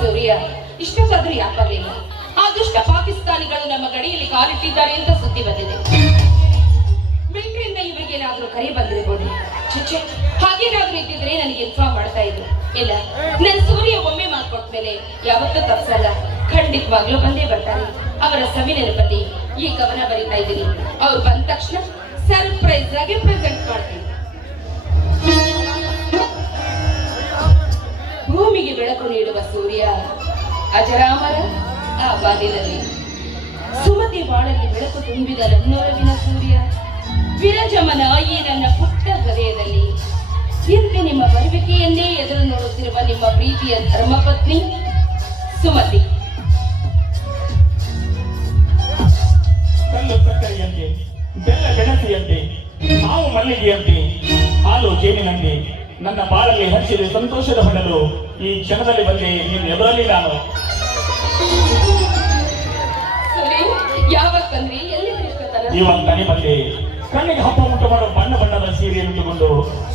ಸೂರ್ಯ ಇಷ್ಟೊತ್ತಾದ್ರೂ ಯಾಕಾಗಲಿಲ್ಲ. ಆ ದುಷ್ಟ ಪಾಕಿಸ್ತಾನಿಗಳು ನಮ್ಮ ಗಡಿಯಲ್ಲಿ ಕಾಲಿಟ್ಟಿದ್ದಾರೆ ಅಂತ ಸುದ್ದಿ ಬಂದಿದೆ. ಮಿಲಿಟರಿಯಿಂದ ಇವರಿಗೇನಾದ್ರೂ ಕರೆ ಬಂದಿರಬಹುದು. ಚುಚ್ಚೆ ಹಾಗೇನಾದ್ರೂ ಇದ್ದಿದ್ರೆ ನನಗೆ ಇನ್ಫಾರ್ಮ್ ಮಾಡ್ತಾ ಇದ್ರು. ಇಲ್ಲ, ನನ್ನ ಸೂರ್ಯ ಒಮ್ಮೆ ಮಾರ್ಕೊಟ್ಟ ಮೇಲೆ ಯಾವತ್ತೂ ತಪ್ಸಲ್ಲ, ಖಂಡಿತವಾಗ್ಲೂ ಬಂದೇ ಬರ್ತಾರೆ. ಅವರ ಸವಿ ನೆನಪಲ್ಲಿ ಈ ಕವನ ಬರೀತಾ ಇದ್ದೀನಿ. ಅವ್ರು ಬಂದ ತಕ್ಷಣ ಸರ್ಪ್ರೈಸ್ ಆಗಿ ಪ್ರೆಸೆಂಟ್ ಮಾಡ್ತೀನಿ. ಭೂಮಿಗೆ ಬೆಳಕು ನೀಡುವ ಸೂರ್ಯ ಅಜರಾಮರ ಆ ಬಾಲಿನಲ್ಲಿ, ಸುಮತಿ ಬಾಳಲ್ಲಿ ಬೆಳಕು ತುಂಬಿದ ನನ್ನೊರವಿನ ಸೂರ್ಯ ವಿರಜಮನ ಈ ನನ್ನ ಪುಟ್ಟ ಹೃದಯದಲ್ಲಿ ಇಂದು ನಿಮ್ಮ ಬರುವಿಕೆಯನ್ನೇ ಎದುರು ನೋಡುತ್ತಿರುವ ನಿಮ್ಮ ಪ್ರೀತಿಯ ಧರ್ಮಪತ್ನಿ ಸುಮತಿ. ಕಲ್ಲು ಸಕ್ಕರೆಯಂತೆ, ಬೆಲ್ಲ ಬೆಣಸಿಯಂತೆ, ಮಾವು ಮಲ್ಲಿಗೆಯಂತೆ, ಹಾಲು ಜೇನಿನಂತೆ ನನ್ನ ಬಾಳಲ್ಲಿ ಹಂಚಿದ ಸಂತೋಷದ ಹೊಣಲು ಈ ಕ್ಷಣದಲ್ಲಿ ಬಂದೆ ನೀನು ಎದುರಲ್ಲಿ ನಾನು. ಯಾವಾಗ ಬಂದ್ರಿ? ಎಲ್ಲಿದ್ರಿ? ಇವಾಗ ತಾನೇ ಬಂದೆ. ಕಣ್ಣಿಗೆ ಹಬ್ಬ ಉಂಟು ಮಾಡೋ ಬಣ್ಣ ಬಣ್ಣದ ಸೀರೆಯನ್ನು ಇಟ್ಟುಕೊಂಡು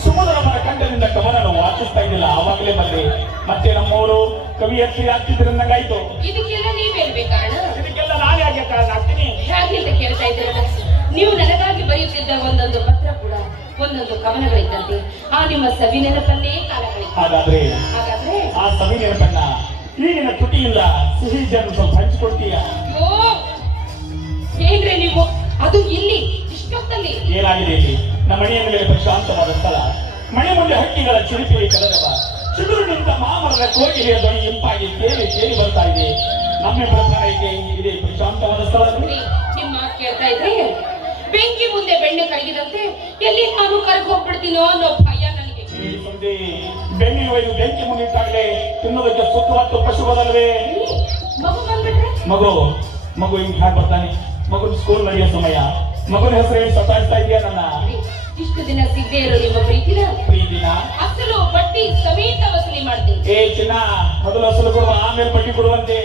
ಸುಮಧುರಮನ ಕಂಠದಿಂದ ಕವನನ್ನು ವಾಚಿಸ್ತಾ ಇದ್ದಿಲ್ಲ, ಆವಾಗಲೇ ಬಂದೆ. ಮತ್ತೆ ನಮ್ಮವರು ಕವಿಯತ್ರಿ ಆಗ್ತಿದ್ರಂಗಾಯ್ತು. ಇದಕ್ಕೆಲ್ಲ ನೀವೇಳ್ಬೇಕು ಕಾರಣ? ಇದಕ್ಕೆಲ್ಲ ನಾನು ಯಾಕೆ ಕಾರಣ ಆಗ್ತೀನಿ? ಹೇಗೆ ಅಂತ ಕೇಳ್ತಾ ಇದ್ದೀರಲ್ಲ. ನೀವು ನನಗಾಗಿ ಬರೆಯುತ್ತಿದ್ದ ಒಂದೊಂದು ಪತ್ರ ಕೂಡ ಒಂದೊಂದು ಕವನಗಳಿದ್ದಂತೆ ಆ ನಿಮ್ಮ ಸವಿ ನೆನಪನ್ನೇ ಕಾಲ ಕಳಿತು. ಹಾಗಾದ್ರೆ ಆ ಸವಿ ನೆನಪನ್ನ ಈಗಿನ ತುಟಿಯಿಂದ ಸಿಹಿ ಜನ ಸ್ವಲ್ಪ ಹಂಚಿಕೊಡ್ತೀಯ? ಏನ್ರಿ ನೀವು? ಅದು ಇಲ್ಲಿ ಇಷ್ಟೊತ್ತಲ್ಲಿ ಏನಾಗಿದೆ? ಇಲ್ಲಿ ನಮ್ಮ ಮನೆಯ ಮೇಲೆ ಪ್ರಶಾಂತವಾದ ಸ್ಥಳ. ಮನೆ ಮುಂದೆ ಹಕ್ಕಿಗಳ ಚಿರುತಿವೆ ಕಳೆದವ, ಚಿಗುರಿನಿಂದ ಮಾಮರದ ಕೋಗಿಲೆಯ ಧ್ವನಿ ಇಂಪಾಗಿ ಕೇಳಿ ಬರ್ತಾ ಇದೆ. ನಮ್ಮಿಬ್ಬರ ಪ್ರಣಯಕ್ಕೆ ಇದೆ ಪ್ರಶಾಂತವಾದ ಸ್ಥಳ. ನಿಮ್ಮ ಮಾತು ಕೇಳ್ತಾ ಇದ್ರೆ ಬೆಂಕಿ ಮುಂದೆ ಬೆಣ್ಣೆ ಕರಗಿದಂತೆ ಎಲ್ಲಿ ನಾನು ಕರಗಿ ಹೋಗ್ಬಿಡ್ತೀನೋ ಅನ್ನೋ ಭಯ ನನಗೆ. ಬೆಣ್ಣೆ ಒಯ್ದು ಬೆಂಕಿ ಮುಂದಿಟ್ಟಾಗಲೇ ತಿನ್ನೋದಕ್ಕೆ ಸುತ್ತುವತ್ತು ಪಶು ಬದಲ್ವೇ? ಮಗು ಬಂದ್ಬಿಟ್ರೆ ಮಗು ಹಿಂಗ್ ಹಾಗೆ ಬರ್ತಾನೆ. ಮಗನ ಸ್ಕೂಲ್ ನಡೆಯೋ ಸಮಯ. ಮಗನ ಹೆಸರು ಹೇಳಿ ಸತಾಯಿಸ್ತಾ ಇದೆಯಾ ನನ್ನ? ಇಷ್ಟು ದಿನ ಸಿಗದೆ ಇರೋ ನಿಮ್ಮ ಪ್ರೀತಿನ ಅಸಲು ಬಡ್ಡಿ ಸಮೇತ ವಸೂಲಿ ಮಾಡ್ತೀನಿ. ಚಿನ್ನ, ಮೊದಲು ಅಸಲು ಕೊಡುವ, ಆಮೇಲೆ ಬಡ್ಡಿ ಕೊಡುವಂತೆ.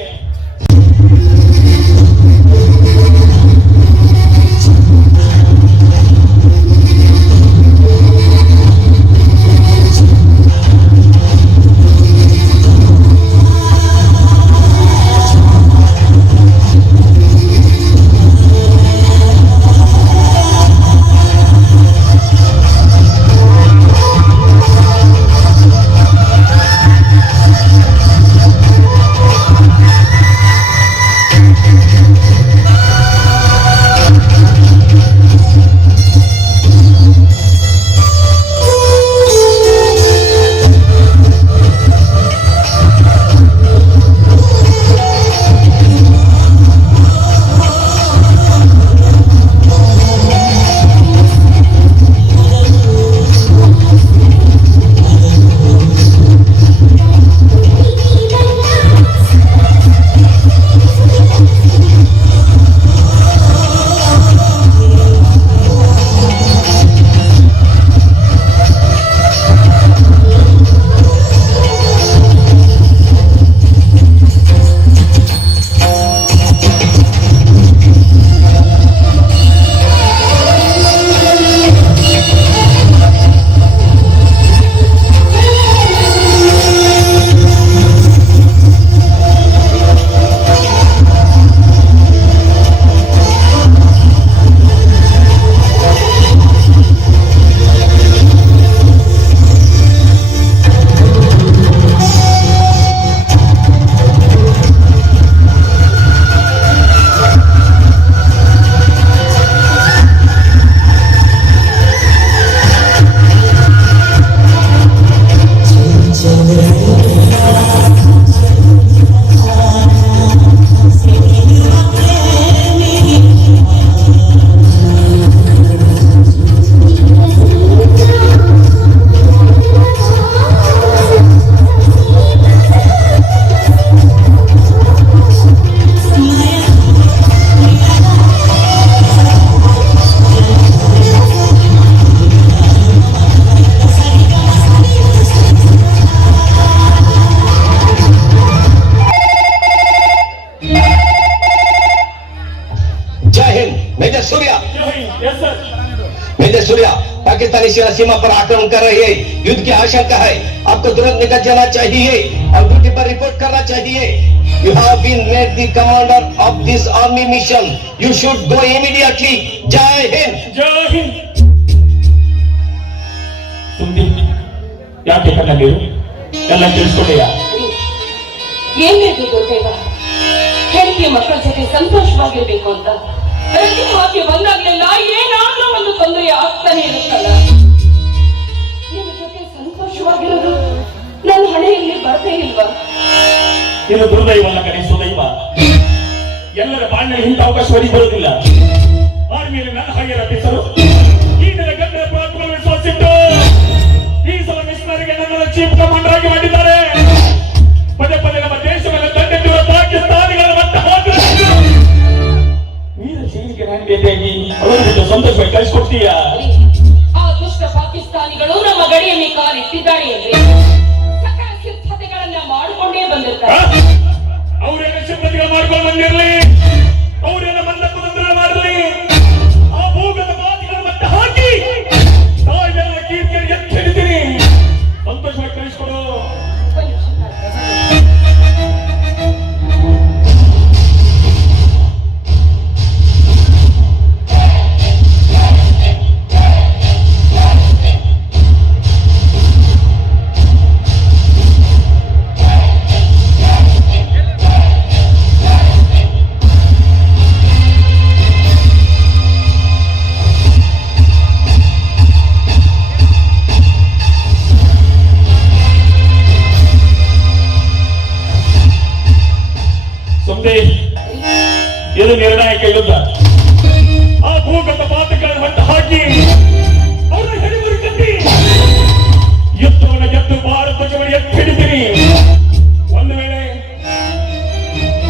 पाकिस्तानी सेना सीमा पर आक्रमण कर रही है। युद्ध की आशंका है, आपको तुरंत निकल जाना चाहिए और ड्यूटी पर रिपोर्ट करना चाहिए। You have been made the commander of this army mission. You should go immediately. जय हिंद। ಜೈ ಹಿಂದ್. ಸುಮ್ನೆ ಯಾಕೆ ಕಣ್ಣ ನೀರು ಎಲ್ಲ ತಿಳಿಸ್ಕೊಡೆಯಾ? ಏನ್ ಬೇಕು ಗುರುದೇವ, ಹೆಂಡತಿ ಮಕ್ಕಳ ಜೊತೆ ಸಂತೋಷವಾಗಿರ್ಬೇಕು ಅಂತ ಪ್ರತಿ ಮಾತಿಗೆ ಬಂದಾಗ್ಲೆಲ್ಲ ಏನಾದ್ರೂ ಒಂದು ತೊಂದರೆ ಆಗ್ತಾನೆ ಇರುತ್ತಲ್ಲ. ನಿಮ್ಮ ಜೊತೆ ಸಂತೋಷವಾಗಿರೋದು ನನ್ನ ಹಣೆಯಲ್ಲಿ ಬರದೇ ಇಲ್ವಾ? ಇದು ದುರ್ದೈವಲ್ಲ ಕಡೆ ಸುದೈವ. ಎಲ್ಲರ ಬಾಳ್ನಲ್ಲಿ ಇಂಥ ಅವಕಾಶ ಒದಗಿ ಬರುವುದಿಲ್ಲ. ಆರ್ಮಿಯಲ್ಲಿ ನನ್ನ ಹಾಗೆ ರಚಿಸಲು ಈ ನನ್ನ ಗಂಡರ ಪ್ರಾರ್ಥನೆ ವಿಶ್ವಾಸಿಟ್ಟು ಈ ಸಲ ಮಿಷನರಿಗೆ ನನ್ನನ್ನು ಚೀಫ್ ಕಮಾಂಡರ್ ಆಗಿ ಮಾಡಿದ್ದಾರೆ. ಪದೇ ಪದೇ ನಮ್ಮ ದೇಶವನ್ನು ತಂದಿರುವ ಪಾಕಿಸ್ತಾನಿಗಳ ಮಟ್ಟ ವೀರ ಸೈನಿಕ ನಾಯಕರಾಗಿ ಅವರ ಜೊತೆ ಸಂತೋಷವಾಗಿ ಕಳಿಸ್ಕೊಡ್ತೀಯಾ? ಆ ದುಷ್ಟ ಪಾಕಿಸ್ತಾನಿಗಳು ನಮ್ಮ ಗಡಿಯಲ್ಲಿ ಕಾಲಿಟ್ಟಿದ್ದಾರೆ ಅಂದ್ರೆ ಸಕಲ ಸಿದ್ಧತೆಗಳನ್ನ ಮಾಡಿಕೊಂಡೇ ಬಂದಿರ್ತಾರೆ. ಅವರೇನ ಸಿದ್ಧತೆಗಳು ಮಾಡ್ಕೊಂಡು ಬಂದಿರಲಿ, ಅವರೇನ ಮಂದ ಕುತಂತ್ರ ಮಾಡಲಿ, ಆ ಭೂಗತ ಮಾತುಗಳ ಮಟ್ಟ ಹಾಕಿ ತಾಯಿಗಳ ಕೀರ್ತಿಯನ್ನು ಎತ್ತಿ ಹಿಡಿತೀನಿ. ಸಂತೋಷವಾಗಿ ಕಳಿಸ್ಕೊಡು. ಇದು ನಿರ್ಣಾಯಕ ಯುದ್ಧ. ಆ ಭೂಗತ ಮಾತುಗಳ ಮಟ್ಟ ಹಾಕಿ ಅವರ ಹೆಡಿಗುರಿ ಕಟ್ಟಿ ಯುದ್ಧವನ್ನು ಗೆದ್ದು ಭಾರತ ಧ್ವಜವನ್ನು ಎತ್ತಿ ಹಿಡಿತೀನಿ. ಒಂದು ವೇಳೆ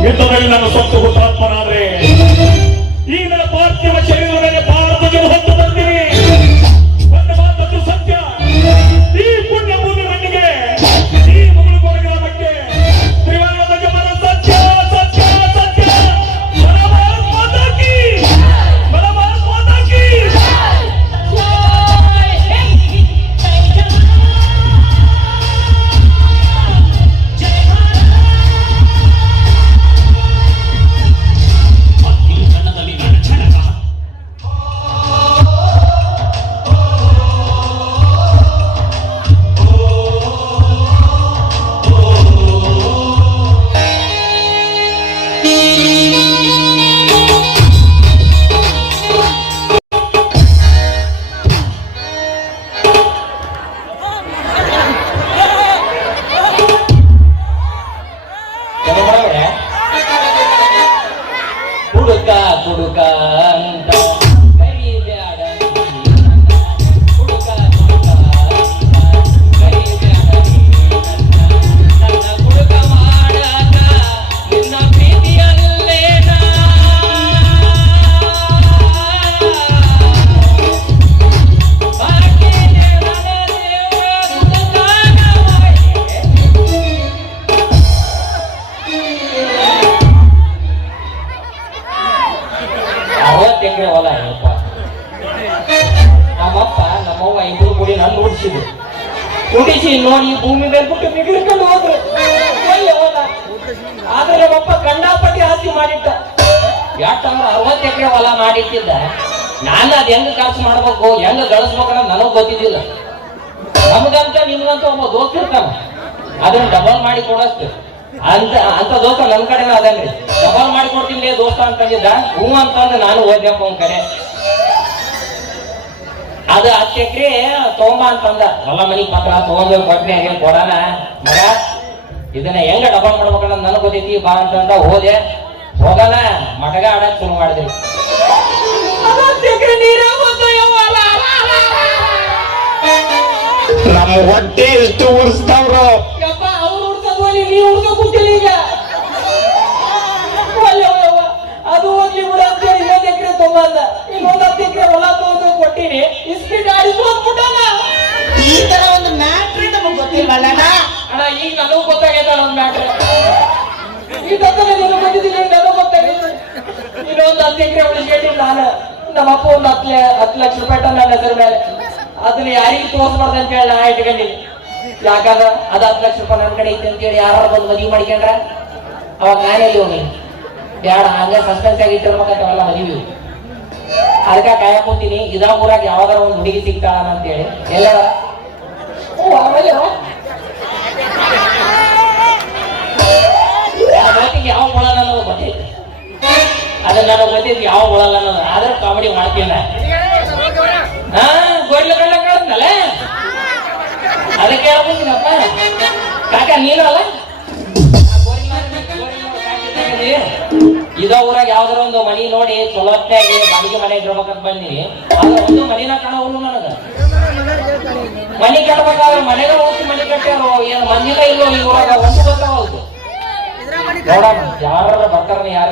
ಯುದ್ಧದಲ್ಲಿ ನನ್ನ ಸ್ವಂತ ಹುತಾತ್ಮನಾದ್ರೆ ಈ ನನ್ನ ಪಾರ್ಥಿವ ಶರೀರದ ಮೇಲೆ ಭಾರತ ಧ್ವಜ ಹೊತ್ತು ಬರ್ತೀನಿ. ಒಂದು ಮಾತದ್ದು ಸತ್ಯ, ಈ ಪುಣ್ಯ ಭೂಮಿ ಮಣ್ಣಿಗೆ, ಈ ಮುಗುಳುಕೋಡ ಗ್ರಾಮಕ್ಕೆ ತ್ರಿವರ್ಣ ಧ್ವಜ ಬರ ಸತ್ಯ ಸತ್ಯ ಸತ್ಯ. ಹುಡುಕ ಅಂತ ಕರಿಬ್ಯಾಡ ಹುಡುಕ ಕರಿಬ್ಯಾಡ ನನ್ನ ಹುಡುಕ ಮಾಡಾಕ ನಿನ್ನ ಪ್ರೀತಿಯಲ್ಲೇನ ಎಕರೆ ಹೊಲ ಏನಪ್ಪ. ನಮ್ಮಪ್ಪ ನಮ್ಮವ್ವ ಇಬ್ಬರು ಕೂಡಿ ನಾನು ನೋಡಿಸಿದ್ರು. ಉಡಿಸಿ ನೋಡಿ ಭೂಮಿ ಮೇಲೆ ಬಿಟ್ಟು ಬಿಗಿರ್ಕೊಂಡು ಹೋದ್ರು. ಆದ್ರೆ ನಮ್ಮಪ್ಪ ಕಂಡಾಪಟ್ಟಿ ಆಸ್ತಿ ಮಾಡಿಟ್ಟ. ಯಾಕಂದ್ರೆ 60 ಎಕರೆ ಹೊಲ ಮಾಡಿಟ್ಟಿದ್ದ. ನಾನು ಅದ್ ಹೆಂಗ್ ಖರ್ಚು ಮಾಡ್ಬೇಕು, ಹೆಂಗ್ ಗಳಿಸ್ಬೇಕನ್ನ ನನಗ್ ಗೊತ್ತಿದ್ದಿಲ್ಲ. ನಮ್ಗಂತ ನಿಮ್ಗಂತ ಒಬ್ಬ ದೋಸ್ತ ಇರ್ತಾನ, ಅದನ್ನ ಡಬಲ್ ಮಾಡಿ ಕೊಡಸ್ತು ಅಂತ ದೋಸ್ತ ನನ್ ಕಡೆನ ಅದನ್ರಿ. ಡಬಲ್ ಮಾಡಿ ಕೊಡ್ತೀನಿ ದೋಸ್ತ ಅಂತಂದಿದ್ದ. ಹೂ ಅಂತಂದ್ರೆ ನಾನು ಓದ್ಯಪ್ಪ ಒಂದ್ ಕಡೆ ಅದು 10 ಎಕರೆ ತಗೊಂಬ ಅಂತಂದ. ಹೊಲ ಮನಿ ಪತ್ರ ತಗೊಂಡ್ ಕೊಟ್ಟನೆ ಕೊಡೋಣ ಮಗ, ಇದನ್ನ ಹೆಂಗ ಡಬಲ್ ಮಾಡ್ಬೇಕನ್ನ ನನಗ್ ಗೊತ್ತೈತಿ ಬಾ ಅಂತಂದ. ಹೋದೆ, ಹೋಗಣ ಮಟಗ ಆಡಕ್ ಶುರು ಮಾಡಿದ್ರಿ. ನಮ್ಮ ಹೊಟ್ಟೆ ಎಷ್ಟು ಉರ್ಸ್ತಾವ್ರು. ಅವ್ರು ಉಡ್ಸೋದ್ವಲ್ಲಿ ನೀವು ಉಡ್ಸೋ ಕೂತಿಲ್ಲ ಈಗ. ಅದು ಹೋಗ್ಲಿ ಬಿಡ ಅಂತ 2 ಎಕರೆ ತೊಗೊಂಬಂದ. ಇನ್ನೊಂದು 10 ಎಕರೆ ಹೊಲ ತಗೊಂಡು ಕೊಟ್ಟಿನಿ. ಇಸ್ಪೀಟ್ ಆಡಿಸ್ಬಿಟ್ಟಲ್ಲ. ಈ ತರ ಒಂದು ಮ್ಯಾಟ್ರಿ ನಮಗ್ ಗೊತ್ತಿಲ್ವಲ್ಲ ಅಣ್ಣ, ಈಗ ನನಗೂ ಗೊತ್ತಾಗೈತ ಒಂದ್ ಮ್ಯಾಟ್ರ್. ಈ ತಕ್ಕನೆ ನಿನಗೆ ಗೊತ್ತಿದ್ದಿಲ್ಲ, ನನಗೂ ಗೊತ್ತಾಗೈತೆ. ಇನ್ನೊಂದು 10 ಎಕರೆ ಉಳಿಸ್ಕೊಂಡಿಲ್ಲ ನಾನು. ನಮ್ಮಪ್ಪ ಒಂದು 10 ಲಕ್ಷ ರೂಪಾಯಿ ನನ್ನ ಹೆಸರು ಮೇಲೆ. ಅದನ್ನ ಯಾರಿಗೂ ತೋರಿಸ್ಬಾರ್ದು ಅಂತ ಹೇಳಿ ನಾ ಇಟ್ಕೊಂಡಿನಿ. ಯಾಕಂದ್ರ ಅದ್ 10 ಲಕ್ಷ ರೂಪಾಯಿ ನನ್ನ ಕಡೆ ಐತಿ ಅಂತೇಳಿ ಯಾರು ಬಂದು ಮದುವೆ ಮಾಡ್ಕೊಂಡ್ರ ಅವಾಗ ನಾನೆಲ್ಲಿ ಹೋಗಿ ಬ್ಯಾಡ, ಹಂಗ ಸಸ್ಪೆನ್ಸ್ ಆಗಿ ಇಟ್ಟಿರ್ಬೇಕಂತವಲ್ಲ ಮದುವೆ. ಅದಕ್ಕ ಕಾಯಕ್ ಕೂತೀನಿ, ಇದ ಊರಾಗ ಯಾವ್ದಾರ ಒಂದು ಹುಡುಗಿ ಸಿಗ್ತಾಳ ಅಂತೇಳಿ ಎಲ್ಲ ಯಾವ ಕೊಳಲ್ಲ ಅನ್ನೋದು ಗೊತ್ತೈತಿ. ಅದನ್ನ ನನಗೆ ಗೊತ್ತೈತಿ ಯಾವ ಕೊಳಲ್ಲ ಅನ್ನೋದು. ಆದ್ರೆ ಕಾಮಿಡಿ ಮಾಡ್ತೀನ ಹಾ ಗೋಡ್ಲ ಕಳ್ಳ ಕಾಳದ್ನಲ್ಲ ಅದಕ್ಕೆ ಹೇಳ್ಬೋದಿನಪ್ಪ. ಕಾಕ ನೀನಲ್ಲ ಇದ ಊರಾಗ ಯಾವ್ದಾರ ಒಂದು ಮನಿ ನೋಡಿ ಚೊಲೋತ್ತಾಗಿ ಬಾಡಿಗೆ ಮನೆ ಇರ್ಬೇಕಂತ ಬಂದಿನಿ. ಆದ್ರೆ ಒಂದು ಮನಿನ ಕಾಣವಲ್ಲ ನನಗ. ಮನಿ ಕಟ್ಬೇಕಾದ್ರೆ ಮನೆಗ ಹೋಗಿ ಮನಿ ಕಟ್ಟ್ಯಾರೋ ಏನ್ ಮಂದಿನ ಇಲ್ಲೋ ಈ ಊರಾಗ ಒಂದು ಗೊತ್ತಾಗಲ್ದು. ನೋಡೋಣ ಯಾರ ಬರ್ತಾರ ಯಾರ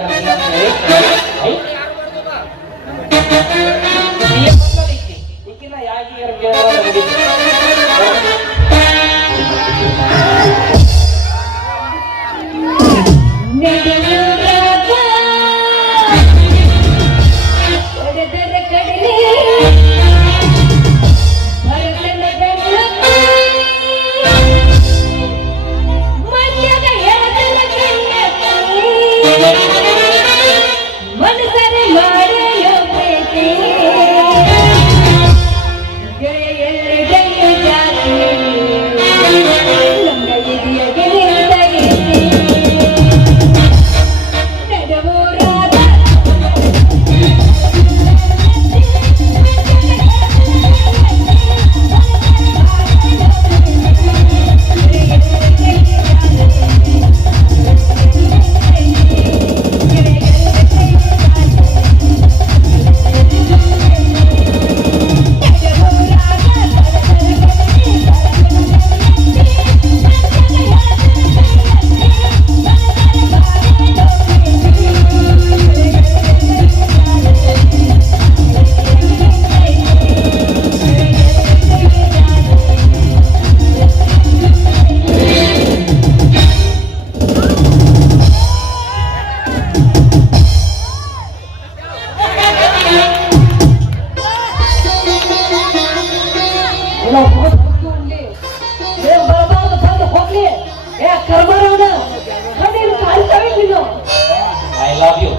I love you.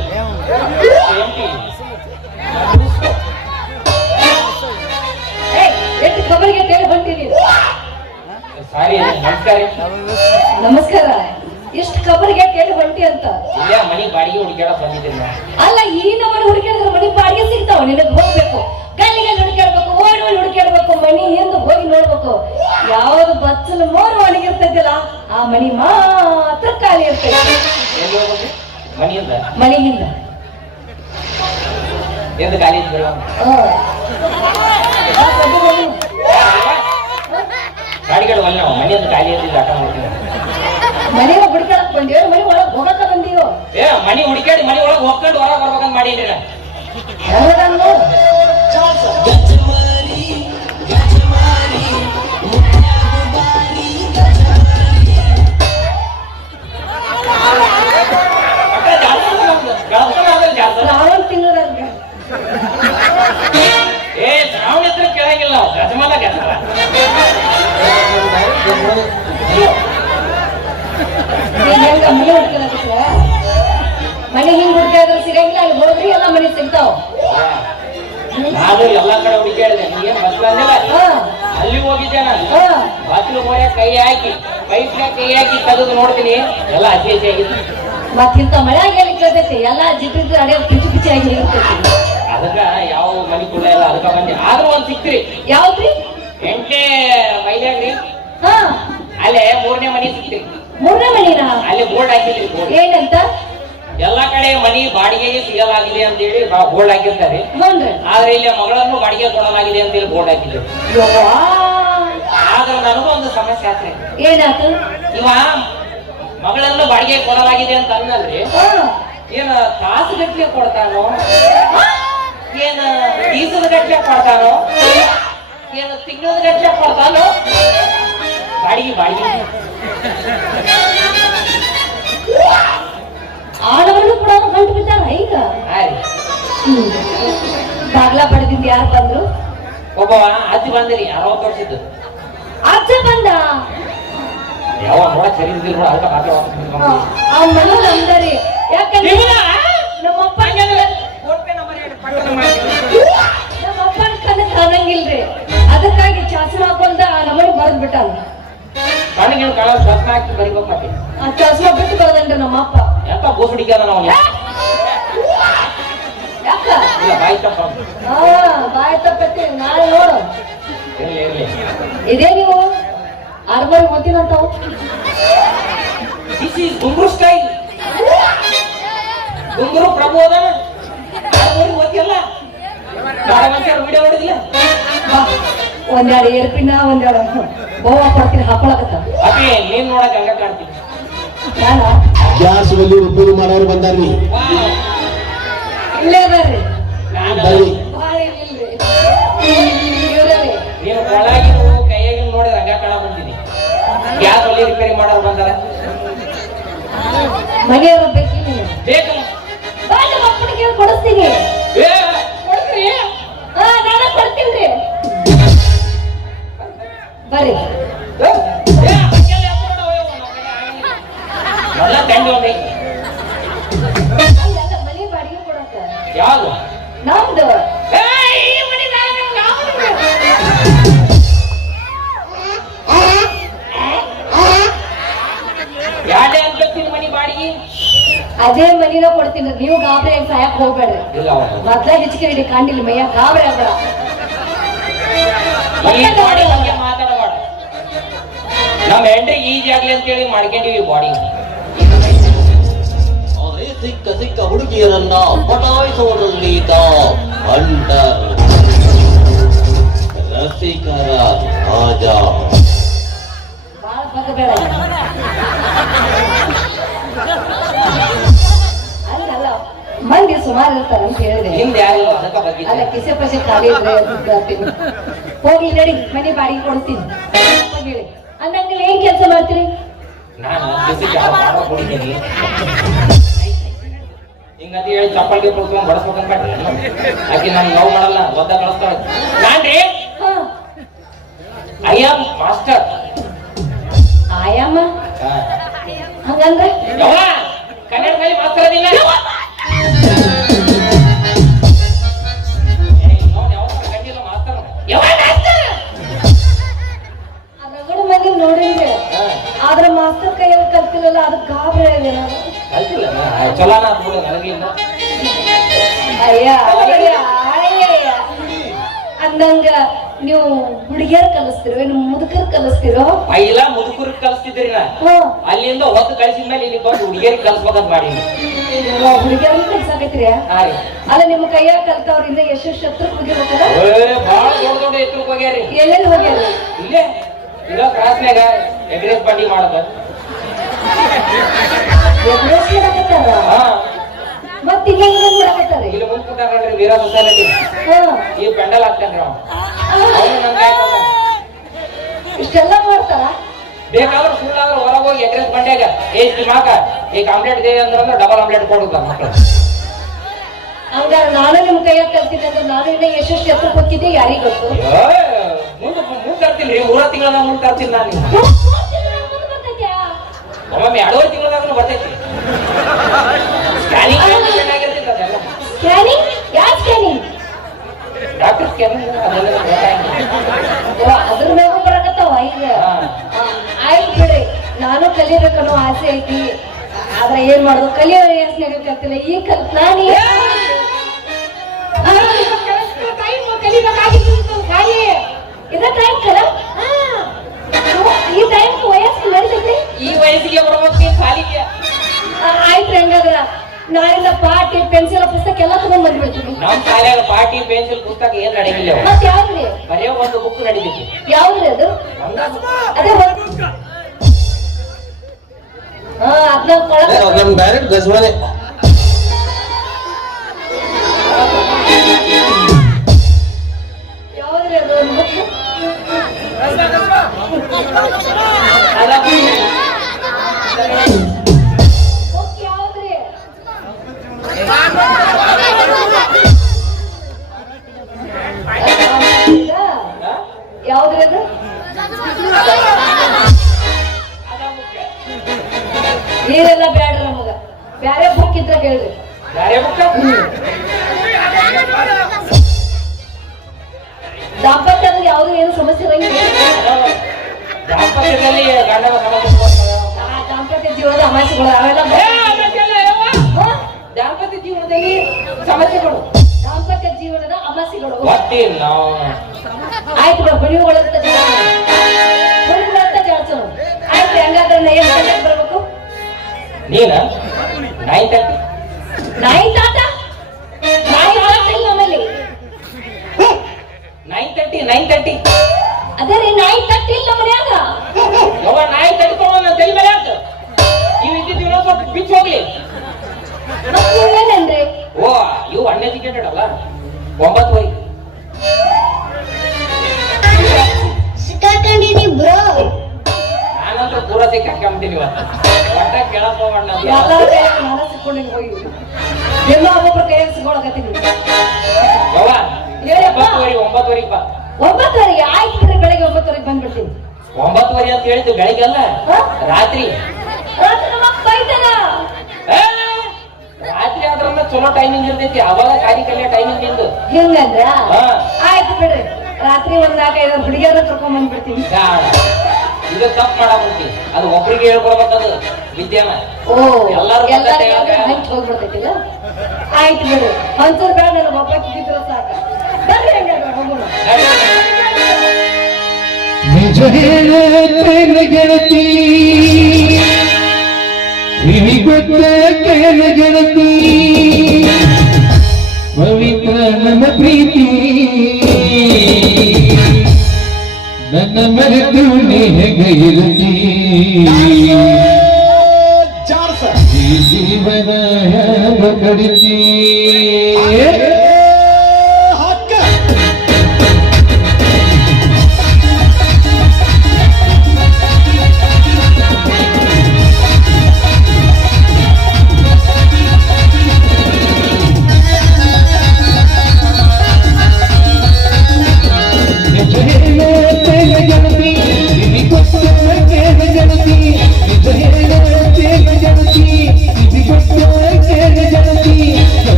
ಎಷ್ಟು ಖಬರಿಗೆ ಕೇಳಿ ಹೊಂಟಿನಿ. ಸಾರಿ ನಮಸ್ಕಾರ. ನಮಸ್ಕಾರ. ಎಷ್ಟು ಖಬರಿಗೆ ಕೇಳಿ ಹೊಂಟಿ ಅಂತ. ಇಲ್ಲ ಮನಿ ಬಾಡಿಗೆ ಹುಡುಕ್ಯಾಡ ಬಂದಿದ್ದೀನಿ. ಅಲ್ಲ ಈ ನಮ್ಮನೆ ಹುಡುಕ್ಯಾಡಿದ್ರೆ ಮನಿ ಬಾಡಿಗೆ ಸಿಗ್ತಾವ. ನಿನಗೆ ಹೋಗ್ಬೇಕು, ಗಲ್ಲಿಗೆ ಹುಡುಕ್ಯಾಡ್ಬೇಕು, ಓಡಿ ಹುಡುಕ್ಯಾಡ್ಬೇಕು, ಮನಿ ಹಿಂದೆ ಹೋಗಿ ನೋಡ್ಬೇಕು. ಯಾವ್ದು ಬಚ್ಚಲು 3 ಒಣಗಿರ್ತೈತಿಲ್ಲ ಆ ಮನಿ ಮಾತ್ರ ಖಾಲಿ ಇರ್ತೈತಿ. ಎಲ್ಲಿ ಹೋಗ್ಬೇಕು? ಮನಿಯಿಂದ ಮನೆಗಿಂದ ಎಂದು ಖಾಲಿ ಇದ್ಬಿಡ. ಗಾಡಿಗಳು ಒಳ್ಳೆ ಮನೆಯಿಂದ ಖಾಲಿ ಇದ್ದಿದ್ದು ಆಟ ಮಾಡ್ತೀವಿ. ಮನೆಗೆ ಹುಡುಕ್ಯಾಡಕ್ ಬಂದಿವ, ಮನೆ ಒಳಗ್ ಹೋಗಕ್ಕ ಬಂದಿವ. ಮನಿ ಹುಡುಕ್ಯಾಡಿ ಮನಿ ಒಳಗೆ ಹೋಗ್ಕೊಂಡು ಹೊರಗೆ ಬರ್ಬೇಕಂತ ಮಾಡಿದ್ರಿ. ಶ್ರಾವಣ ಹತ್ರ ಕೇಳಂಗಿಲ್ಲ ಗಜಮಾಲ ಗಜಮಾಲ. ಮನೆ ಹುಡುಕ್ಯಾಡಕ್ಕೆ ಮನೆ ಹಿಂಗ್ ಹುಡುಕ್ಯಾದ್ರೆ ಸಿಗಂಗಿಲ್ಲ. ಅಲ್ಲಿ ಹೋಗ್ರಿ ಎಲ್ಲ ಮನೆ ಸಿಗ್ತಾವ. ನಾನು ಎಲ್ಲಾ ಕಡೆ ಹುಡುಕ್ಯಾಡಿದೆ. ನೀವೇನ್ ಬಸ್ಲಂದಿಲ್ಲ ಅಲ್ಲಿ ಹೋಗಿದ್ದೆ. ನಾನು ಬಾತ್ಲು ಹೋಯ ಕೈ ಹಾಕಿ ಪೈಪ್ನ್ಯಾಗ ಕೈ ಹಾಕಿ ತೆಗೆದು ನೋಡ್ತೀನಿ ಎಲ್ಲ ಹಸಿ ಹಸಿ ಆಗಿತ್ತು. ಮತ್ತಿಂತ ಮಳೆ ಆಗಿ ಕೇಳ್ತೈತಿ ಎಲ್ಲ ಜಿಟ್ಟಿದ್ದು ಅಡಿಯೋ ಪಿಚಿ ಪಿಚಿ ಆಗಿ ಇರ್ತೈತಿ. ಅದಕ್ಕ ಯಾವ ಮನಿ ಕೂಡ ಇಲ್ಲ. ಅದಕ್ಕ ಬಂದೆ. ಆದ್ರೂ ಒಂದ್ ಸಿಕ್ತ್ರಿ. ಯಾವ್ದ್ರಿ? 8ನೇ ಮೈಲಾಗ್ರಿ. ಹಾ ಅಲ್ಲೇ 3ನೇ ಮನಿ ಸಿಕ್ತ್ರಿ. 3ನೇ ಮನಿನಾ? ಅಲ್ಲಿ ಬೋರ್ಡ್ ಹಾಕಿದ್ರಿ. ಬೋರ್ಡ್ ಏನಂತ? ಎಲ್ಲಾ ಕಡೆ ಮನಿ ಬಾಡಿಗೆಗೆ ಸಿಗಲಾಗಿದೆ ಅಂತ ಹೇಳಿ ಬೋರ್ಡ್ ಹಾಕಿರ್ತಾರೆ. ಹ್ಞೂನ್ರಿ. ಆದ್ರೆ ಇಲ್ಲಿ ಮಗಳನ್ನು ಬಾಡಿಗೆ ಕೊಡಲಾಗಿದೆ ಅಂತ ಹೇಳಿ ಬೋರ್ಡ್ ಹಾಕಿದ್ರು. ಆದ್ರೆ ನನಗೂ ಒಂದು ಸಮಸ್ಯೆ ಆತ್ರಿ. ಏನಾಯ್ತು? ಇವ ಮಗಳನ್ನು ಬಾಡಿಗೆ ಕೊಡಲಾಗಿದೆ ಅಂತ ಅನ್ನಲ್ರಿ, ಏನ ತಾಸು ಗಟ್ಲೆ ಕೊಡ್ತಾನೋ, ಏನ ಬೀಸದ ಗಟ್ಲೆ ಕೊಡ್ತಾನೋ, ಏನ ತಿಂಗಳ ಗಟ್ಲೆ ಕೊಡ್ತಾನೋ ಬಾಡಿಗೆ ಬಾಡಿಗೆ. ಆಡವನ್ನು ಕೂಡ ಗಂಟು ಬಿದ್ದಾರ ಈಗ. ಹಾರಿ ಬಾಗ್ಲ ಬಡದಿಂದ ಯಾರು ಬಂದ್ರು? ಒಬ್ಬವ ಅಜ್ಜಿ ಬಂದಿರಿ 60 ವರ್ಷದ್ದು ಅಜ್ಜ ಬಂದ ಯಾವ ನೋಡಕ್ ಸರಿ ಇದ್ದಿಲ್ಲ ನೋಡ ಅದಕ್ಕೆ ಮಾತ್ರ ಆ ಮನೆ ನಮ್ದರಿ ಯಾಕಂದ್ರೆ ನಮ್ಮಪ್ಪ ನಮ್ಮಪ್ಪನ ಕಣ್ಣು ಕಾಣಂಗಿಲ್ರಿ ಅದಕ್ಕಾಗಿ ಚಾಚು ಹಾಕೊಂಡ ಆ ನಮ್ಮನೆ ಬರೆದ್ ಬಿಟ್ಟಾನ ಕಣ್ಣಿಗೆ ಕಾಳ ಸ್ವಪ್ನ ಹಾಕಿ ಬರಿಬೇಕು ಮತ್ತೆ ಆ ಚಸ್ಮಾ ಬಿಟ್ಟು ಬರದನ್ರಿ ನಮ್ಮಪ್ಪ ಎಂತ ಬೋಸಡಿಗೆ ನಾವು ಯಾಕ ಇಲ್ಲ ಬಾಯಿ ತಪ್ಪ ಬಾಯ್ ತಪ್ಪೈತಿ ನಾಳೆ ನೋಡು ಇರ್ಲಿ ಇರ್ಲಿ ಇದೇ ನೀವು ಅರ್ಬರಿ ಓದ್ತೀನಂತಾವು ದಿಸ್ ಈಸ್ ಗುಂಗುರು ಸ್ಟೈಲ್ ಗುಂಗುರು ಪ್ರಭು ಅದಾನ ಅರ್ಬರಿ ಓದ್ತಿಯಲ್ಲ ನಾಳೆ ಮನುಷ್ಯರು ವಿಡಿಯೋ ನೋಡಿದಿಲ್ಲ ಒಂದೆರಡು ಏರ್ಪಿನ ಒಂದೆರಡು ಬೋವ ಕೊಡ್ತೀನಿ ಹಾಕೊಳಕತ್ತ ಅಪ್ಪಿ ನೀನ್ ನೋಡಕ್ ಹಂಗ ಕಾಣ್ತೀನಿ ನಾನ ಗ್ಯಾಸ್ ಒಲಿ ರಿಪೇರಿ ಮಾಡೋರು ಬಂದಾರ್ರಿ ಇಲ್ಲೇ ಬರ್ರಿ ನಾನು ಬರ್ರಿ ಭಾಳ ಇಲ್ರಿ ಇವ್ರೇ ನೀನು ಒಳಗಿನ ಕೈಯಾಗಿನ ನೋಡಿದ್ರೆ ಹಂಗ ಕಾಣ ಬಂದಿನಿ ಗ್ಯಾಸ್ ಒಲಿ ರಿಪೇರಿ ಮಾಡೋರು ಬಂದಾರ ಮನೆಯವ್ರ ಬೇಕಿ ನೀನು ಬೇಕಲ್ಲ ಬಾ ನಿಮ್ಮ ಅಪ್ಪನಿಗೆ ಕೊಡಿಸ್ತೀನಿ ಏ ಕೊಡ್ತೀರಿ ನಾನ ಕೊಡ್ತೀನಿ ಬರ್ರಿ ಮೊದಲ ತಂಡಿ ಒಂದೈ ಅಲ್ಲ ಮನೆ ಬಾಡಿಗೆ ಕೊಡಕ ಯಾವ್ದು ನಮ್ದು ಯಾಡೆ ಅಂತ ಬರ್ತೀನಿ ಮನಿ ಬಾಡಿಗೆ ಅದೇ ಮನಿನ ಕೊಡ್ತೀನಿ ನೀವು ಗಾಬರಿ ಆಗಿ ಸಾಯಕ್ ಹೋಗ್ಬೇಡ್ರಿ ಇಲ್ಲ ಮೊದ್ಲ ಹೆಚ್ಚಿಗೆ ಹಿಡಿ ಕಾಣಿಲ್ಲ ಮೈಯ ಗಾಬರಿ ಆಗ್ಬೇಡ ಈ ಬಾಡಿ ಬಗ್ಗೆ ಮಾತಾಡಬೇಡ ನಮ್ಮ ಹೆಂಡ್ರಿಗೆ ಈಜಿ ಆಗ್ಲಿ ಅಂತೇಳಿ ಮಾಡ್ಕೊಂಡಿವಿ ಬಾಡಿ ಆದ್ರೆ ಸಿಕ್ಕ ಸಿಕ್ಕ ಹುಡುಗಿಯರನ್ನ ಪಟಾಯಿಸುವುದರಲ್ಲೀತ ಬಂಟರ್ ರಸಿಕರ ರಾಜ ಬಾಳ ಬಗ್ಗಬೇಡ ಅಲ್ಲ ಮಂದಿ ಸುಮಾರು ಇರ್ತಾರ ಅಂತ ಹೇಳಿದೆ ಹಿಂದೆ ಯಾರಿಲ್ಲ ಅದಕ್ಕ ಬಗ್ಗೆ ಅಲ್ಲ ಕಿಸೆ ಪಸೆ ಖಾಲಿ ಇದ್ರೆ ಬರ್ತೀನಿ ಹೋಗ್ಲಿ ನಡಿ ಮನೆ ಬಾಡಿಗೆ ಕೊಡ್ತೀನಿ ಹೇಳಿ ಅಂದಂಗೆ ಏನ್ ಕೆಲಸ ಮಾಡ್ತೀರಿ ನಾನು ಬಿಸಿಗೆ ಹಾಲು ಕುಡಿತೀನಿ ಹಿಂಗಂತ ಹೇಳಿ ಚಪ್ಪಲ್ಗೆ ಕೊಡ್ಕೊಂಡು ಬಡಸ್ಬೇಕಂತ ಮಾಡ್ತೀನಿ ಆಕೆ ನಾನು ಲವ್ ಮಾಡಲ್ಲ ಒದ್ದ ಕಳಿಸ್ತಾಳೆ ನಾನ್ರಿ ಹಾ ಐ ಆಮ್ ಮಾಸ್ಟರ್ ಆಯಾಮ ಹಂಗಂದ್ರೆ ಯವ್ವ ಕನ್ನಡದಲ್ಲಿ ಮಾಸ್ಟರ್ ಅದಿಲ್ಲ ರಗಡ ಮಂದಿ ನೋಡಿದ್ರೆ ಆದ್ರ ಮಾಸ್ತರ್ ಕೈಯಲ್ಲಿ ಕಲ್ತಿಲ್ಲಲ್ಲ ಅದಕ್ಕೆ ಗಾಬರಿ ಆಗಿದೆ ನಾನು ಕಲ್ತಿಲ್ಲ ಚಲೋನ ಆಗ್ಬೋದು ನನಗಿಂದ ಅಯ್ಯ ಅಯ್ಯ ಅಯ್ಯ ಅಂದಂಗ ನೀವು ಹುಡುಗಿಯರ್ ಕಲಿಸ್ತಿರೋ ಏನು ಮುದುಕರ್ ಕಲಿಸ್ತಿರೋ ಇಲ್ಲ ಮುದುಕರು ಕಲಿಸ್ತಿದ್ರಿ ನಾ ಹ್ಮ್ ಅಲ್ಲಿಂದ ಹೊತ್ತು ಕಳಿಸಿದ ಮೇಲೆ ಇಲ್ಲಿ ಬಂದು ಹುಡುಗಿಯರಿಗೆ ಕಲಿಸ್ಬೇಕಂತ ಮಾಡೀನಿ ಹುಡುಗಿಯರ್ ಕಲ್ಸಾಕೈತ್ರಿ ಹಾ ರೀ ಅಲ್ಲ ನಿಮ್ಮ ಕೈಯಾಗ ಕಲ್ತವ್ರಿಂದ ಎಷ್ಟು ಶತ್ರು ಹೋಗಿರ್ಬೇಕಲ್ಲ ಭಾಳ ದೊಡ್ಡ ದೊಡ್ಡ ಎತ್ತರಕ್ಕೆ ಹೋಗ್ಯಾರಿ ಎಲ್ಲೆಲ್ಲಿ ಹೋಗ್ಯಾರ ಇಲ್ಲೇ ಇರೋ ಕ್ರಾಸ್ನ್ಯಾಗ ಎಗ್ರೆಸ್ ಬಂಡಿ ಮಾಡೋದು ಮಾಡಕತ್ತಾರ ಹಾ ಮತ್ತ ಈಗ ಮಾಡಕತ್ತಾರ ಇಲ್ಲಿ ಮುಂದ್ ಕೂತಾರ್ರಿ ವೀರ ಸೊಸೈಟಿ ಈ ಪೆಂಡಲ್ ಹಾಕ್ತೇನ್ರಿ ಅವ್ನು ನಂಗೆ ಇಷ್ಟೆಲ್ಲ ಮಾಡ್ತಾರ ಬೇಕಾದ್ರೆ ಸುಳ್ಳಾದ್ರೆ ಹೊರಗೆ ಹೋಗಿ ಎಗ್ರೆಸ್ ಬಂಡ್ಯಾಗ ಮಾಕ ಈಗ ಆಮ್ಲೆಟ್ ದೇ ಅಂದ್ರೆ ಡಬಲ್ ಆಮ್ಲೆಟ್ ಕೊಡುತ್ತ ಮಕ್ಕಳು ಹಂಗಾರ ನಾನು ನಿಮ್ ಕೈಯಾಗ ಕಲ್ತೀನಿ ಅಂದ್ರೆ ನಾನು ಇನ್ನ ಎಷ್ಟು ಎತ್ತರ ಹೋಗಿದ್ದೆ ಯಾರಿಗ ಗೊತ್ತು ಮುಂದ್ ತರ್ತೀನಿ ಊರ ತಿಂಗಳದಾಗ ಮುಂದ್ ತರ್ತೀನಿ ನಾನು ಒಮ್ಮೊಮ್ಮೆ 2 ತಿಂಗಳದಾಗ ಬರ್ತೈತಿ ಸ್ಕ್ಯಾನಿಂಗ್ ಚೆನ್ನಾಗಿರ್ತೈತೆ ಅದೆಲ್ಲ ಸ್ಕ್ಯಾನಿಂಗ್ ಯಾವ ಸ್ಕ್ಯಾನಿಂಗ್ ಡಾಕ್ಟರ್ ಸ್ಕ್ಯಾನಿಂಗ್ ಅದೆಲ್ಲ ಅದ್ರ ಮ್ಯಾಗ ಬರಕತ್ತಾವ ಈಗ ಆಯ್ತು ಬಿಡಿ ನಾನು ಕಲಿಬೇಕನ್ನೋ ಆಸೆ ಐತಿ ಆದ್ರೆ ಏನ್ ಮಾಡೋದು ಕಲಿಯೋ ಯೋಚನೆ ಕಲ್ತಿಲ್ಲ ಈಗ ಕಲ್ತ್ ನಾನು ಇದ ಟೈಮ್ ಕಲ ಈ ಟೈಮ್ ವಯಸ್ಸು ನಡೀತೈತಿ ಈ ವಯಸ್ಸಿಗೆ ಬರ್ಬೇಕು ಸಾಲಿಗೆ ಆಯ್ತು ಹಂಗಾದ್ರ ನಾಳಿಂದ ಪಾಟಿ ಪೆನ್ಸಿಲ್ ಪುಸ್ತಕ ಎಲ್ಲ ತಗೊಂಡ್ ಬಂದ್ಬಿಡ್ತೀನಿ ನಮ್ ಶಾಲ್ಯಾಗ ಪಾಟಿ ಪೆನ್ಸಿಲ್ ಪುಸ್ತಕ ಏನ್ ನಡೆಯಿಲ್ಲ ಮತ್ ಯಾವ್ದ್ರಿ ಬರೀ ಒಂದು ಬುಕ್ ನಡೀತೈತಿ ಯಾವ್ದ್ರಿ ಅದು ಅದೇ ಅದ್ನ ಕೊಳ ನಮ್ ಡೈರೆಕ್ಟ್ ಗಜವಾನೆ ಯಾವ್ದ್ರಿ ಅದು ಒಂದು ಬುಕ್ ಯಾವ್ದ್ರಿ ನೀರೆಲ್ಲ ಬ್ಯಾಡ್ರಿ ನಮಗ ಬ್ಯಾರೆ ಬುಕ್ ಇದ್ರ ಕೇಳ್ರಿ ಯಾರೇ ಬುಕ್ಕ ದಾಂಪತ್ಯದ ಯಾವ್ದು ಏನು ಸಮಸ್ಯೆ ಇರಂಗಿಲ್ಲ ದಾಂಪತ್ಯದಲ್ಲಿ ಗಂಡನ ದಾಂಪತ್ಯ ಜೀವನದ ಸಮಸ್ಯೆಗಳು ಅವೆಲ್ಲ ಹಾ? ದಾಂಪತ್ಯ ಜೀವನದಲ್ಲಿ ಸಮಸ್ಯೆಗಳು ದಾಂಪತ್ಯ ಜೀವನದ ಸಮಸ್ಯೆಗಳು ಗೊತ್ತಿಲ್ಲ ಆಯ್ತು ಬಣಿಗಳಂತ ಜಾಡ್ಸೋಣ ಆಯ್ತು ಹೆಂಗಾದ್ರೆ ಏನ್ ಗಂಟೆಗೆ ಬರ್ಬೇಕು ನೀನ 9:30 ನಾಯಿ ತಾತ ನಾಯಿ ತಾತ ಇಲ್ಲ ನಮ್ಮಲ್ಲಿ 9:30 ಅದೇ ರೀ ನಾಯಿ ತಟ್ಟಿ ಇಲ್ಲ ಮನ್ಯಾಗ ಯವ್ವ ನಾಯಿ ತಡ್ಕೊಂಡು ನನ್ನ ತಲೆ ಮೇಲೆ ಹಾಕು ನೀವು ಇದ್ದಿದ್ದು ಇನ್ನೊಂದು ಸ್ವಲ್ಪ ಬಿಚ್ಚು ಹೋಗ್ಲಿ ಮತ್ತೆ ನೀವೇನೇನ್ರಿ ಓ ಇವು ಅನ್ಎಜುಕೇಟೆಡ್ ಅಲ್ಲ 9:00 ಸಿಕ್ಕಾಕೊಂಡಿನಿ ಬ್ರೋ ನಾನಂತೂ ಪೂರ ಸಿಕ್ಕಾಕೊಂಬಿಟ್ಟಿನಿ ಇವತ್ತು ಒಟ್ಟ ಕೇಳಪ್ಪ ಅಣ್ಣ ಎಲ್ಲರ ಕೈಯಾಗ ನಾನು ಸಿಕ್ಕೊಂಡಿನಿ ಹೋಗಿ ಎಲ್ಲ ಒಬ್ಬೊಬ್ರ ಕೈಯಾಗ ಸಿಕ್ಕೊಳಕತ್ತೀನಿ ಯವ್ವ ಹೇಳಪ್ಪ 9:00 ಬಾ 9:00 ಆಯ್ತು ಬಿಡ್ರಿ ಬೆಳಗ್ಗೆ 9:00 ಬಂದ್ಬಿಡ್ತೀನಿ 9:00 ಅಂತ ಹೇಳಿದ್ದು ಬೆಳಿಗ್ಗೆ ಅಲ್ಲ ಹಾ? ರಾತ್ರಿ ರಾತ್ರಿ ನಮ್ಮ ಅಪ್ಪ ಬೈತಾನ ಏ, ರಾತ್ರಿ ಆದ್ರನ್ನ ಚಲೋ ಟೈಮಿಂಗ್ ಇರ್ತೈತಿ ಅವಾಗ ಕಾರ್ಯ ಕಲಿಯೋ ಟೈಮಿಂಗ್ ನಿಂದು ಹಿಂಗಂದ್ರ ಹಾ. ಆಯ್ತು ಬಿಡ್ರಿ ರಾತ್ರಿ ಒಂದ್ 4-5 ಹುಡುಗಿಯರ ಕರ್ಕೊಂಡ್ ಬಂದ್ಬಿಡ್ತೀನಿ ಬ್ಯಾಡ. ಇದು ತಪ್ಪು ಮಾಡಾಕಂತಿ ಅದು ಒಬ್ರಿಗೆ ಹೇಳ್ಕೊಡ್ಬೇಕದು ವಿದ್ಯಾನ ಓ ಎಲ್ಲಾರು ಹಂಚ್ ಹೋಗ್ಬಿಡ್ತೈತಿಲ್ಲ ಆಯ್ತು ಬಿಡು ಒಂಚೂರು ಬೇಡ ನನಗೆ ಒಬ್ಬ ಇದ್ರೆ ಸಾಕ ಬರ್ರಿ ಹಂಗಾದ್ರೆ ಹೋಗೋಣ ನಿಜ ಹೇಳೇನ ಗೆಳತಿ ನಿನಗೊತ್ತೇನ ಗೆಳತಿ ಪವಿತ್ರ ನನ್ನ ಪ್ರೀತಿ ನನ್ನ ಮರೆತು ನೀ ಹೇಗೆ ಇರತಿ ಈ ಜೀವನ ಹೇಗ ಕಡಿತಿ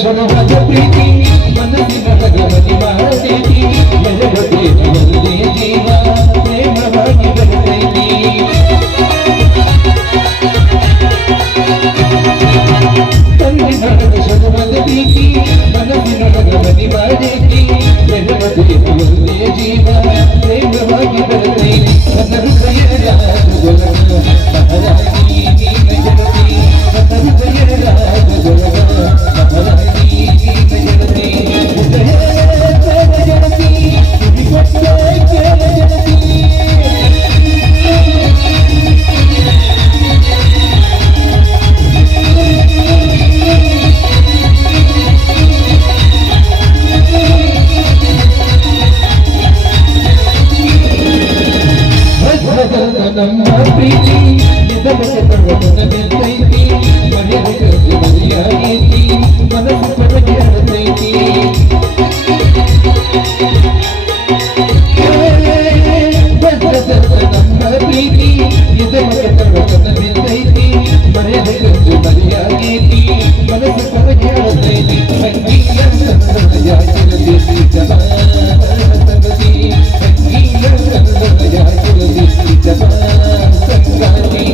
ಸೊಲಭದ ಪ್ರೀತಿ ಮನಸ್ಸಿನ ಗಮನಿ ಮಾಡತೈತಿ ಎಲ್ಲರದೇ ಒಂದೇ ಜೀವ ಪ್ರೇಮವಾಗಿ ಬರ್ತೈತಿ ಕಣ್ಣಿನೊಳಗ ಸೊಲಭದ ಪ್ರೀತಿ ಮನಸ್ಸಿನೊಳಗ ಗಮನಿ ಮಾಡತೈತಿ ಎಲ್ಲರದೇ ಒಂದೇ ಜೀವ ಪ್ರೇಮವಾಗಿ ಬರ್ತೈತಿ ನನ್ನ ಹೃದಯದ ಮಹಾರಾಣಿ ನೀನ ಗೆಳತಿ ನನ್ನ ಹೃದಯದ ನಮ್ಮ ಪ್ರೀತಿ ಇದಕ್ಕೆ ತಗೊಳ್ಳ ಬೆತ್ತೈತಿ ಮನೆಯ ಮನೆಯಾಗೈತಿ ಮನಸ್ಸು ಪರಗೆ ಹರತೈತಿ ನಮ್ಮ ಪ್ರೀತಿ ಇದಕ್ಕೆ ತಗೊಳ್ಳ ಬೆತ್ತೈತಿ ಮನೆಯ ಮನೆಯಾಗೈತಿ ಮನಸ್ಸು ಪರಗೆ ಹರತೈತಿ ಸಂಗೀತ ಯಾಗಿರಲಿ ಜನ ಸಂಗತಿ ಸಂಗೀತ ಯಾಗಿರಲಿ ಜನ ಸಂಗಾತಿ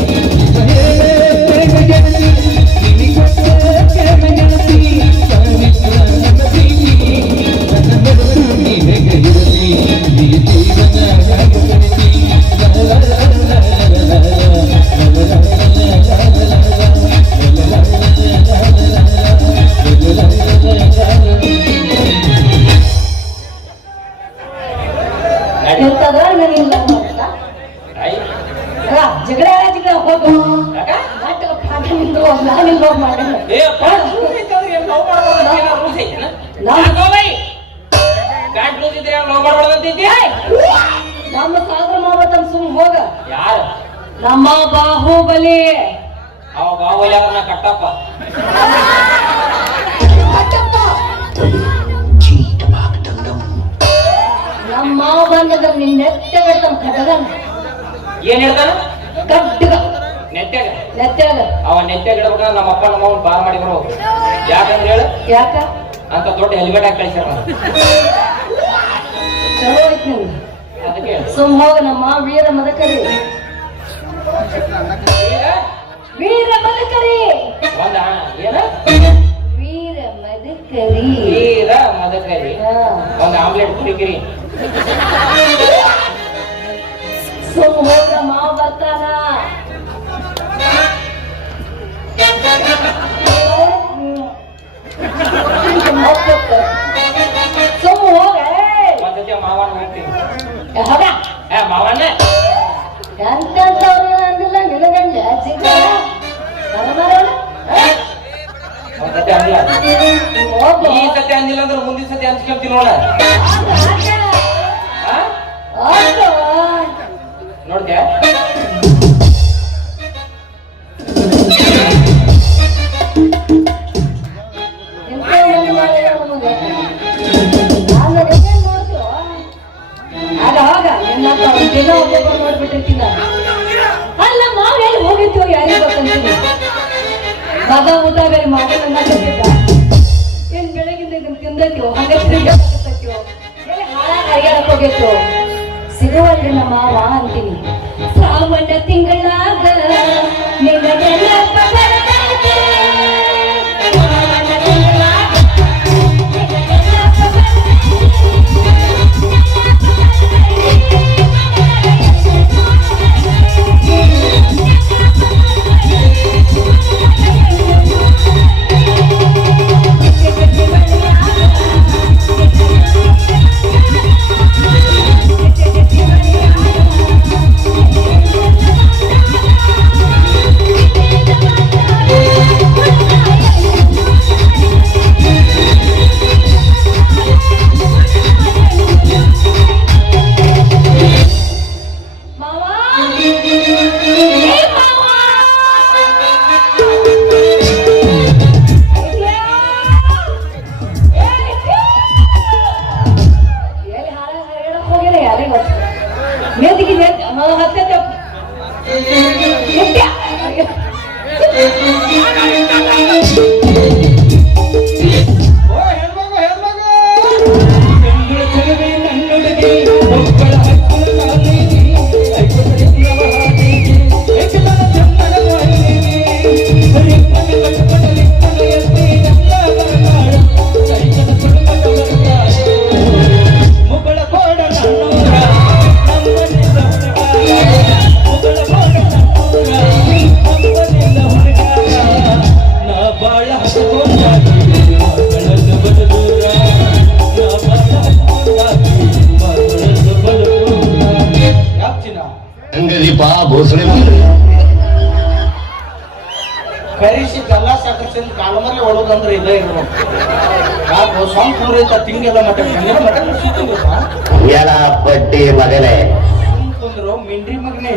ಎಂತದ್ರ ನನಗಿಲ್ಲ ಅಂತ ಜಗಳ ಹೋಗು ನಾನಿಲ್ಲ ಮಾಡಿ ನಮ್ಮ ಸಾಗರ ಮಾಡ್ಬೇಕಂತ ಸುಮ್ ಹೋಗ. ಯಾರು ನಮ್ಮ ಬಾಹುಬಲಿ. ಅವ ಬಾಹುಬಲಿ ಅವ್ರನ್ನ ಕಟ್ಟಪ್ಪ. ನಮ್ಮ ಮಾವ ಬಂದದ ನಿನ್ ನೆತ್ತಾಗ ಕಟ್ಟಗನ್. ಏನ್ ಹೇಳ್ತಾನ? ಕಟ್ಟಗ ನೆತ್ತಾಗ ನೆತ್ತಾಗ ಅವ ನೆತ್ತಾಗ ಇಡ್ಬೇಕಂದ್ರೆ ನಮ್ಮ ಅಪ್ಪ ನಮ್ಮ ಅವ್ನು ಬಾರ್ ಮಾಡಿ ಬರ್ಬೇಕು. ಯಾಕಂದ್ರೆ ಹೇಳು, ಯಾಕ ಅಂತ ದೊಡ್ಡ ಹೆಲ್ಮೆಟ್ ಹಾಕಿ ಕಳಿಸ್ಯಾರ. ಚಲೋ ಐತ್ ನಿಮ್ಗೆ. ಅದಕ್ಕೆ ಸುಮ್ ಹೋಗ. ನಮ್ಮ ವೀರ ಮದಕರಿ ವೀರ ಮದಕರಿ ಒಂದ ಏನ ವೀರ ಮದಕರಿ ವೀರ ಮದಕರಿ ಒಂದ್ ಆಮ್ಲೆಟ್ ಕುಡಿಕಿರಿ. ಸುಮ್ ಹೋಗ. ಮಾವ ಬರ್ತಾನ. ಸುಮ್ ಹೋಗ. ಒಂದ್ಸತಿ ಮಾವನ್ ಹೋಗ್ತೀನಿ. ಹೋಗ ಮಾವಣ್ಣ ಎಂತವ್ರು ಅಂದಿಲ್ಲ ನಿನಗಂಡ ಚಿಕ್ಕ ಒಂದ್ಸತಿ ಅಂದಿಲ್ಲ. ಈ ಸತಿ ಅಂದಿಲ್ಲ ಅಂದ್ರೆ ಮುಂದಿನ ಸತಿ ಹಂಚ್ಕೊಂತೀನಿ ನೋಡ. ನೋಡ್ದ್ಯಾ? ನೋಡ್ಬಿಟ್ಟಿರ್ತೀನಿ. ಅಲ್ಲ ಮಾವ ಎಲ್ಲಿ ಹೋಗಿತ್ತು ಯಾರಿಗೆ ಗೊತ್ತಂತೀನಿ. ಮಗ ಊಟ ಬೇರೆ ಮಾಡಿ ಏನ್ ಬೆಳಗಿಂದ ಇದನ್ನ ತಿಂದೈತಿವೋ ಹಂಗೆ ತಿರುಗಾಕತ್ತೈತಿವೋ ಎಲ್ಲಿ ಹಾಳಾಗಿ ಹರಿಯಾಡಕ್ ಹೋಗಿತ್ತು. ಸಿಗುವಲ್ರಿ ನಮ್ಮ ಮಾವ ಅಂತೀನಿ. ಶ್ರಾವಣ ತಿಂಗಳಾಗ ನಿನ್ನ ನೆನಪ ಬರ್ತೈತೆ. ಶ್ರಾವಣ ತಿಂಗಳಾಗ ನಿನ್ನ ನೆನಪ ಭೋಸಳೆ ಕರಿಸಿ ಗಲ್ಲ ಸಾಕಿಸಿಂದ ಕಾಲಮಲ್ಲಿ ಒಳಗಂದ್ರೆ ಇದೇ ಇರ್ಬೇಕು. ಯಾಕೋ ಸ್ವಂತ ಊರಿಂದ ತಿಂಗೆಲ್ಲ ಎಲ್ಲ ಬಡ್ಡಿ ಮಗನೇ ಕುಂದ್ರು ಮಿಂಡ್ರಿ ಮಗನೇ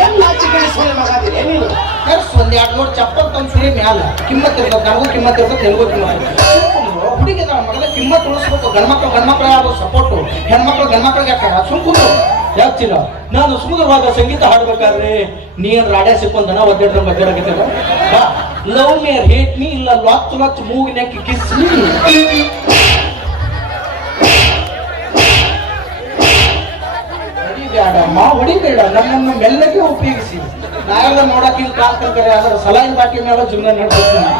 ಏನ್ ನಾಚಿಕೆ ಮಗಾದಿರಿ ನೀವು. ಕರ್ಸ್ ಒಂದ್ 2-3 ಚಪ್ಪಲ್ ತಂದ್ರಿ ಮ್ಯಾಲ ಕಿಮ್ಮತ್ ಇರ್ಬೇಕು. ನನಗೂ ಕಿಮ್ಮತ್ ಇರ್ಬೇಕು, ನಿನಗೂ ಕಿಮ್ಮತ್. ಹುಡುಗಿ ಮಗಳ ಕಿಮ್ಮತ್ ಉಳಿಸ್ಬೇಕು. ಗಂಡ್ಮಕ್ಳು ಯಾರು ಸಪೋರ್ಟು, ಹೆಣ್ಮಕ್ಳು ಗಂಡ್ಮಕ್ಳಿಗೆ ಹಾಕಾರ ಸುಮ್ಕುಂದ್ರು. ಯಾಕ್ತಿಲ್ಲ ನಾನು ಸುಂದರವಾದ ಸಂಗೀತ ಹಾಡ್ಬೇಕಾದ್ರೆ ನೀನ್ ರಾಡ್ಯ ಸಿಕ್ಕೊಂದನ ಒದ್ದಾಡ್ರ ಮಧ್ಯಾಡಕತ್ತೇವ. Love me or hate me, ಇಲ್ಲ ಲೊಚ್ ಮೂಗಿನಾಕಿ ಕಿಸ್ ಮೀ. ಹೊಡಿಬೇಡಮ್ಮ ಹೊಡಿಬೇಡ, ನನ್ನನ್ನು ಮೆಲ್ಲಗೆ ಉಪಯೋಗಿಸಿ. ನಾವೆಲ್ಲ ನೋಡಕ್ ಇಲ್ಲಿ ಕಾಲ್ಕಂತಾರೆ, ಅದರ ಸಲಾಯಿ ಬಾಕಿ ಮೇಲೆ ಜೀವನ ನಡೆಸ್ತೀನಿ.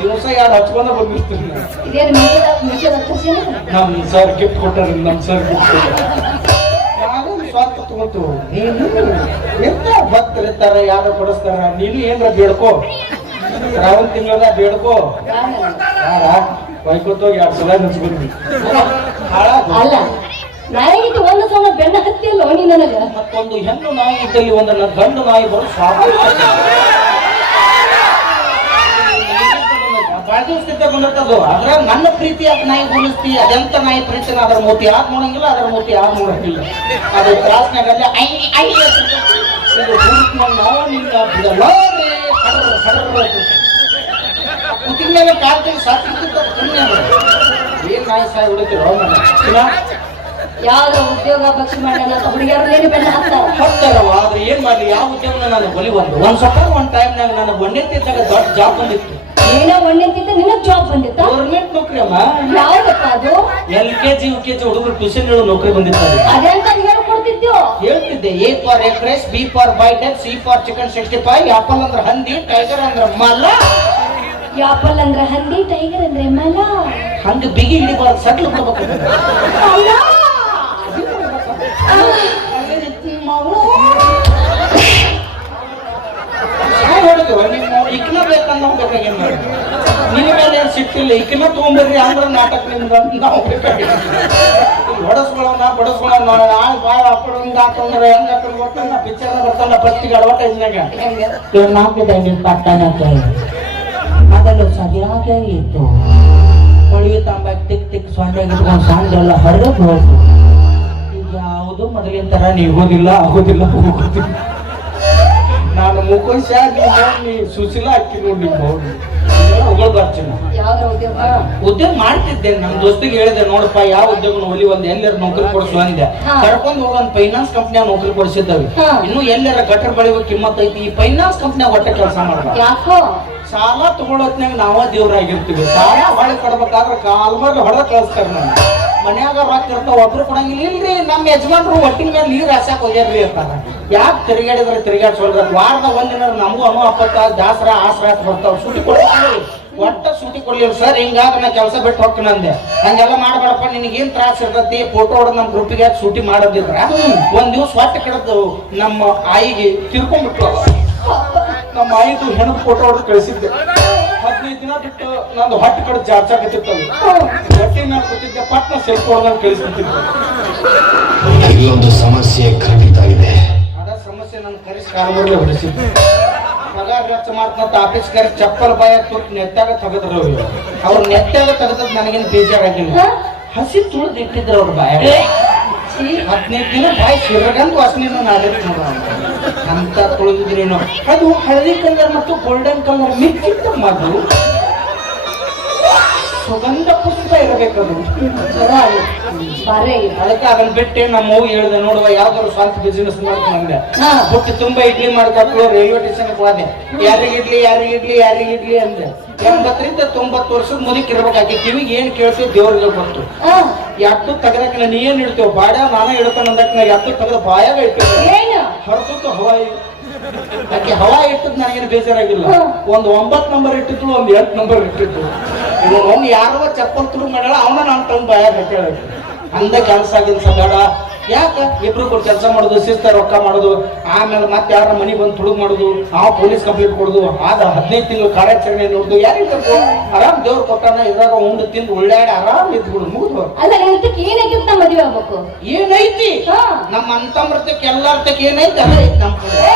ದಿವಸ 2 ಹಚ್ಕೊಂಡ ಬಂದಿರ್ತೀನಿ. ನಮ್ ಸರ್ ಗಿಫ್ಟ್ ಕೊಟ್ಟಾರ, ನಮ್ ಸರ್ ಗಿಫ್ಟ್ ಸ್ವಾರ್ಥ ತಗೋತು. ನೀನು ಎಂತ ಭಕ್ತರಿರ್ತಾರ, ಯಾರು ಕೊಡಿಸ್ತಾರ, ನೀನು ಏನ್ರ ಬೇಡ್ಕೋ. ಶ್ರಾವಣ ತಿಂಗಳ ಬೇಡ್ಕೋ. ವೈಕೋತೋಗಿ 2 ಸಲ ನಚ್ಕೊಂಡ್ವಿ. ಅಲ್ಲ ನಾಯಿಗಿಟ್ಟು ಒಂದು ಸಲ ಬೆನ್ನ ಹತ್ತಿಯಲ್ಲ ನೀ ನನಗ. ಮತ್ತೊಂದು ಹೆಣ್ಣು ನಾಯಿ ಇದ್ದಲ್ಲಿ ಒಂದು ಗಂಡು ನಾಯಿ ಬರೋ ಸ್ವಾಭಾವಿಕ. ಬಾಳ ದಿವಸ ಬಂದಿರ್ತದು. ಅದ್ರ ನನ್ನ ಪ್ರೀತಿ ಯಾಕೆ ನಾಯಿ ಹೋಲಿಸ್ತಿ? ಅದೆಂತ ನಾಯಿ ಪ್ರೀತಿನ ಅದರ ಮೂತಿ ಯಾಕೆ ನೋಡಂಗಿಲ್ಲ, ಅದರ ಮೂತಿ ಯಾಕೆ ನೋಡಂಗಿಲ್ಲ. ಅದು ಕ್ಲಾಸ್ನಾಗ ಕುತ್ತಿನ ಮೇಲೆ ಕಾಲ್ತಲ್ಲಿ ಸಾಕಿರ್ತಿದ್ದ ಏನ್ ನಾಯಿ ಸಾಯಿ ಹೊಡಿತೀರೋ ಯಾವ್ದ್ರ ಉದ್ಯೋಗ ಭಕ್ಷಿ ಮಾಡ್ಯಾನ ಅಂತ ಹುಡುಗಿಯರು ಏನು ಬೆನ್ನ ಹತ್ತಾರವ. ಆದ್ರೆ ಏನ್ ಮಾಡ್ಲಿ, ಯಾವ ಉದ್ಯೋಗ ನಾನು ಒಲಿ ಒಂದ್ ಸ್ವಲ್ಪ ಒಂದ್ ಟೈಮ್ನಾಗ ನನಗೆ ಒಂದೇತಿದ್ದಾಗ ದೊಡ್ಡ ಜಾಬ್ ಬಂದಿತ್ತು. ಏನೋ ಒಂದೇತಿದ್ದ ನಿನಗ್ ಜಾಬ್ ಬಂದಿತ್ತ? ಗೌರ್ಮೆಂಟ್ ನೌಕರಿ ಅಮ್ಮ. ಯಾವ್ದಪ್ಪ ಅದು? LKG UKG ಹುಡುಗರು ಟ್ಯೂಷನ್ ಹೇಳೋ ನೌಕರಿ ಬಂದಿತ್ತು. ಅದೆಂತ ಹೇಳ್ಕೊಡ್ತಿದ್ಯೋ? ಹೇಳ್ತಿದ್ದೆ. A for egg rice, B for boiled egg, C for chicken 65, apple ಅಂದ್ರೆ ಹಂದಿ, ಟೈಗರ್ ಅಂದ್ರೆ ಮಲ. ಆಪಲ್ ಅಂದ್ರೆ ಹಂದಿ, ಟೈಗರ್ ಅಂದ್ರೆ ಮಲ. ಹಂಗ ಬಿಗಿ ಹಿಡಿಬಾರ್ದು, ಸಟ್ಲು ಕೊಡ್ಬೇಕು. ಇಕ್ನ ಬೇಕಂದ ಬೇಕಾಗೇನ್ ಮಾಡಿ ನಿನ್ನ ಮೇಲೆ ಏನ್ ಸಿಟ್ಟಿಲ್ಲ. ಇಕ್ನ ತಗೊಂಬರ್ರಿ ಅಂದ್ರೆ ನಾಟಕ ನಿಮ್ಗೆ ನಾವು ಬೇಕಾಗಿಲ್ಲ. ಹೊಡಸ್ಕೊಳ್ಳೋಣ ಬಡಸ್ಕೊಳ್ಳೋಣ ಬಾಯ್ ಹಾಕೊಂಡು ಹಿಂಗ ಹಾಕೊಂಡ್ರೆ ಹೆಂಗ ಹಾಕೊಂಡು ಬರ್ತಾನ ಪಿಕ್ಚರ್ ಬರ್ತಾನ ಫಸ್ಟಿಗೆ ಅಡ್ವರ್ಟೈಸ್ನಾಗ ಅದೆಲ್ಲ ಸರಿಯಾಗೇ ಇತ್ತು. ಹೊಳಿಗೆ ತಾಂಬಾಕ್ ತಿಕ್ ತಿಕ್ ಸ್ವಾಂಡ್ಯಾಗ ಇಟ್ಕೊಂಡು ಸಾಂಗೆಲ್ಲ ಹರಿದು ಹೋಗು. ಈಗ ಯಾವುದು ಮೊದಲಿನ ತರ ನೀಗೋದಿಲ್ಲ, ಆಗೋದಿಲ್ಲ, ಹೋಗೋದಿಲ್ಲ. ನಾನು ಮುಖಂಶ ನೀ ಸುಶೀಲ ಹಾಕಿ ನೋಡಿ ಉದ್ಯೋಗ ಮಾಡ್ತಿದ್ದೆ. ನಮ್ ದೋಸ್ತಿಗೆ ಹೇಳಿದೆ, ನೋಡಪ್ಪ ಯಾವ ಉದ್ಯೋಗ ಒಲಿ ಒಂದ್ ಎಲ್ಲರ ನೌಕರಿ ಕೊಡಿಸು ಅಂದೆ. ಕರ್ಕೊಂಡ್ ಹೋಗೋನ್ ಫೈನಾನ್ಸ್ ಕಂಪ್ನಿಯಾಗ ನೌಕರಿ ಕೊಡಿಸಿದ್ದಾವೆ. ಇನ್ನು ಎಲ್ಲರ ಗಟರ್ ಬಳಿವ ಕಿಮ್ಮತ್ ಐತಿ. ಈ ಫೈನಾನ್ಸ್ ಕಂಪ್ನಿಯಾಗ ಒಟ್ಟೆ ಕೆಲಸ ಮಾಡ್ಬಾರ್ದು. ಯಾಕೋ? ಸಾಲ ತಗೊಳತ್ನಾಗ ನಾವ ದೇವ್ರಾಗಿರ್ತೀವಿ. ಸಾಲ ಹೊಳೆ ಕೊಡ್ಬೇಕಾದ್ರೆ ಕಾಲ್ಮರ್ಲಿ ಹೊಡೆದ ಕಳಿಸ್ತಾರ. ನಾನು ಮನ್ಯಾಗ ರೊಕ್ಕ ಇರ್ತಾವ, ಒಬ್ರು ಕೊಡಂಗಿಲ್ಲ. ಇಲ್ರಿ ನಮ್ಮ ಯಜಮಾನ್ರು ಒಟ್ಟಿನ ಮೇಲೆ ನೀರ್ ಹಾಸಕ್ ಹೋಗ್ಯಾರ್ರಿ ಅಂತಾರ. ಯಾಕೆ ತಿರುಗಾಡಿದ್ರೆ ತಿರುಗಾಡ್ಸೋಲ್ರ? ವಾರದ ಒಂದಿನ ನಮಗೂ ಅನುಪತ್ತ ದಾಸರ ಆಸರ ಬರ್ತಾವ. ಸುಟಿ ಕೊಡ್ತೀವಿ, ಒಟ್ಟ ಸುಟಿ ಕೊಡ್ಲಿಲ್ಲ ಸರ್. ಹಿಂಗಾದ್ರೆ ನಾ ಕೆಲಸ ಬಿಟ್ಟು ಹೋಗ್ತೀನಂದೆ. ಹಂಗೆಲ್ಲ ಮಾಡ್ಬೇಡಪ್ಪ, ನಿನಗೇನ್ ತ್ರಾಸ ಇರ್ತೈತಿ, ಫೋಟೋ ಹೊಡೆದ್ ನಮ್ಮ ಗ್ರೂಪಿಗೆ ಶೂಟಿ ಮಾಡೋದಿದ್ರ ಒಂದ್ ದಿವ್ಸ ಹೊಟ್ಟೆ ಕಡದು ನಮ್ಮ ಆಯಿಗೆ ತಿರ್ಕೊಂಡ್ಬಿಟ್ಟು ನಮ್ಮ ಆಯಿದು ಹೆಣ್ಣು ಫೋಟೋ ಹೊಡೆದು ಕಳಿಸಿದ್ದೆ. 15 ದಿನ ಬಿಟ್ಟು ನಂದು ಹೊಟ್ಟೆ ಕಡೆ ಜಾರ್ಚಾಕತ್ತಿರ್ತವೆ. ಹೊಟ್ಟೆ ಮೇಲೆ ಕೂತಿದ್ದೆ, ಪಟ್ನ ಸೆಲ್ಫ್ ಹೊಡೆದಂಗೆ ಕಳಿಸ್ಬಿಟ್ಟಿದ್ದೆ. ಇಲ್ಲೊಂದು ಸಮಸ್ಯೆ ಖಂಡಿತ ಇದೆ. ಅದ ಸಮಸ್ಯೆ ನನ್ನ ಕರೆಸಿ ಕಾಲಮರ್ಲೆ ಹೊಡಿಸಿದ್ದೆ. ಪಗಾರ ವೆಚ್ಚ ಮಾಡ್ತಂತ ಆಫೀಸ್ ಕರೆ ಚಪ್ಪಲ್ ಬಾಯ ತುರ್ತು ನೆತ್ತಾಗ ತೆಗೆದ್ರು. ಅವ್ರು ನೆತ್ತಾಗ ತೆಗೆದದ್ ನನಗೇನು ಬೇಜಾರಾಗಿಲ್ಲ. ಹಸಿ ತುಳಿದು ಇಟ್ಟಿದ್ರು ಅವ್ರ ಬಾಯ. 15 ದಿನ ಬಾಯಿ ಸಿರಗಂತ ವಾಸನೆ ನಾಡಿತ್ತು ನೋಡ ಅಂತ ತುಳಿದ್ರೇನು. ಅದು ಹಳದಿ ಕಲರ್ ಮತ್ತು ಗೋಲ್ಡನ್ ಕಲರ್ ಮಿಕ್ಸ್ ಇತ್ತು ಮದು. ಸುಗಂಧ ಪುಷ್ಪ ಇರಬೇಕದು. ಅದಕ್ಕೆ ಅದನ್ನ ಬಿಟ್ಟೆ ನಮ್ಮ ಮಗು ಹೇಳಿದೆ, ನೋಡುವ ಯಾವ್ದಾದ್ರು ಸ್ವಂತ ಬಿಸಿನೆಸ್ ಮಾಡ್ಕೊಂಡೆ. ಬುಟ್ಟಿ ತುಂಬಾ ಇಡ್ಲಿ ಮಾಡ್ಕೊಟ್ಲು. ರೈಲ್ವೆ ಸ್ಟೇಷನ್ ಹೋದೆ. ಯಾರಿಗಿಡ್ಲಿ ಅಂದೆ. 80ರಿಂದ 90 ವರ್ಷದ ಮುದುಕಿ ಇರ್ಬೇಕಾಗಿ. ಕಿವಿಗೆ ಏನ್ ಕೇಳ್ತೀವಿ ದೇವ್ರಿಗೆ ಗೊತ್ತು. ಎಟ್ಟು ತೆಗದಕ್ಕಿಲ್ಲ, ನೀ ಏನ್ ಇಡ್ತೇವ ಬಾಡ ನಾನ ಇಡ್ತಾನ ಅಂದಕ್ ನಾ ಎಟ್ಟು ತೆಗೆದ ಬಾಯಾಗ ಇಟ್ಟಿದ್ದೆ. ಹೊರತು ಹವಾಯಿ ಯಾಕೆ ಹವಾ ಇಟ್ಟದ್ ನನಗೇನು ಬೇಜಾರಾಗಿಲ್ಲ. ಒಂದ್ 9 ನಂಬರ್ ಇಟ್ಟಿದ್ರು, ಒಂದ್ 8 ನಂಬರ್ ಇಟ್ಟಿದ್ರು. ಅವ್ನು ಯಾರೋ ಚಪ್ಪಲ್ ತುಡು ಮಾಡ್ಯಾಳ, ಅವನ ನಾನು ತಂದು ಬಾಯಾಗ ಹಾಕ್ಯಾಳ. ಅಂದ ಕೆಲಸ ಬೇಡ. ಯಾಕ ಇಬ್ರು ಕೂಡ ಕೆಲಸ ಮಾಡೋದು, ಶಿಸ್ತ ರೊಕ್ಕ ಮಾಡೋದು, ಆಮೇಲೆ ಮತ್ತೆ ಯಾರ ಮನೆಗೆ ಬಂದು ತುಡುಗ್ ಮಾಡೋದು, ನಾವು ಪೊಲೀಸ್ ಕಂಪ್ಲೇಂಟ್ ಕೊಡೋದು, ಆದ 15 ತಿಂಗಳು ಕಾರ್ಯಾಚರಣೆ ನೋಡುದು. ಯಾರಿಗೆ ಆರಾಮ್ ದೇವ್ರು ಕೊಟ್ಟಾನ, ಇದ್ರಾಗ ಉಂಡು ತಿಂದು ಉಳ್ಳಾಡಿ ಆರಾಮ್ ಇದ್ಬಿಡು ಮುಗಿದು. ಏನಾಗಿತ್ತು ಮದುವೆ ಆಗ್ಬೇಕು? ಏನೈತಿ ನಮ್ಮ ಅಂತಮ್ರತಕ್ಕೆ ಎಲ್ಲಾರ್ತಕ್ಕೆ ಏನೈತಿ ಅದ ಐತಿ ನಮ್ಮ ಕಡೆ.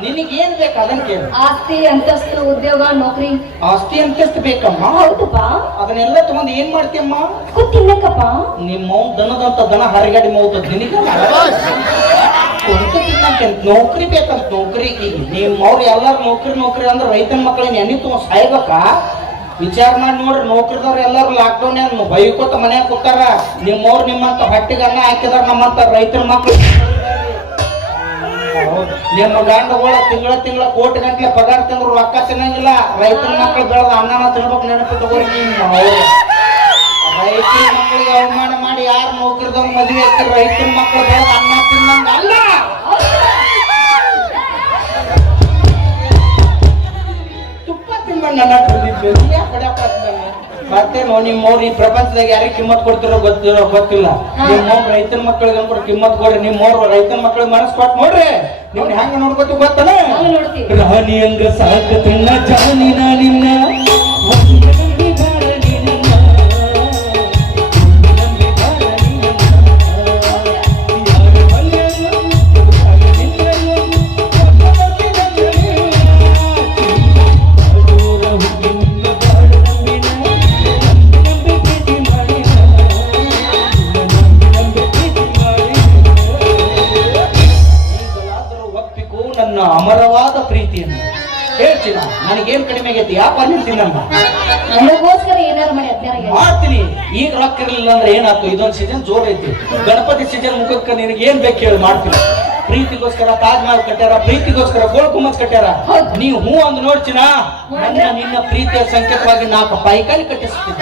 ನಿನಗೇನ್ ಬೇಕು ಅದನ್ನ ಕೇಳು. ಆಸ್ತಿ ಅಂತಸ್ತು ಉದ್ಯೋಗ ನೌಕರಿ. ಆಸ್ತಿ ಅಂತಸ್ತು ಬೇಕಮ್ಮ. ಹೌದಪ್ಪ. ಅದನ್ನೆಲ್ಲ ತಗೊಂಡು ಏನ್ ಮಾಡ್ತೀಯಮ್ಮ? ತಿನ್ನಕಪ್ಪ. ನಿಮ್ಮ ದನದಂತ ದನ ಹರಿಗಾಡಿ ಮೌತದ ನಿನಗೆ ನೌಕರಿ ಬೇಕಂತ. ನೌಕರಿ ನಿಮ್ಮವ್ರು ಎಲ್ಲಾರು ನೌಕರಿ ಅಂದ್ರೆ ರೈತನ ಮಕ್ಕಳನ್ನ ಎಣ್ಣೆ ತಗೊಂಡ್ ಸಾಯ್ಬೇಕಾ? ವಿಚಾರ ಮಾಡಿ ನೋಡ್ರಿ. ನೌಕರಿದವ್ರು ಎಲ್ಲಾರು ಲಾಕ್ಡೌನ್ ಬೈಕೋತ ಮನ್ಯಾಗ ಕೂತಾರ. ನಿಮ್ಮವ್ರು ನಿಮ್ಮಂತ ಹೊಟ್ಟಿಗೆ ಅನ್ನ ಹಾಕಿದಾರ. ನಮ್ಮಂತ ರೈತರ ಮಕ್ಕಳು ನಿಮ್ಮ ಗಂಡಗಳ ತಿಂಗಳ ಕೋಟಿ ಗಂಟ್ಲೆ ಪಗಾರ ತಿಂದ್ರು ರೊಕ್ಕ ತಿನ್ನಂಗಿಲ್ಲ. ರೈತನ ಮಕ್ಕಳು ಬೆಳೆದ ಅನ್ನನ ತಿನ್ಬೇಕು. ನೆನಪಿಟ್ಟುಕೊಂಡು ರೈತರ ಮಕ್ಕಳಿಗೆ ಅವಮಾನ ಮಾಡಿ ಯಾರು ನೌಕರಿದವ್ರು ಮದುವೆ ಆಗ್ತಾರೆ? ರೈತರ ಮಕ್ಕಳು ಬೆಳೆದ ಅನ್ನ ತಿನ್ನಂಗ ಅಲ್ಲ. ತುಪ್ಪ ತಿನ್ನಂಗ ಮತ್ತೇನೋ ನಿಮ್ಮವ್ರು ಈ ಪ್ರಪಂಚದಾಗ ಯಾರಿಗೆ ಕಿಮ್ಮತ್ ಕೊಡ್ತಿರೋ ಗೊತ್ತಿಲ್ಲ. ನಿಮ್ಮವ್ರು ರೈತನ ಮಕ್ಕಳಿಗೆ ಅಂದ್ಬಿಟ್ಟು ಕಿಮ್ಮತ್ ಕೊಡ್ರಿ. ನಿಮ್ಮವ್ರು ರೈತನ ಮಕ್ಕಳಿಗೆ ಮನಸ್ಸು ಕೊಟ್ಟು ನೋಡ್ರಿ. ನಿಮ್ಗೆ ಹೆಂಗ ನೋಡ್ಕೊತೀವಿ ಗೊತ್ತಲ್ಲ? ರಾಣಿ ಅಂದ್ರ ಸಾಕ ತಿನ್ನ ಜಾನಿನ ನಿನ್ನ ಅಮರವಾದ ಪ್ರೀತಿಯನ್ನು ಹೇಳ್ತೀನ. ನನಗೇನ್ ಕಡಿಮೆ ಆಗೈತಿ ಯಾಕೆ ನಿಂತಿನಮ್ಮ ನನಗೋಸ್ಕರ ಏನಾರು ಮಾಡಿ ಅದ್ಯಾರಿಗೆ ಮಾಡ್ತೀನಿ. ಈಗ ರೊಕ್ಕ ಇರ್ಲಿಲ್ಲ ಅಂದ್ರೆ ಏನಾಯ್ತು, ಇದೊಂದು ಸೀಸನ್ ಜೋರ್ ಐತಿ. ಗಣಪತಿ ಸೀಸನ್ ಮುಖಕ್ಕೆ ನಿನಗೆ ಏನ್ ಬೇಕು ಹೇಳಿ ಮಾಡ್ತೀನಿ. ಪ್ರೀತಿಗೋಸ್ಕರ ತಾಜ್ ಮಹಲ್ ಕಟ್ಟ್ಯಾರ, ಪ್ರೀತಿಗೋಸ್ಕರ ಗೋಲ್ ಗುಮ್ಮಚ್ ಕಟ್ಟ್ಯಾರ. ನೀವು ಹೂ ಅಂದ್ ನೋಡ್ತೀನ, ನಿನ್ನ ಪ್ರೀತಿಯ ಸಂಕೇತವಾಗಿ 4 ಪೈಕಾನಿ ಕಟ್ಟಿಸ್ತೀನಿ.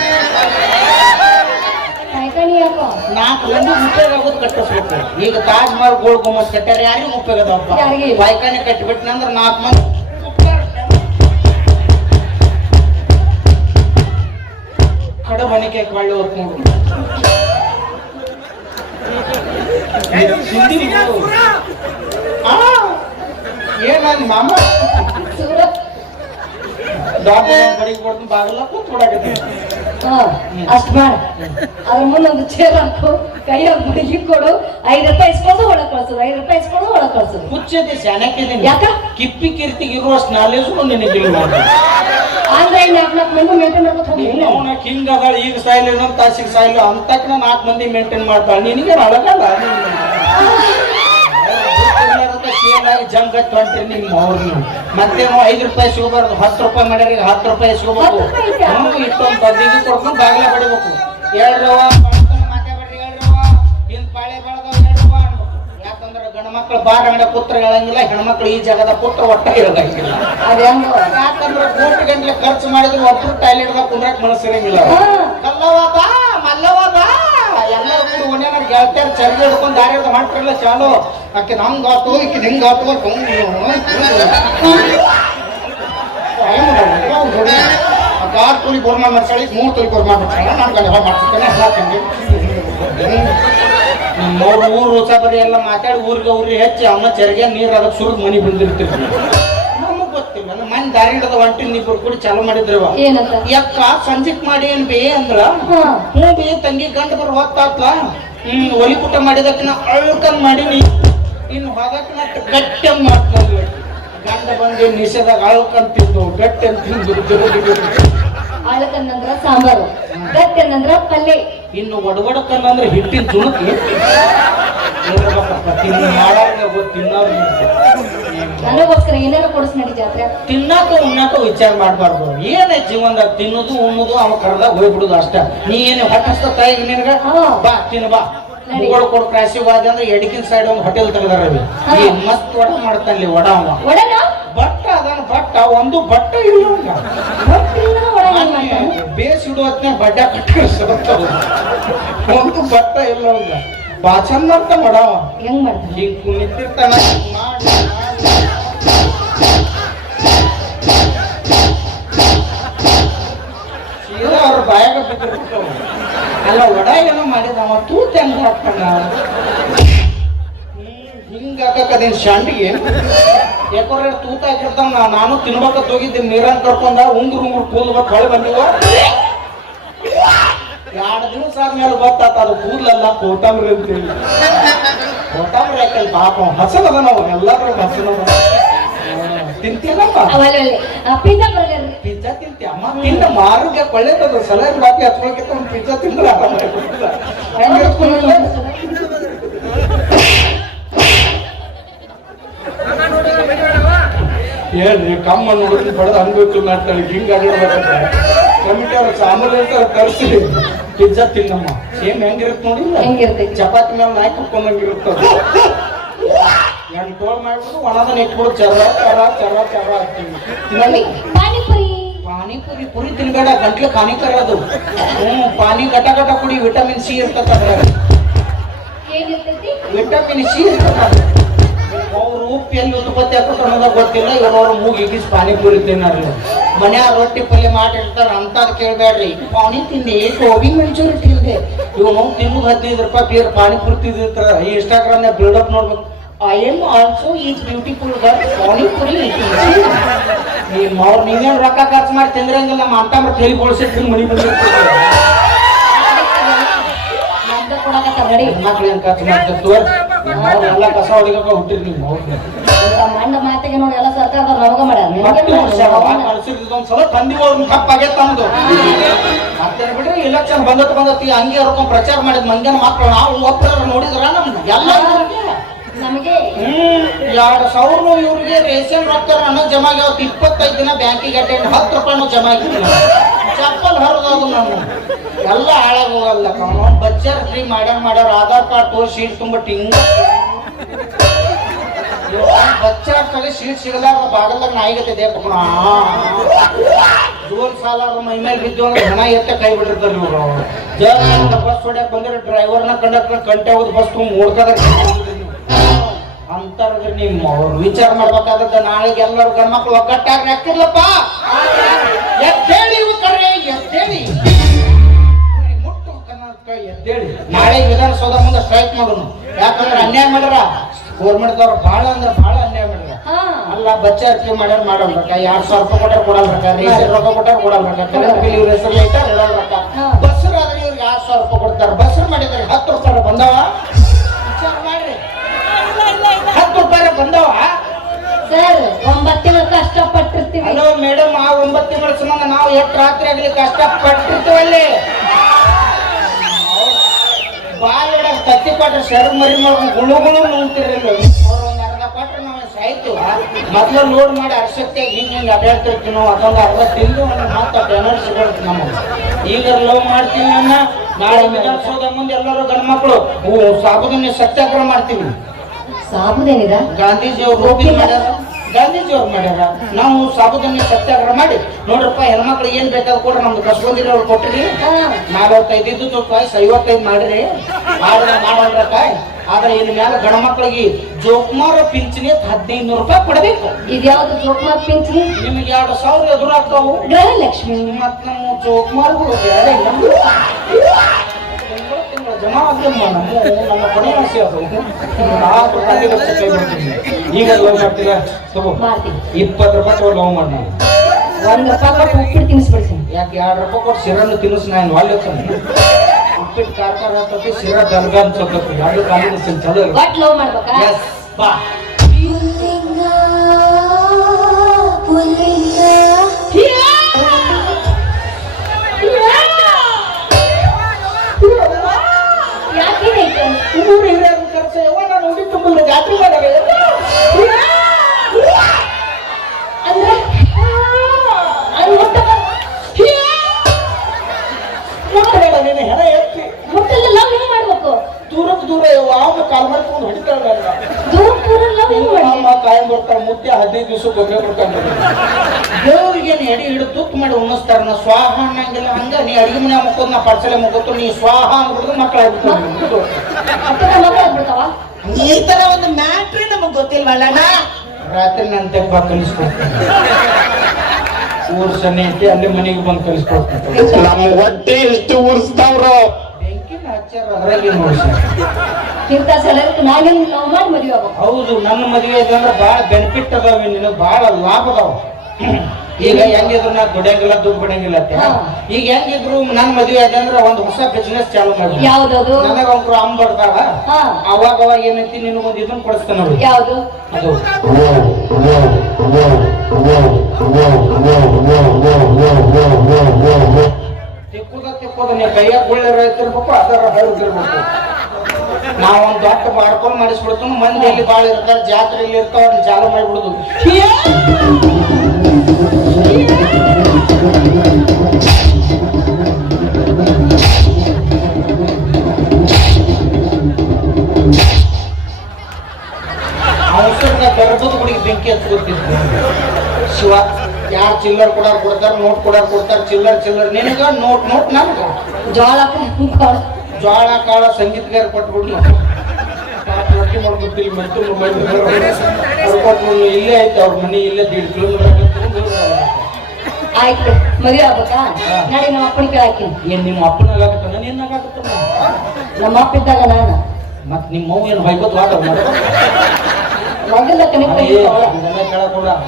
ನಾಲ್ಕು ಮಂದಿ ಉಪಯೋಗ ಆಗೋದು ಕಟ್ಟಿಸ್ಬೇಕು. ಈಗ ತಾಜ್ ಮಹಲ್ ಗೋಲ್ ಗುಮ್ಮಚ್ ಕಟ್ಟ್ಯಾರ, ಯಾರಿಗೂ ಉಪಯೋಗ ಅದಾವಪ್ಪ. ಪೈಕಾನಿ ಕಟ್ಟಿಬಿಟ್ನ ಅಂದ್ರೆ 4 ಮಂದಿ ಕಡ ಮಣಿಕೆ ಕೊಳ್ಳಿ ಹೊತ್ತು ನೋಡು. ಏನ್ ಮಾಮ ಬಡಿಗೆ ಕೊಡ್ತೀನಿ ಬಾಗಲ್ಲ ಕೂತ್ಕೊಡಕತ್ತೀನಿ. ಅಷ್ಟ್ ಮಾಡ. ಅದ್ರ ಮುಂದೊಂದು ಚೇರ್ ಹಾಕು, ಕೈಯಾಗ ಹುಡುಗಿ ಕೊಡು, 5 ರೂಪಾಯಿ ಇಸ್ಕೊಂಡು ಒಳಗ್ ಕಳ್ಸೋದು, 5 ರೂಪಾಯಿ ಇಸ್ಕೊಂಡು ಒಳಗ್ ಕಳ್ಸೋದು. ಹುಚ್ಚದೆ ಶಾನಕ್ಕಿದ್ದೀನಿ. ಯಾಕ ಕಿಪ್ಪಿ ಕೀರ್ತಿಗೆ ಇರುವಷ್ಟು ನಾಲೆಜ್ ನಿನಗಿಲ್ಲ ನೋಡಿ. ಅಂದ್ರೆ 4 ಮಂದಿ ಮೇಂಟೈನ್ ಮಾಡ್ಕೊತ ಹೋಗಿ ಅವನ ಹಿಂಗ ಅದಾಳ. ಈಗ ಸಾಯಿಲ್ ಇನ್ನೊಂದು ತಾಸಿಗೆ ಸಾಯಿಲ್ ಅಂತಕ್ 4 ಮಂದಿ ಮೇಂಟೈನ್ ಮಾಡ್ತಾಳ. ನಿನಗೆ ಅಳಗಲ್ಲ ಜಂಗಟ್ ಹೊಂಟ್ರಿ ನಿಮ್ಮ ಅವ್ರನ್ನ. ಮತ್ತೇನೋ 5 ರೂಪಾಯಿ ಸಿಗಬಾರ್ದು, 10 ರೂಪಾಯಿ ಮಾಡ್ಯಾರ, ಈಗ 10 ರೂಪಾಯಿ ಸಿಗಬೇಕು. ಇಷ್ಟೊಂದು ಬದ್ದಿಗೆ ಕೊಡ್ಕೊಂಡು ಬಾಗಿಲ ಬಡಿಬೇಕು. 2 ರವ ಮಾತಾಡ್ರಿ, 2 ರವ ಹಿಂದ್ ಪಾಳೆ ಬೆಳಗಾವ್ 2 ರವ ಅನ್ಬೇಕು. ಯಾಕಂದ್ರೆ ಗಂಡ ಮಕ್ಳು ಬಾರ್ ಅಂಗಡ ಪುತ್ರ ಹೇಳಂಗಿಲ್ಲ, ಹೆಣ್ಮಕ್ಳು ಈ ಜಗದ ಪುತ್ರ ಒಟ್ಟ ಹೇಳಂಗಿಲ್ಲ. ಯಾಕಂದ್ರೆ 1 ಗಂಟೆ ಖರ್ಚು ಮಾಡಿದ್ರು ಒಬ್ಬರು ಟಾಯ್ಲೆಟ್ದಾಗ ಕುಂದ್ರಕ್ ಮನಸ್ಸಿರಂಗಿಲ್ಲ. ಕಲ್ಲವ ಬಾ ಮಲ್ಲವ ಬಾ ಎಲ್ಲರೂ ಕೂಡ ಓಣ್ಯಾನ ಗೆಳತಿಯರ್ ಚರ್ಗಿ ಹಿಡ್ಕೊಂಡು ದಾರಿ ಹಿಡ್ದು ಹೊಂಟ್ರಲ್ಲ ಚಾಲು. ಆಕೆ ಹಂಗಾತು ಈಕೆ ಹಿಂಗಾತು ಆರು ತೊಲಿ ಗೋರ್ಮಾ ಮಾಡ್ಸಾಳಿ, 3 ತೊಲಿ ಗೋರ್ಮಾ ಮಾಡ್ಸಾಳ. ನಾನು ಗಂಡ ಮಾಡ್ತಿರ್ತೇನೆ ಎಲ್ಲ ತಂಗಿ. ನಿಮ್ಮವ್ರು ಊರು ಹೊಸ ಬರೀ ಎಲ್ಲ ಮಾತಾಡಿ ಊರಿಗೆ ಹೆಚ್ಚಿ ಅಮ್ಮ ಚರಿಗೆ ನೀರು ಅದಕ್ಕೆ ಸುರಿದು ಮನಿ ಬಂದಿರ್ತೀವಿ. ನಮಗ್ ಗೊತ್ತಿಲ್ಲ. ನಮ್ಮ ಮನೆ ದಾರಿ ಹಿಡಿದ ಹೊಂಟಿನ ಇಬ್ಬರು ಕೂಡಿ ಚಾಲು ಮಾಡಿದ್ರವ. ಯಕ್ಕ ಸಂಜಿಕ್ ಮಾಡಿ ಏನ್ ಬೇ ಅಂದ್ರ, ಹ್ಞೂ ಬೇ ತಂಗಿ ಗಂಡ ಬರ್ ಹೊತ್ತಾತ್ಲ. ಒಲಿ ಪುಟ ಮಾಡಿದಕ್ಕಿನ ಅಳ್ಕನ್ ಮಾಡೀನಿ, ಇನ್ನು ಹೋಗಕ್ಕಿನ ಗಟ್ಟಿ ಮಾಡ್ತಾರೆ. ಗಂಡ ಬಂದು ನಿಷೇಧಾಗ ಅಳ್ಕನ್ ತಿಂದು ಗಟ್ಟಿ ಅಂತ ತಿಂದು. ಅಳಕನ್ನಂದ್ರ ಸಾಂಬಾರು, ಗಟ್ಟಿ ಅನ್ನಂದ್ರ ಪಲ್ಯ. ಇನ್ನು ಒಡಗಡಕನ್ನಂದ್ರೆ ಹಿಟ್ಟಿನ ತುಣುಕಿ ತಿನ್ನೋರು. ನನಗೋಸ್ಕರ ಏನಾರು ಕೊಡಿಸ್ ನಡಿ ಜಾತ್ರೆ. ತಿನ್ನಾಕ ಉಣ್ಣಾಕ ವಿಚಾರ ಮಾಡ್ಬಾರ್ದು. ಏನೇ ಜೀವನದಾಗ ತಿನ್ನೋದು ಉಣ್ಣೋದು ಅವ ಕರ್ದಾಗ ಹೋಗ್ಬಿಡುದು ಅಷ್ಟ. ನೀ ಏನೇ ಹೊಟ್ಟಸ್ತ ತಾಯಿ ನಿನಗ ಬಾ ತಿನ್ನ ಬಾ. ಮುಗಳು ಕೊಡ್ ಕ್ರಾಸಿಗೆ ಹೋದ ಅಂದ್ರೆ ಎಡಕಿನ ಸೈಡ್ ಒಂದು ಹೋಟೆಲ್ ತೆಗೆದಾರ. ಮಸ್ತ್ ವಡ ಮಾಡ್ತಾನಲ್ಲಿ ವಡ. ಬಟ್ಟ ಅದಾನ ಬಟ್ಟ, ಒಂದು ಬಟ್ಟ ಇಲ್ಲ ಬೇಸಿಡು ಹೊತ್ತಿನ ಬಡ್ಡ ಕಟ್ಟ ಒಂದು ಬಟ್ಟ ಇಲ್ಲ ಅವಂಗ. ಬಾ ಚಂದ ಮಾಡ್ತಾನ ವಡವ. ಹೆಂಗ್ ಮಾಡ್ತಾನ? ಹಿಂಗ್ ನಿಂತಿರ್ತಾನ ಮಾಡಿ ಸೀದಾ ಅವ್ರ ಬಾಯಾಗ ಬಿದ್ದಿರ್ತಾವ. ಅಲ್ಲ ವಡ ಏನೋ ಮಾಡಿದ ಅವ ತೂತ್ ಹೆಂಗ್ ಹಾಕ್ತಾನ ಹಿಂಗಾಕದೇನ್ ಶಾಂಡಿಗೆ ಯಾಕೋರ ತೂತ ಹಾಕಿರ್ತಾನ. ನಾನು ತಿನ್ಬೇಕತ್ ಹೋಗಿದ್ದೀನಿ, ನೀರನ್ ಕರ್ಕೊಂಡ ಉಂಗ್ರು ಕೂದ್ಬೇಕು ಹೊಳೆ ಬಂದಿವ. 2 ದಿವಸ ಆದ್ಮೇಲೆ ಗೊತ್ತಾತ ಅದು ಕೂದ್ಲಲ್ಲ ಕೋತಂಬ್ರಿ ಅಂತೇಳಿ. ಕೋತಂಬ್ರಿ ಹಾಕಲ್ ಪಾಪ ಹಸಲ್ ಅದ. ನಾವು ಎಲ್ಲಾದ್ರೂ ಹಸಲ್ ಅದ. ತಿಂತೀನಪ್ಪ ಪಿಜ್ಜಾ ತಿಂತಿ ಅಮ್ಮ. ತಿನ್ನ ಆರೋಗ್ಯ ಒಳ್ಳೇದದು. ಸಲಹೆ ಬಾಕಿ ಹಚ್ಕೊಳಕ್ಕಿಂತ ಒಂದು ಪಿಜ್ಜಾ ತಿಂದ್ರೆ ಆರಾಮ. ಹೇಳ್ರಿ ಕಮ್ಮ ನೋಡಿದ್ರೆ ಬಡದ ಅನ್ಬೇಕು ಮಾಡ್ತಾಳೆ. ಹಿಂಗ ಕಮಿಟಿ ಅವ್ರ ಸಾಂಬಾರು ಹೇಳ್ತಾರೆ ತರಿಸಿ ಪಿಜ್ಜಾ ತಿನ್ನಮ್ಮ. ಸೇಮ್ ಹೆಂಗಿರುತ್ತೆ ನೋಡಿಲ್ಲ, ಚಪಾತಿ ಮೇಲೆ ನಾಯಿ ಕಪ್ಕೊಂಡಂಗಿರುತ್ತ. 2 ಟೋಲ್ ಮಾಡ್ಬಿಟ್ಟು ಒಣದನ್ನ ಇಟ್ಬಿಡು. ಚರ ಚರ ಚರ ಚರ ಹಾಕ್ತೀವಿ. ಪಾನಿಪುರಿ ಪುರಿ ತಿನ್ಬೇಡ, ಗಂಟ್ಲು ಹಾನಿಕರ ಅದು. ಪಾನಿ ಗಟ ಗಟ ಕುಡಿ, ವಿಟಮಿನ್ ಸಿ ಇರ್ತದ. ವಿಟಮಿನ್ ಸಿ ಇರ್ತದ. ಅವ್ರು ಉಪ್ಪು ಎಲ್ಲಿ ಉತ್ಪತ್ತಿ ಹಾಕೋತ ಅನ್ನೋದಾಗ ಗೊತ್ತಿಲ್ಲ. ಇವ್ರವ್ರು ಮೂಗಿಗಿಸ್ ಪಾನಿಪುರಿ ತಿನ್ನಾರ. ಮನ್ಯಾಗ ರೊಟ್ಟಿ ಪಲ್ಯ ಮಾಡಿರ್ತಾರ ಅಂತದ್ ಕೇಳ್ಬೇಡ್ರಿ. ಪಾನಿ ತಿಂದೆ, ಗೋಬಿ ಮಂಚೂರಿ ತಿಂದೆ. ಇವ್ ನಾವು ತಿನ್ನೋದು 15 ರೂಪಾಯಿ ಬೇರೆ ಪಾನಿಪುರಿ ತಿಂದಿರ್ತಾರ. ಈ ಇನ್ಸ್ಟಾಗ್ರಾಮ್ನಾಗ ಬಿಲ್ಡಪ್ ನೋಡ್ಬೇಕು. I M also is beautiful girl panipuri. ನೀವೇನು ರೊಕ್ಕ ಖರ್ಚು ಮಾಡಿ ತಿಂದ್ರಂಗಿಲ್ಲ. ನಮ್ಮ ಅಂಟಂಬ್ರ ತಲೆ ಬೋಳ್ಸಿಟ್ಟು ಮನಿ ಬಂದಿರ್ತಾರೆ. ಮಕ್ಳು ಏನ್ ಖರ್ಚು ಮಾಡ್ತಿರ್ತೀವ ಎಲ್ಲ ಕಸ ಹೊಡಿಗಕ್ಕ ಹುಟ್ಟಿರಿ ನಿಮ್ಮ ಮಂಡ ಮಾತಿಗೆ ನೋಡಿ ಎಲ್ಲ ಸರ್ಕಾರದ ರೋಗ ಒಂದ್ಸಲ ತಂದಿ ಕಪ್ಪಾಗೆ ತಂದು ಮತ್ತೆ ಬಿಡ್ರಿ ಇಲೆಕ್ಷನ್ ಬಂದತಿ ಹಂಗೆ ಅವ್ರಕೊಂಡ್ ಪ್ರಚಾರ ಮಾಡಿದ್ ಮಂದಿನ ಮಕ್ಕಳು ನಾವು ಒಬ್ಬರ ನೋಡಿದ್ರ ನಮ್ದು ಎಲ್ಲ ನಮಗೆ 2,000 ಇವ್ರಿಗೆ ರೇಷನ್ ರೊಕ್ಕ ನನಗೆ ಜಮಾ ಆಗ್ಯಾವ 25 ದಿನ ಬ್ಯಾಂಕಿಗೆ ಅಟೆಂಡ್ 10 ರೂಪಾಯಿನೂ ಜಮಾ ಆಗಿಲ್ಲ ಚಪ್ಪಲ್ ಹರಿದೋದು ನಾನು ಎಲ್ಲ ಹಾಳಾಗ ಹೋಗಲ್ಲ ಬಚ್ಚರ್ ಫ್ರೀ ಮಾಡ್ಯಾರ ಆಧಾರ್ ಕಾರ್ಡ್ ತೋರಿಸಿ ಶೀಟ್ ತುಂಬ ಟಿಂಗ್ ಬಚ್ಚಾರ್ ತಲೆ ಶೀಟ್ ಸಿಗಲಾರ ಬಾಗಲ್ದಾಗ ನಾಯಿಗತ್ತಿದೆ ಜೋಲ್ ಸಾಲಾರ ಮೈ ಮೇಲೆ ಬಿದ್ದು ಅಂದ್ರೆ ಹಣ ಎತ್ತ ಕೈ ಬಿಟ್ಟಿರ್ತಾರೆ ಇವರು ಜನ ಬಸ್ ಹೊಡ್ಯಾಕ ಬಂದ್ರೆ ಡ್ರೈವರ್ನ ಕಂಡಕ್ಟರ್ ಕಂಟೆ ಹೋದ್ ಬಸ್ ತುಂಬ ಓಡ್ಕದ ಅಂತಾರ ನಿಮ್ಮ ಅವ್ರು ವಿಚಾರ ಮಾಡ್ಬೇಕಾದ್ರೆ ನಾಳೆಗೆ ಎಲ್ಲರೂ ಗಂಡ್ಮಕ್ಳು ಒಗ್ಗಟ್ಟಾಗಿ ಹಾಕಿರ್ಲಪ್ಪ ಎದ್ದೇಳಿ ಕರೆ ಎದ್ದೇಳಿ ಮುಟ್ಟು ಕರ್ನಾಟಕ ಎದ್ದೇಳಿ ನಾಳೆ ವಿಧಾನಸೌಧ ಮುಂದೆ ಸ್ಟ್ರೈಕ್ ಮಾಡೋನು ಯಾಕಂದ್ರೆ ಅನ್ಯಾಯ ಮಾಡ್ಯಾರ ಗೌರ್ಮೆಂಟ್ದವ್ರು ಭಾಳ ಅಂದ್ರೆ ಭಾಳ ಅನ್ಯಾಯ ಮಾಡ್ಯಾರ ಅಲ್ಲ ಬಚ್ಚ ಅರ್ಕೆ ಮಾಡ್ಯಾರ ಮಾಡಲ್ರಕ್ಕ 2,000 ರೂಪಾಯಿ ಕೊಟ್ಟಾರ ಕೊಡಲ್ರಕ್ಕ ರೇಷನ್ ರೊಕ್ಕ ಕೊಟ್ಟಾರ ಕೊಡಲ್ರಕ್ಕ ಕರೆಂಟ್ ಬಿಲ್ ಇವ್ರ ಹೆಸರು ಲೈಟರ್ ಇಡಲ್ರಕ್ಕ ಬಸ್ಸರ್ ಆದ್ರೆ ಇವ್ರಿಗೆ 2,000 ರೂಪಾಯಿ ಕೊಡ್ತಾರೆ ಬಸ್ಸರ್ ಮಾಡಿದ್ರೆ 10 ರೂಪಾಯಿ ಬಂದವ ವಿಚಾರ ಮಾಡ್ರಿ 10 ರೂಪಾಯಿ ಬಂದವ ಸರ್ 9 ತಿಂಗಳು ಕಷ್ಟಪಟ್ಟಿರ್ತೀವಿ. ಹಲೋ ಮೇಡಮ್ ಆ 9 ತಿಂಗಳ ಸಂಬಂಧ ನಾವು ಎಷ್ಟು ರಾತ್ರಿ ಆಗ್ಲಿ ಕಷ್ಟಪಟ್ಟಿರ್ತೀವಲ್ಲಿ ಬಾಯಿಡ ತತ್ತಿ ಕೊಟ್ರೆ ಸೆರಗು ಮರಿ ಮಾಡ್ಕೊಂಡು ಗುಳುಗುಳು ನುಂಗ್ತಿರಲಿಲ್ಲ ಅವ್ರು ಒಂದು ಅರ್ಧ ಕೊಟ್ರೆ ನಾವು ಸಾಯ್ತು ಮೊದಲು ಲೋಡ್ ಮಾಡಿ ಅರ್ಶಕ್ತಿಯಾಗಿ ಹಿಂಗೆ ಅಡ್ಡಾಡ್ತಿರ್ತೀವಿ ನಾವು ಅದೊಂದು ಅರ್ಧ ತಿಂದು ಮತ್ತೆ ಎನರ್ಜಿ ಸಿಗುತ್ತೆ ನಮಗೆ ಈಗ ಲವ್ ಮಾಡ್ತೀವಿ ಅನ್ನ ನಾಳೆ ವಿಧಾನಸೌಧ ಮುಂದೆ ಎಲ್ಲರೂ ಗಂಡು ಮಕ್ಕಳು ಸಾಬುದನ್ನೇ ಸತ್ಯಾಗ್ರಹ ಮಾಡ್ತೀವಿ ಸಾಬುದೇನಿದ ಗಾಂಧೀಜಿಯವ್ರು ಮಾಡ್ಯಾರ ನಾವು ಸಾಬುದನ್ನೇ ಸತ್ಯಾಗ್ರಹ ಮಾಡಿ ನೋಡ್ರಪ್ಪ ಹೆಣ್ಮಕ್ಳು ಏನ್ ಬೇಕಾದ್ ಕೊಡ್ರಿ ನಮ್ದು ಕಸ್ಕೊಂಡಿರೋ ಅವ್ರು ಕೊಟ್ರಿ 45 ಇದ್ದು ಕಾಯ್ಸ್ 55 ಮಾಡ್ರಿ ಮಾಡಲ್ರಕ್ಕ ಆದ್ರೆ ಇನ್ ಮ್ಯಾಲ ಗಂಡ ಮಕ್ಳಿಗೆ ಜೋಕುಮಾರ ಪಿಂಚಣಿ 1,500 ರೂಪಾಯಿ ಕೊಡಬೇಕು. ಇದ್ಯಾವ್ದು ಜೋಕುಮಾರ್ ಪಿಂಚಣಿ? ನಿಮ್ಗೆ 2,000 ಎದುರಾಗ್ತಾವು ಗೃಹಲಕ್ಷ್ಮಿ ಮತ್ ನಮ್ಮ ಜೋಕುಮಾರ್ಗಳು ಬೇರೆ ಜಮಾ ಆಗ್ತಮ್ಮ ನಮ್ಮ ಕೊನೆ ಆಸೆ ಅದು ಈಗ ಲವ್ ಮಾಡ್ತೀರಾ ತಗೋ 20 ರೂಪಾಯಿ ಲವ್ ಮಾಡಿ ನಾನು 1 ರೂಪಾಯಿ ಕೊಟ್ಟು ಉಪ್ಪಿಟ್ಟು ತಿನ್ನಿಸ್ಬಿಡ್ತೀನಿ. ಯಾಕೆ 2 ರೂಪಾಯಿ ಕೊಟ್ಟು ಸಿರನ್ನು ತಿನ್ನಿಸ್ ನಾನು ಒಳ್ಳೆ ಉಪ್ಪಿಟ್ಟು ಕಾರ್ಕಾರ ಹಾಕಿ ಸಿರ ದರ್ಗ ಅನ್ಸೋಕತ್ತಿ ಎರಡು ಕಾಂಬಿನೇಷನ್ ಚಲೋ ಒಟ್ಟು ಲವ್ ಮಾಡ್ಬೇಕಾ? ಎಸ್ ಬಾ ಊರು ಹಿರಿಯರು ಕರ್ಸ ನಾನು ಉಡಿ ತುಂಬ ಜಾತ್ರೆ ಮಾಡ್ಯಾರ ಅಂದ್ರೆ ಮುಟ್ಟಬೇಡ ನೀನು ಹೆಣ ಎತ್ತಿ ಮುಟ್ಟಲ್ಲ ಲವ್ ಹೆಂಗ್ ಮಾಡ್ಬೇಕು? ದೂರಕ್ಕೆ ದೂರ ಯಾವ ಕಾಲ್ ಮಾಡ್ಕೊಂಡು ಹೊಡಿತಾಳ ದೂರ ಲವ್ ಹೆಂಗ್ ಮಾಡಿ ಕಾಯಂ ಬರ್ತಾರ ಮುತ್ತೆ 15 ದಿವಸಕ್ಕೆ ಒಮ್ಮೆ ಬರ್ತಾನೆ ದೇವ್ರಿಗೆ ನೀ ಅಡಿ ಹಿಡಿದು ತುತ್ತು ಮಾಡಿ ಉಣಿಸ್ತಾರ ನಾ ಸ್ವಾಹ ಅನ್ನಂಗಿಲ್ಲ ಹಂಗ ನೀ ಅಡಿಗೆ ಮನೆ ಮುಕ್ಕೋದು ನಾ ಪಾರ್ಸಲೆ ಮುಕ್ಕೋತು ನೀ ಸ್ವಾಹ ಅಂದ್ಬಿಟ್ಟು ಮಕ್ಕಳಾಗ್ಬಿಟ್ಟು ಈ ತರ ಒಂದು ಮ್ಯಾಟ್ರಿ ನಮಗ್ ಗೊತ್ತಿಲ್ವಲ್ಲ ರಾತ್ರಿ ನನ್ನ ತೆಗ್ಬಾ ಕಲಿಸ್ಕೊಡ್ತೀನಿ ಊರ್ ಸನ್ನೆ ಐತಿ ಅಲ್ಲಿ ಮನೆಗೆ ಬಂದು ಕಲಿಸ್ಕೊಡ್ತೀನಿ ನಮ್ಮ ಹೊಟ್ಟೆ ಎಷ್ಟು ಉರ್ಸ್ತಾವ್ರೋ ಬೆಂಕಿನ ಹಚ್ಚಾರ ಅದ್ರಾಗೆ ನೋಡಿ ಇಂಥ ಸಲಕ್ಕೆ ನಾನೇ ಲವ್ ಮಾಡಿ ಮದುವೆ ಆಗ್ಬೇಕು. ಹೌದು ನನ್ನ ಮದುವೆ ಅಂದ್ರೆ ಬಹಳ ಬೆನಿಫಿಟ್ ಅದಾವ ನಿನಗೆ ಬಹಳ ಲಾಭ ಅದಾವ ಈಗ ಹೆಂಗಿದ್ರು ನಾ ದುಡಿಯಂಗಿಲ್ಲ ದುಡ್ಡು ಬಿಡಂಗಿಲ್ಲ ಈಗ ಹೆಂಗಿದ್ರು ನನ್ ಮದುವೆ ಆದ ಅಂದ್ರೆ ಒಂದು ಹೊಸ ಬಿಸ್ನೆಸ್ ಚಾಲು ಮಾಡಿ ಯಾವ್ದದು? ನನಗ ಒಬ್ರು ಅಮ್ಮ ಬರ್ತಾಳ ಅವಾಗ ಏನೈತಿ ನಿನಗೊಂದು ಇದನ್ನ ಕೊಡಿಸ್ತಾನ ಅವ್ರು ಯಾವ್ದು? ಅದು ತಿಕ್ಕೋದ ನೀ ಕೈಯಾಗ ಗುಳ್ಳೆರ ಇರ್ತಿರ್ಬೇಕು ಅದರ ಹರಿದಿರ್ಬೇಕು ನಾವೊಂದು ದೊಡ್ಡ ಮಾಡ್ಕೊಂಡು ಮಾಡಿಸ್ಬಿಡ್ತು ಮಂದಿ ಎಲ್ಲಿ ಬಾಳ ಇರ್ತಾರೆ ಜಾತ್ರೆಯಲ್ಲಿ ಇರ್ತಾವ ಅದನ್ನ ಚಾಲು ಮಾಡಿಬಿಡುದು ಅವಸರದ ಗರ್ಭದ ಗುಡಿಗೆ ಬೆಂಕಿ ಹಚ್ಕೊತಿದ್ವಿ ಶಿವ ಯಾರು ಚಿಲ್ಲರ್ ಕೊಡಾರ್ ಕೊಡ್ತಾರ ನೋಟ್ ಕೊಡಾರ್ ಕೊಡ್ತಾರ ಚಿಲ್ಲರ್ ನಿನಗ ನೋಟ್ ನನ್ಗ ಜೋಳ ಕಾಳ ಸಂಗೀತಗಾರ ಕೊಟ್ಬಿಡ್ಲಿ ರೊಟ್ಟಿ ಮಾಡ್ಕೊತಿಲ್ಲ ಮತ್ತು ಕೊಟ್ಬಿಡ್ಲು ಇಲ್ಲೇ ಐತೆ ಅವ್ರ ಮನೆ ಇಲ್ಲೇ 1.5 ಕಿಲೋಮೀಟರ್ ಆಯ್ತು ಮದುವೆ ಆಗ್ಬೇಕಾ? ನಾಳೆ ನಮ್ಮ ಅಪ್ಪನ ಕೇಳಾಕಿ. ಏನ್ ನಿಮ್ಮ ಅಪ್ಪನಾಗತ್ತ ನಾನು ಏನಾಗತ್ತ ನಮ್ಮ ಅಪ್ಪ ಇದ್ದಾಗ ನಾನು ಮತ್ ನಿಮ್ಮ ಅವ್ವ ಏನು ಬೈಕೋತ್ ವಾಟ ಮಗಲ್ಲ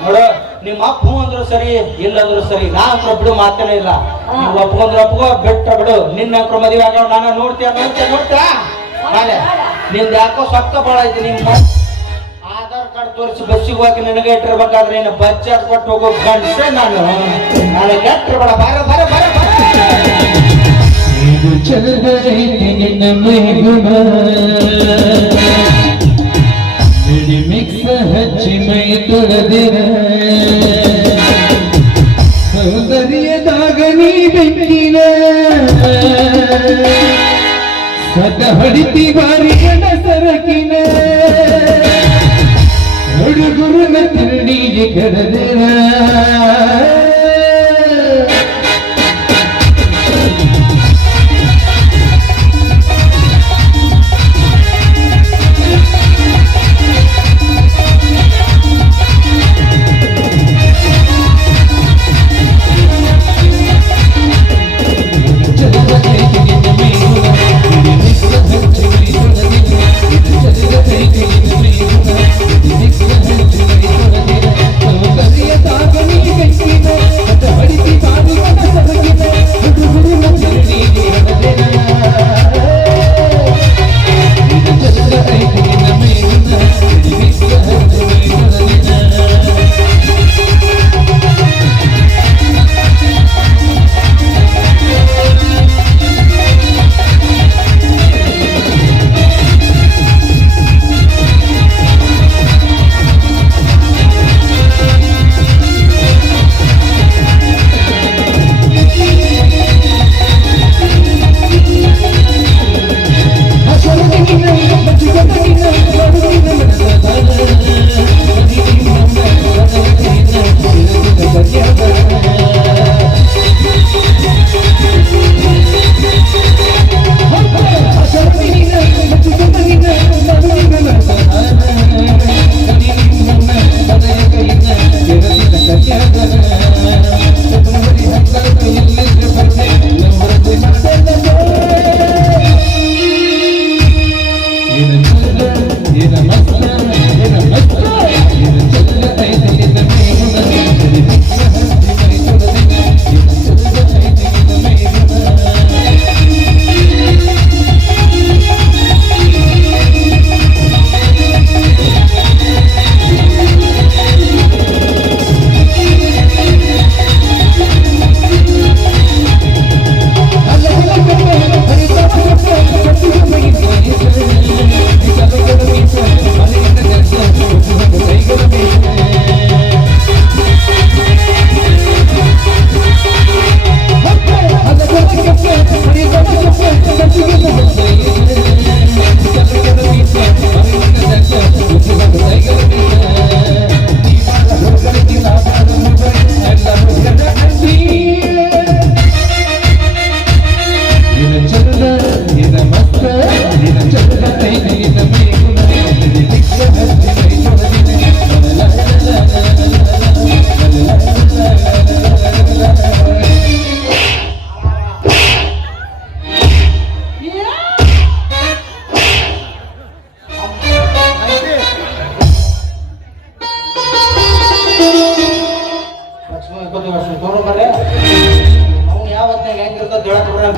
ನೋಡ ನಿಮ್ಮ ಅಪ್ಪ ಹೂ ಅಂದ್ರು ಸರಿ ಇಲ್ಲ ಅಂದ್ರು ಸರಿ ನಾ ಅಂದ್ರ ಬಿಡು ಮಾತೇನೆ ಇಲ್ಲ ನೀವು ಒಪ್ಕೊಂಡ್ರ ಒಪ್ಕೋ ಬಿಟ್ಟ ಬಿಡು ನಿನ್ನ ಅಂಕ್ರ ಮದುವೆ ಆಗ ನಾನು ನೋಡ್ತೀಯ ನಾಳೆ ನಿಂದ ಯಾಕೋ ಸೊಕ್ಕ ಬಾಳ ಐತಿ ನಿಮ್ಮ ಆಧಾರ್ ಕಾರ್ಡ್ ತೋರಿಸಿ ಬಸ್ಸಿಗೆ ಹೋಗಿ ನಿನಗೆ ಇಟ್ಟಿರ್ಬೇಕಾದ್ರೆ ನೀನು ಬಚ್ಚ ಕೊಟ್ಟು ಹೋಗೋ ಗಂಡಸೆ ನಾನು ನನಗೆ ಇಟ್ಟಿರ್ಬೇಡ ಬಾರ ಬಾರ ಬಾರ ಬಾರ ಇದು ಚಲದೈತಿ ನಿನ್ನ ಮಹಿಮ ಮಿಕ್ಸ್ ಹೊಡಿತಿ ಬಾರಿ ಗಣ ಸರಕಿನ ಹುಡುಗರನ್ನ ತಿರುಡಿಗೆ ಕರೆದಿನ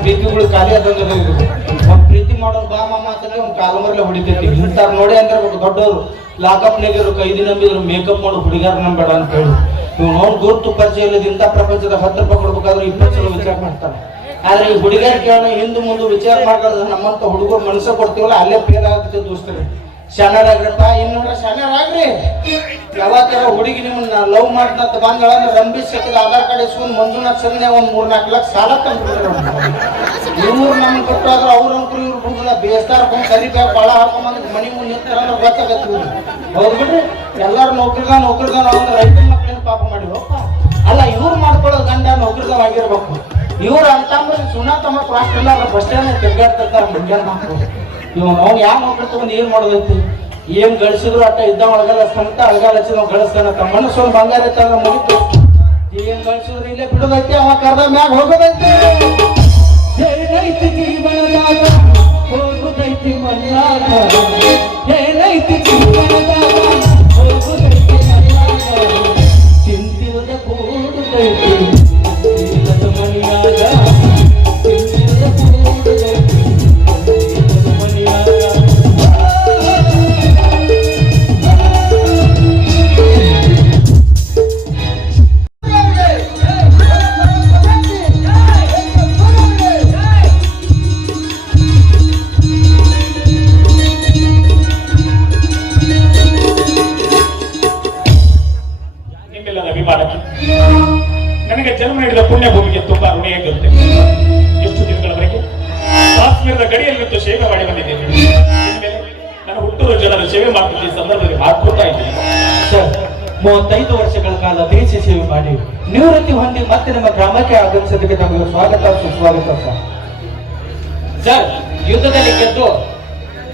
ಪ್ರೀತಿಗಳು ಖಾಲಿ ಅದಂದ್ರೆ ಪ್ರೀತಿ ಮಾಡೋರು ಬಾ ಮಾಮ ಅಂತಂದ್ರೆ ಒಂದು ಕಾಲಮರ್ಲೆ ಹೊಡಿತೈತಿ ಇಂತಾರ ನೋಡಿ ಅಂದ್ರೆ ದೊಡ್ಡವರು ಲಾಕಪ್ನಾಗಿರು ಕೈದಿ ನಂಬಿದ್ರು ಮೇಕಪ್ ಮಾಡೋ ಹುಡುಗಾರ ನಂಬೇಡ ಅಂತ ಹೇಳಿ ಇವ್ ನೋಡಿ ಗುರುತು ಪರಿಚಯ ಇಲ್ಲದಿಂದ ಪ್ರಪಂಚದ 10 ರೂಪಾಯಿ ಕೊಡ್ಬೇಕಾದ್ರೆ 20 ಸಲ ವಿಚಾರ ಮಾಡ್ತಾನೆ. ಆದ್ರೆ ಈ ಹುಡುಗಿಯರ್ ಕೇಳೋ ಹಿಂದೆ ಮುಂದೆ ವಿಚಾರ ಮಾಡ್ಕೊಳ್ಳೋದು ನಮ್ಮಂತ ಹುಡುಗರು ಮನಸ್ಸು ಕೊಡ್ತೀವಲ್ಲ ಅಲ್ಲೇ ಫೇಲ್ ಆಗುತ್ತೆ ದೋಸ್ತರಿ. ಶಾಣ್ಯರಾಗ್ರಪ್ಪ ಇನ್ನೋಡ್ರ ಶಾಣ್ಯರಾಗ್ರಿ. ಯಾವಾಗ ಹುಡುಗಿ ನಿಮ್ಮನ್ನ ಲವ್ ಮಾಡ್ದಂತ ಬಂದಳ ಅಂದ್ರೆ ರಂಬೀಶ್ ಶೆಟ್ಟಿದ ಆಧಾರ್ ಕಾರ್ಡ್ ಇಸ್ಕೊಂಡು ಮಂಜುನಾಥ್ ಸನ್ನೆ ಒಂದ್ 3-4 ಲಕ್ಷ ಸಾಲ ತಂದ್ಬಿಡ್ತಾರೆ. ಇವ್ರು ನಮ್ಗೆ ಕೊಟ್ಟಾದ್ರೆ ಅವ್ರಂಕರು ಇವ್ರು ಹುಡುಗನ ಬೇಸ್ತಾರ್ಕೊಂಡು ಕರಿಬೇಕು ಬಾಳ ಹಾಕೊಂಡ್ ಮನಿ ಮುಂದೆ ನಿಂತಾರ ಗೊತ್ತಾಗತ್ತೀವಿ. ಹೌದ್ ಬಿಡ್ರಿ ಎಲ್ಲಾರು ನೌಕರಿಗಾನ ಅಂದ್ರೆ ರೈತರ ಮಕ್ಳೇನು ಪಾಪ ಮಾಡಿವಪ್ಪ. ಅಲ್ಲ ಇವ್ರು ಮಾಡ್ಕೊಳ್ಳೋ ಗಂಡ ನೌಕರಿಗಾವಾಗಿರ್ಬೇಕು. ಇವ್ರು ಅಂತ ಸುನಾತಮ್ಮ ಕ್ರಾಸ್ ಇಲ್ಲ ಬಸ್ ಸ್ಟ್ಯಾಂಡ್ ತಿರ್ಗಾಡ್ತಿರ್ತಾರ ಮುಂಜಾನೆ ಮಕ್ಕಳು. ಇವ್ ನಾವು ಯಾವ ನೌಕರಿ ತಗೊಂಡು ಏನ್ ಮಾಡೋದೈತಿ? ಏನ್ ಗಳಿಸಿದ್ರು ಅಟ್ಟ ಇದ್ದ ಒಳಗಲಸ್ತಂತ ಅಳಗಾಲ ಹಚ್ಚಿ ನಾವು ಗಳಿಸ್ತಾನ. ತಮ್ಮ ಮನಸ್ಸೊಂದು ಬಂಗಾರ ಇತ್ತಂದ್ರೆ ಮುಗಿತು. ಏನ್ ಗಳಿಸಿದ್ರು ಇಲ್ಲೇ ಬಿಡೋದೈತಿ, ಅವ ಕರ್ದ ಮ್ಯಾಗ ಹೋಗೋದೈತಿ. ಏನೈತಿ ಜೀವನದಾಗ ಹೋಗುದೈತಿ ಮನ್ನಾಗ, ಏನೈತಿ ಜೀವನದಾಗ ಹೋಗುದೈತಿ ಮನ್ನಾಗ, ಚಿಂತಿರದ ಕೂಡುದೈತಿ ಮನಿಯಾಗ, ಚಿಂತಿರದ ಕೂಡುದೈತಿ ಮನಿಯಾಗ. ಜನರಿಗೆ ಮಾತು ಕೊಡ್ತಾ ಇದ್ದೀನಿ. ಸರ್ 35 ವರ್ಷಗಳ ಕಾಲ ದೇಶ ಸೇವೆ ಮಾಡಿ ನಿವೃತ್ತಿ ಹೊಂದಿ ಮತ್ತೆ ನಮ್ಮ ಗ್ರಾಮಕ್ಕೆ ಆಗಮಿಸೋದಕ್ಕೆ ತಮಗೆ ಸ್ವಾಗತ ಸುಸ್ವಾಗತ ಸರ್. ಸರ್, ಯುದ್ಧದಲ್ಲಿ ಗೆದ್ದು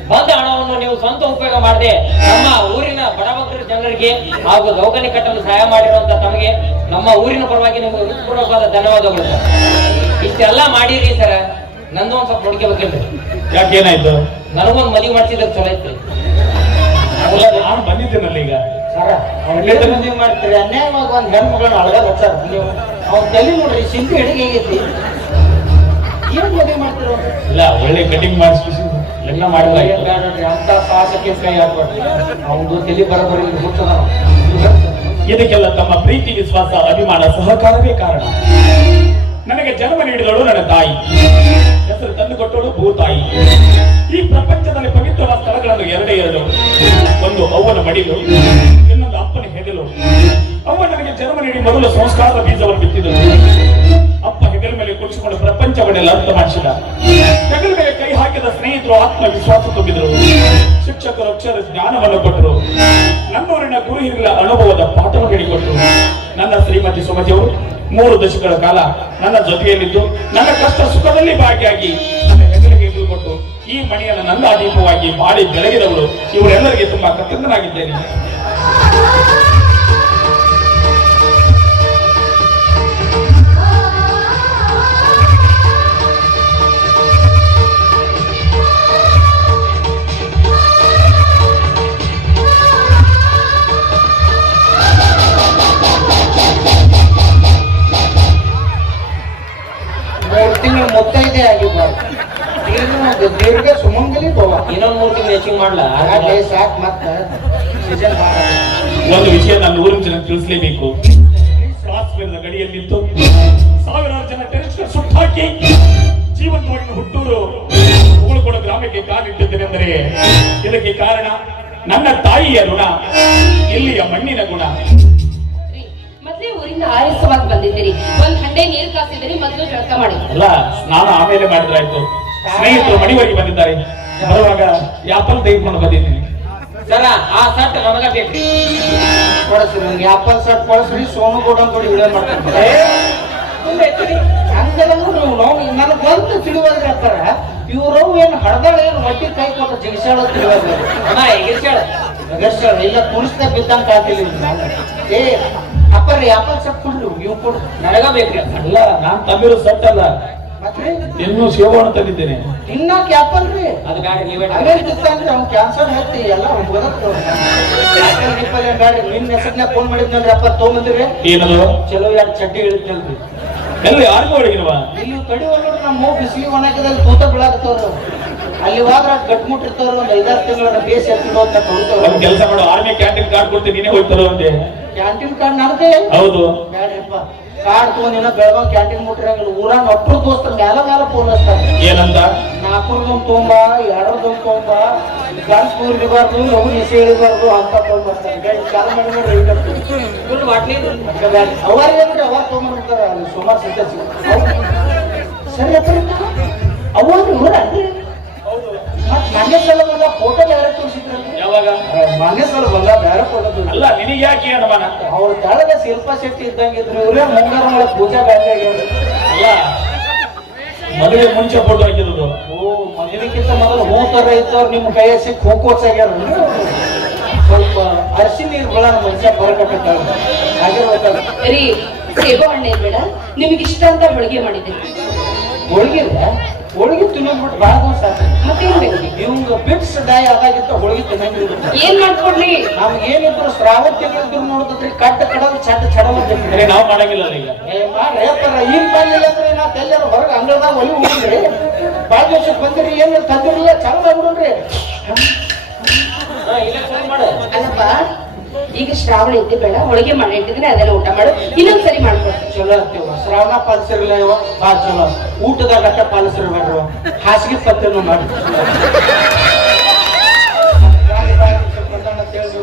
ಬಂದ ಹಣವನ್ನು ನೀವು ಸ್ವಂತ ಉಪಯೋಗ ಮಾಡದೆ ನಮ್ಮ ಊರಿನ ಬಡಬಗ್ಗರ ಜನರಿಗೆ ಹಾಗೂ ದೌಖಾನೆ ಕಟ್ಟಲು ಸಹಾಯ ಮಾಡಿರುವಂತ ತಮಗೆ ನಮ್ಮ ಊರಿನ ಪರವಾಗಿ ನಿಮಗೆ ಹೃತ್ಪೂರ್ವಕವಾದ ಧನ್ಯವಾದಗಳು ಸರ್. ಇಷ್ಟೆಲ್ಲ ಮಾಡಿರಿ ಸರ್, ನಂದು ಒಂದ್ ಸ್ವಲ್ಪ ನೋಡ್ಕೋಬೇಕೇನ್ರಿ? ಯಾಕೆ ಏನಾಯ್ತು? ನನಗೊಂದು ಮದುವೆ ಮಾಡ್ಸಿದ್ರೆ ಚಲೋ ಐತ್ರಿ. ಅಲ್ಲ, ನಾನು ಬಂದಿದ್ದೇನಲ್ಲ ಈಗ. ಸರ ಅವ್ರಿಗೆ ಮದುವೆ ಮಾಡ್ತೀರಿ, ಅನ್ಯಾಯವಾಗಿ ಒಂದು ಹೆಣ್ಮಗಳನ್ನ ಅಳಗಲ್ಲ ಸರ್ ನೀವು. ಅವ್ನ ತಲೆ ನೋಡ್ರಿ ಸಿಂಪಿ ಹಿಡಿಗೆ ಹೇಗೈತಿ, ಏನ್ ಮದುವೆ ಮಾಡ್ತಿರೋ? ಇಲ್ಲ, ಒಳ್ಳೆ ಕಟಿಂಗ್ ಮಾಡಿಸಿ ಎಲ್ಲ ಮಾಡಲಾಗಿತ್ತು. ಬೇಡ್ರಿ ಅಂತ ಸಾಹಸಕ್ಕೆ ಕೈ ಹಾಕ್ಬೇಡ್ರಿ. ಅವ್ನು ತಲೆ ಬರೋಬರಿ ಹುಟ್ಟದ. ಇದಕ್ಕೆಲ್ಲ ತಮ್ಮ ಪ್ರೀತಿ, ವಿಶ್ವಾಸ, ಅಭಿಮಾನ, ಸಹಕಾರವೇ ಕಾರಣ. ನನಗೆ ಜನ್ಮ ನೀಡಿದಳು ನನ್ನ ತಾಯಿ, ಹೆಸರು ತಂದು ಕೊಟ್ಟಳು ಭೂತಾಯಿ. ಈ ಪ್ರಪಂಚದಲ್ಲಿ ಪವಿತ್ರವಾದ ಸ್ಥಳಗಳನ್ನು ಎರಡೇ ಎರಡು. ಒಂದು ಅವ್ವನ ಮಡಿಲು, ಇನ್ನೊಂದು ಅಪ್ಪನ ಹೆಗಲು. ಅವ್ವ ನನಗೆ ಜನ್ಮ ನೀಡಿ ಮೊದಲು ಸಂಸ್ಕಾರದ ಬೀಜವನ್ನು ಬಿತ್ತಿದಳು. ಅಪ್ಪ ಹೆಗಲ ಮೇಲೆ ಕುಳಿಸಿಕೊಂಡು ಪ್ರಪಂಚವನ್ನೆಲ್ಲ ಅರ್ಥ ಮಾಡಿಸಿದ. ಹೆಗಲ ಮೇಲೆ ಕೈ ಹಾಕಿದ ಸ್ನೇಹಿತರು ಆತ್ಮವಿಶ್ವಾಸ ತುಂಬಿದರು. ಶಿಕ್ಷಕರು ಅಕ್ಷರ ಜ್ಞಾನವನ್ನು ಕೊಟ್ಟರು. ನನ್ನೂರಿನ ಗುರು ಹಿರಿಯರ ಅನುಭವದ ಪಾಠವನ್ನು ಹೇಳಿಕೊಟ್ಟರು. ನನ್ನ ಶ್ರೀಮತಿ ಸುಮತಿಯವರು 3 ದಶಕಗಳ ಕಾಲ ನನ್ನ ಜೊತೆಯಲ್ಲಿದ್ದು ನನ್ನ ಕಷ್ಟ ಸುಖದಲ್ಲಿ ಭಾಗಿಯಾಗಿ ನನ್ನ ಹೆಗಲಿಗೆ ಎದುರು ಕೊಟ್ಟು ಈ ಮನೆಯನ್ನು ನನ್ನ ದೀಪವಾಗಿ ಮಾಡಿ ಬೆಳಗಿದವರು. ಇವರೆಲ್ಲರಿಗೆ ತುಂಬಾ ಕೃತಜ್ಞನಾಗಿದ್ದೇನೆ. ಮುತ್ತೈದೆ ಆಗಿರ್ಬಾರ್ದು, ದೀರ್ಘ ಸುಮಂಗಲಿ ಗೋವ. ಇನ್ನೊಂದು 3 ತಿಂಗಳು ಹೆಚ್ಚಿಗೆ ಮಾಡ್ಲಾ? ಹಾಗಾದ್ರೆ ಸಾಕು. ಮತ್ತೆ ಸೀಸನ್ ಒಂದು ವಿಷಯ ನಾನು ಊರಿನ ಜನ ತಿಳಿಸಲೇಬೇಕು. ಕಾಶ್ಮೀರದ ಗಡಿಯಲ್ಲಿ ನಿಂತು ಸಾವಿರಾರು ಜನ ಟೆರರಿಸ್ಟ್ಗಳು ಸುಟ್ಟಾಕಿ ಜೀವಂತವಾಗಿ ಹುಟ್ಟೂರು ಉಗುಳುಕೊಡ ಗ್ರಾಮಕ್ಕೆ ಕಾಲಿಟ್ಟಿದ್ದೇನೆಂದರೆ ಇದಕ್ಕೆ ಕಾರಣ ನನ್ನ ತಾಯಿಯ ಋಣ, ಇಲ್ಲಿಯ ಮಣ್ಣಿನ ಗುಣ. ಮೊದ್ಲೇ ಊರಿಂದ ಆರಿಸವಾಗಿ ಬಂದಿದ್ದೀರಿ, ಒಂದ್ ಹಂಡೆ ನೀರು ಕಾಸಿದಿರಿ, ಮೊದಲು ಜಳಕ ಮಾಡಿ. ಅಲ್ಲ, ಸ್ನಾನ ಆಮೇಲೆ ಮಾಡಿದ್ರಾಯ್ತು. ಸ್ನೇಹಿತರು ಮಣಿವರೆಗೆ ಬಂದಿದ್ದಾರೆ. ಬರುವಾಗ ಯಾಪಲ್ ತೆಗೆದುಕೊಂಡು ಬಂದಿದ್ದೀನಿ. ಸರ, ಆ ಸಟ್ ನಮಗ ಬೇಕ್ರಿ. ಕೊಡಿಸ್ರಿ, ನಂಗೆ ಆಪಲ್ ಸಟ್ ಕೊಡಿಸ್ರಿ. ಸೋನು ಗೋಡ್ ಅಂತ ವಿಡಿಯೋ ಮಾಡ್ತಾರೆ. ಹಂಗಲ್ಲೂ ನಾವು ನನಗೆ ಬಂದು ತಿಳಿಯೋದ್ರಿ ಅಂತಾರ. ಇವ್ರು ಏನು ಹಡ್ದಾಳ ಏನು ಹೊಟ್ಟಿ ಕೈ ಕೊಟ್ಟು ಜಿಗಿಸಾಳ ತಿಳಿಯೋದ್ರಿ. ಅಣ್ಣ ಎಗಿರ್ಸ್ಯಾಳ. ಇಲ್ಲ ಕುಣಿಸ್ತಾ ಬಿದ್ದಂಗೆ ಕಾತಿಲ್ಲ. ಏ ಅಪ್ಪರ್ರಿ ಆಪಲ್ ಸಟ್ ಕೊಡ್ರಿ, ಇವ್ ಕೊಡ್ರಿ. ನನಗ ಬೇಕ್ರಿ. ಅಲ್ಲ, ನಾನ್ ತಂದಿರೋ ಸಟ್ ಅಲ್ಲ, ಮತ್ತೆ ಇನ್ನೂ ಸೇವವನ್ನು ತಂದಿದ್ದೇನೆ. ತಿನ್ನಾಕ ಆಪಲ್ ರೀ. ಅದು ಗಾಡಿ ನೀವೇ ಅವೇನ್ ತಿಂತಾನ್ರಿ ಅವ್ನು ಕ್ಯಾನ್ಸರ್ ಹತ್ತಿ ಎಲ್ಲ ಗಾಡಿ. ನಿನ್ನ ಹೆಸರ್ನ್ಯಾಗ ಫೋನ್ ಮಾಡಿದ್ನಲ್ರಿ, ಅಪ್ಪ ತೊಗೊಂಬಂದ್ರಿ. ಏನದು? ಚಲೋ 2 ಚಡ್ಡಿ ಇಳಿತಲ್ರಿ. ಎಲ್ಲಿ ಯಾರಿಗೂ ಹೊಡಗಿರುವ? ಇಲ್ಲಿ ತಡಿ ಹೋಗ್ರಿ, ನಮ್ಮ ಬಿಸಿಲಿ ಒಣಗಿದಲ್ಲಿ ತೂತ ಬೀಳಾಕತ್ತವ್ರು. ಅಲ್ಲಿ ಹೋದ್ರ ಗಟ್ಮುಟ್ಟಿರ್ತಾವ್ರು. ಒಂದ್ 5-6 ತಿಂಗಳ ಬೇಸ್ ಎತ್ತಿರೋ ಅಂತ ತೊಳಿತಾವ್ರು. ಒಂದು ಕೆಲಸ ಮಾಡು, ಆರ್ಮಿ ಕ್ಯಾಂಟೀನ್ ಕಾರ್ಡ್ ಕೊಡ್ತೀನಿ, ನೀನೇ ಹೋಗ್ತಾರೋ ಅಂತೆ. ಕ್ಯಾಂಟೀನ್ ಕಾರ್ಡ್ ನಡ್ದೆ? ಹೌದು. ಬ್ಯಾಡ್ರಿಪ್ಪ, ಕಾರ್ಡ್ ತಗೊಂಡಿನ ಬೆಳಗಾವ್ ಕ್ಯಾಂಟೀನ್ ಮುಟ್ಟಿರಂಗಿಲ್ಲ. ಊರಾಗ ಒಟ್ಟರು ದೋಸ್ತ ಮೇಲೆ ಫೋನ್ ಹಚ್ತಾರೆ. ಏನಂತ? 4 ತೊಂಬ 2 ತೊಂಬ, ಗಂಟ್ ಕೂರ್ಲಿಬಾರ್ದು, ಲಗು ಎಸೆ ಇಳಿಬಾರ್ದು ಅಂತ ತೊಗೊಂಡ್ಬರ್ತಾರೆ. ಕಾಲ ಮಾಡಿ ನೋಡ್ರಿ. ಅವರೇನ್ರಿ ಅವಾಗ ತೊಗೊಂಡ್ಬಿಡ್ತಾರ. ಅಲ್ಲಿ ಸುಮಾರು ಸಿದ್ಧ ಸರಿ ಅಪ್ಪ. ಅವಾಗ ಊರಲ್ರಿ ಮತ್ ಮನೆ ಸಲ ಬಂದ ಫೋಟೋ ಬೇರೆ ತೋರಿಸಿದ್ರಲ್ಲಿ. ಯಾವಾಗ? ಮನೆ ಸಲ ಬಂದ ಬೇರೆ ಫೋಟೋ. ಅಲ್ಲ, ನಿನಗೆ ಯಾಕೆ ಅನುಮಾನ? ಅವ್ರ ಕೆಳಗ ಶಿಲ್ಪಾ ಶೆಟ್ಟಿ ಇದ್ದಂಗಿದ್ರು. ಇವ್ರೇ ಮುಂಗಾರ ಒಳಗೆ ಪೂಜಾ ಬ್ಯಾಗ್ ಆಗ್ಯಾವ್ರಿ. ಅಲ್ಲ, ಮದುವೆ ಮುಂಚೆ ಫೋಟೋ ಹಾಕಿರೋದು. ಓ, ಮದುವೆಗಿಂತ ಮೊದಲು ಹೂ ತರ ಇದ್ದವ್ರು ನಿಮ್ಮ ಕೈ ಸಿಕ್ಕ ಹೋಗೋಸ್ ಆಗ್ಯಾರ. ಸ್ವಲ್ಪ ಅರಿಶಿನ ನೀರು ಬಳ ಮನುಷ್ಯ ಬರಕಟ್ಟ ಆಗಿರ್ಬೇಕಾಗ. ರೀ, ಸೇಬು ಹಣ್ಣೆ ಬೇಡ, ನಿಮಗೆ ಇಷ್ಟ ಅಂತ ಹೋಳಿಗೆ ಮಾಡಿದ್ದೆ. ಹೋಳಿಗೆ ತಿನ್ನೋದ್ಬಿಟ್ಟು ಭಾಳ ದಿವಸ ಆಯ್ತು. ಮತ್ತೇನ್ ಬೇಕು? ಇವಂಗ ಫಿಕ್ಸ್ ಡೈ ಅದಾಗಿತ್ತ ಹೋಳಿಗೆ ತಿನ್ನಂಗಿಲ್ಲ. ಏನ್ ಮಾಡ್ಕೊಡ್ಲಿ? ನಮ್ಗೆ ಏನಿದ್ರು ಶ್ರಾವಣ ತಿಂಗಳಿದ್ರು ನೋಡಿದ್ರಿ ಕಟ್ಟ ಕಡಲ್ ಚಟ್ಟ ಚಡಲ್ ಅರೆ, ನಾವು ಮಾಡಂಗಿಲ್ಲ ಈಗ. ಮಾಡ್ರಿ ಈಗ ಬಂದಿಲ್ಲ ಅಂದ್ರೆ ನಾ ಎಲ್ಲಾರ ಹೊರಗೆ ಅಂಗಳದಾಗ ಒಲಿ ಹೋಗ್ರಿ. ಭಾಳ ದಿವಸಕ್ಕೆ ಬಂದಿರಿ, ಏನು ತಂದಿರಲಿಲ್ಲ, ಚಂದ ಆಗ್ಬಿಡ್ರಿ. ಅಲ್ಲಪ್ಪ, ಈಗ ಶ್ರಾವಣ ಐತಿ ಬೇಡ, ಹೋಳಿಗೆ ಮಾಡಿ ಇಟ್ಟಿದ್ರೆ ಅದೆಲ್ಲ ಊಟ ಮಾಡು, ಇನ್ನೊಂದ್ಸರಿ ಮಾಡ್ಕೊಡ್ತೀನಿ. ಚಲೋ ಆಗ್ತೀವ. ಶ್ರಾವಣ ಪಾಲಿಸಿರಲ್ಲ ಇವ ಭಾಳ ಚಲೋ. ಊಟದಾಗ ಅಟ್ಟ ಪಾಲಿಸಿರ್ಬೇಡ್ರಿ. ಹಾಸಿಗೆ ಪತ್ತೆನೂ ಮಾಡಿ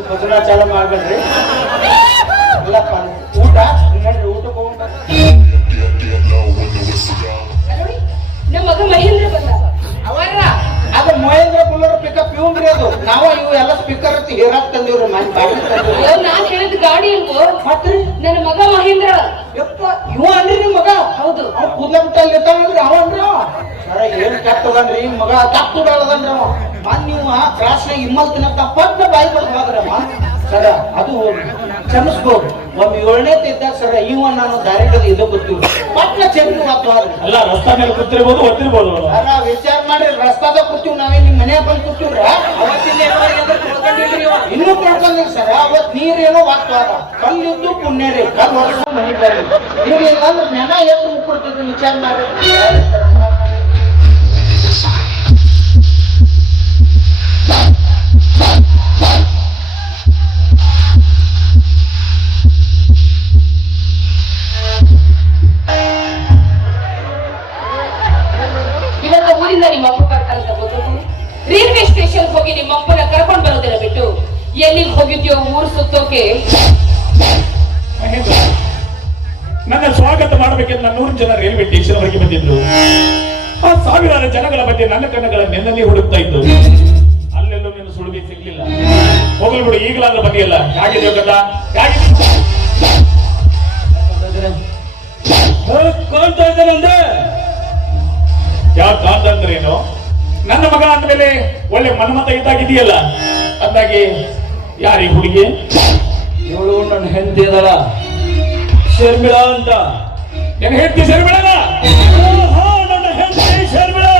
ಭಜನಾ ಚಾಲ ಮಾಡ್ಬೇಡ್ರಿ. ಎಲ್ಲ ಪಾಲಿಸಿ ಊಟ ನೋಡ್ರಿ. ಊಟಕ್ಕೆ ಹೋಗ್ಬೇಕು. ನೋಡಿ, ನಮ್ಮ ಮಗ ಮಹೇಂದ್ರ ಬಂದ. ಅವರ ಅದ ಮಹೇಂದ್ರ ಬುಲ್ಲರ್ ಪಿಕಪ್ ಇವ್ರಿ ಅದು ನಾವ ಇವು ಎಲ್ಲ ಸ್ಪೀಕರ್ ಅಂತ ಹೇರಾಕ್ ತಂದಿವ್ರಿ ಮನೆ ಬಾಟ್ಲಿ ತಂದಿವ್ರಿ. ನಾನ್ ಹೇಳಿದ ಗಾಡಿ ಅಲ್ವೋ ಮತ್ರಿ ನನ್ನ ಮಗ ಮಹೇಂದ್ರ. ಯಪ್ಪ ಇವ ಅನ್ರಿ ನಿಮ್ ಮಗ? ಹೌದು. ಅವ್ ಕೂದ್ಲ ಬಿಟ್ಟಲ್ಲಿ ಇರ್ತಾನಲ್ರಿ ಅವ ಅನ್ರಿ ಅವ. ಸರ ಏನ್ ಕೆಟ್ಟದನ್ರಿ ಮಗ ತಪ್ಪು ಬೆಳದನ್ರಿ ಅವ. ಮನ್ ನೀವು ಕ್ರಾಸ್ನಾಗ ಇಮ್ಮಲ್ ತಿನ್ನಕ್ ಪಟ್ಟ ಬಾಯಿ ಬಡ್ದು ಹೋದ್ರಮ್ಮ. ಸರ ಅದು ಕ್ಷಮಿಸ್ಬೋದು. ಒಮ್ಮೆ 7ನೇ ಇದ್ದಾಗ ಸರ ಇವ ನಾನು ದಾರಿಯಲ್ಲಿ ಇದು ಗೊತ್ತಿವ್ರಿ ಪಟ್ನ ಚೆಂಡು ಮಾತು ಆದ್ರಿ. ಅಲ್ಲ ರಸ್ತಾ ಮೇಲೆ ಕೂತಿರ್ಬೋದು ಒತ್ತಿರ್ಬೋದು. ಸರ ವಿಚಾರ ಮಾಡಿ ರಸ್ತಾದಾಗ ಕೂತೀವಿ ನಾವೇ ನಿಮ್ ಮನೆಯಾಗ ಬಂದು ಕೂತೀವ್ರ. ಅವತ್ತಿಂದ ಇನ್ನೂ ತಿಳ್ಕೊಂಡಿರಿ ಸರ ಅವತ್ ನೀರೇನೋ ವಾಕ್ವಾದ ಕಲ್ಲಿದ್ದು ಪುಣ್ಯ ರೀ ಕಲ್ ವರ್ಷ ಮನೆ ಬರ್ರಿ ಇರ್ಲಿಲ್ಲ ಅಂದ್ರೆ ನೆನ ಎಷ್ಟು ಮುಕ್ಕೊಡ್ತಿದ್ರಿ ವಿಚಾರ ಮಾಡಿ. ಇವತ್ತ ಊರಿಂದ ನಿಮ್ಮ ಅಪ್ಪ ಬರ್ತಾರಂತ ಗೊತ್ತಿತ್ತು. ರೈಲ್ವೆ ಸ್ಟೇಷನ್ ಹೋಗಿ ನಿಮ್ಮ ಅಪ್ಪನ ಕರ್ಕೊಂಡ್ ಬರೋದಿಲ್ಲ ಬಿಟ್ಟು ಎಲ್ಲಿಗೆ ಹೋಗಿದ್ಯೋ ಊರು ಸುತ್ತೋಕೆ. ಮಹೇಂದ್ರ, ನನ್ನ ಸ್ವಾಗತ ಮಾಡಬೇಕೆಂದು 100 ಜನ ರೈಲ್ವೆ ಸ್ಟೇಷನ್ ವರೆಗೆ ಬಂದಿದ್ರು. ಆ ಸಾವಿರಾರು ಜನಗಳ ಮಧ್ಯೆ ನನ್ನ ಕಣ್ಣುಗಳ ನೆನ್ನಲ್ಲಿ ಹುಡುಕ್ತಾ ಇದ್ದು ಅಲ್ಲೆಲ್ಲೂ ನೀನು ಸುಳಿವಿ ಸಿಗ್ಲಿಲ್ಲ. ಹೋಗಲ್ ಬಿಡು, ಈಗಲಾದ್ರೂ ಬಂದಿಯಲ್ಲ. ಹೇಗಿದೆ ಗದ? ಕಾಣ್ತಾ ಇದ್ದೇನೆ ಯಾವ ಕಾಂತ ಅಂದ್ರೆ ಏನು? ನನ್ನ ಮಗ ಅಂದ್ಮೇಲೆ ಒಳ್ಳೆ ಮನ್ಮತ ಇದ್ದಾಗಿದೆಯಲ್ಲ, ಅಂದಾಗಿ ಯಾರೀ ಹುಡುಗಿ? ಇವಳು ನನ್ನ ಹೆಂಡತಿ ಅದಲ್ಲ, ಶರ್ಮಿಳಾ ಅಂತ. ಏನು ಹೇಳ್ತಿ ಶರ್ಮಿಳನ? ನನ್ನ ಹೆಂಡತಿ ಶರ್ಮಿಳಾ.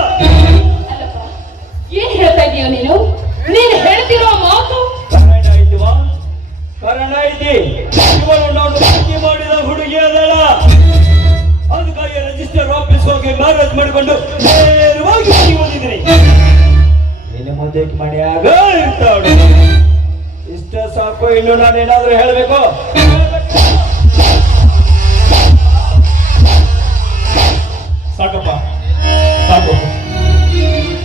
ಅಲ್ಲಪ್ಪ, ಏನ್ ಹೇಳ್ತಾ ಇದೀಯ ನೀನು? ನೀನು ಹೇಳ್ತಿರೋ ಮಾತು ಕಾರಣ ಐತಿ. ಇವಳು ನಾನು ಭೇಟಿ ಮಾಡಿದ ಹುಡುಗಿ ಅದಲ್ಲ, ಅದಕ್ಕಾಗಿ ರಿಜಿಸ್ಟರ್ ಆಫೀಸ್ ಹೋಗಿ ಮ್ಯಾರೇಜ್ ಮಾಡಿಕೊಂಡು ನೇರವಾಗಿ ಮನೆಗೆ ಬಂದಿದ್ದೀನಿ. ನಿನ್ನ ಮುಂದೆ ಮನೆಯಾಗ ಇರ್ತಾವಳು. ಇಷ್ಟ ಸಾಕು, ಇನ್ನು ನಾನೇನಾದ್ರೂ ಹೇಳ್ಬೇಕು? ಸಾಕಪ್ಪ, ಸಾಕು.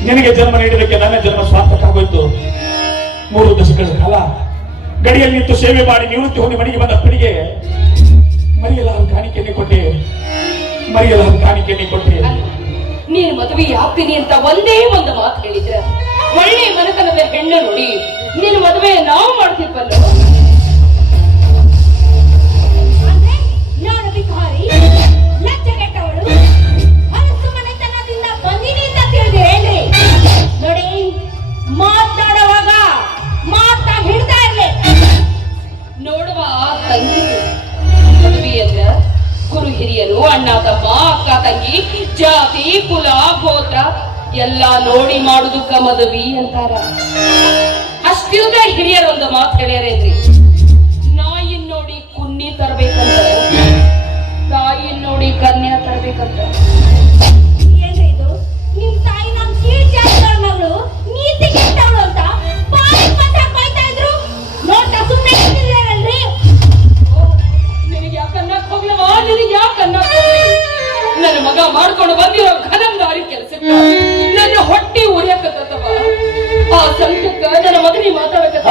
ನಿನಗೆ ಜನ್ಮ ನೀಡಲಿಕ್ಕೆ ನನ್ನ ಜನ್ಮ ಸ್ವಾರ್ಥಕ್ಕಾಗೋಯ್ತು. 3 ದಶಕಗಳ ಕಾಲ ಗಡಿಯಲ್ಲಿ ನಿಂತು ಸೇವೆ ಮಾಡಿ ನಿವೃತ್ತಿ ಹೋಗಿ ಮನೆಗೆ ಬಂದ ಅಪ್ಪನಿಗೆ ಮರೆಯಲಾದ ಕಾಣಿಕೆಯನ್ನೇ ಕೊಟ್ಟೆ. ನೀನು ಮದುವೆ ಆಗ್ತೀನಿ ಅಂತ ಒಂದೇ ಒಂದು ಮಾತು ಹೇಳಿದ್ರ ಒಳ್ಳೆ ಮನೆತನದ ಹೆಣ್ಣು ನೋಡಿ ನೀನು ಮದುವೆ ನಾವು ಮಾಡ್ತಿರ್ಬಲ್ಲ. ನಾನು ಬಿಕಾರಿ ಲಜ್ಜೆಗೆಟ್ಟವಳು ಮನಸ್ಸು ಮನೆತನದಿಂದ ಬಂದಿನಿ ಅಂತ ತಿಳಿದಿರೇನ್ರಿ? ನೋಡಿ, ಮಾತಾಡುವಾಗ ಮಾತಾ ಹಿಡ್ತಾ ಇರ್ಲಿ. ನೋಡುವ ತಂಗಿ ಮದುವೆ ಅಂದ್ರ ಗುರು ಹಿರಿಯರು, ಅಣ್ಣ ತಮ್ಮ, ಅಕ್ಕ ತಂಗಿ, ಜಾತಿ ಕುಲ ಗೋತ್ರ ಎಲ್ಲಾ ನೋಡಿ ಮಾಡುದಕ್ಕ ಮದುವೆ ಅಂತಾರ. ಅಷ್ಟಿಲ್ದ ಹಿರಿಯರೊಂದು ಮಾತು ಹೇಳ್ಯಾರೇನ್ರಿ, ನಾಯಿನ್ ನೋಡಿ ಕುನ್ನಿ ತರ್ಬೇಕಂತ, ತಾಯಿನ್ ನೋಡಿ ಕನ್ಯಾ ತರ್ಬೇಕಂತ. ಏನ್ರಿ ಇದು? ನಿಮ್ ತಾಯಿ ನಮ್ ಕೀಳ್ ಜಾತಿಯವ್ರ ಮಗಳು, ನೀತಿ ಕೆಟ್ಟವಳು ಅಂತ ಬಾಯಿ ಮಾತಾಡ್ ಬೈತಾ ಇದ್ರು. ನೋಡ್ತಾ ಸುಮ್ಮನೆ ಇರ್ತಿದ್ರಲ್ರಿ? ನಿನಗೆ ಯಾಕನ್ನಕ್ ಹೋಗ್ಲವ? ನಿನಗೆ ಯಾಕನ್ನಕ್ ಹೋಗ್ಲಿ? ನನ್ನ ಮಗ ಮಾಡ್ಕೊಂಡು ಬಂದಿರೋ ಘನಂದಾರಿ ಕೆಲಸಕ್ಕ ನನ್ನ ಹೊಟ್ಟಿ ಉರಿಯಕತ್ತವ. ಆ ಸಂಕಕ್ಕ ನನ್ನ ಮಗನಿಗೆ ಮಾತಾಡಕತ್ತ.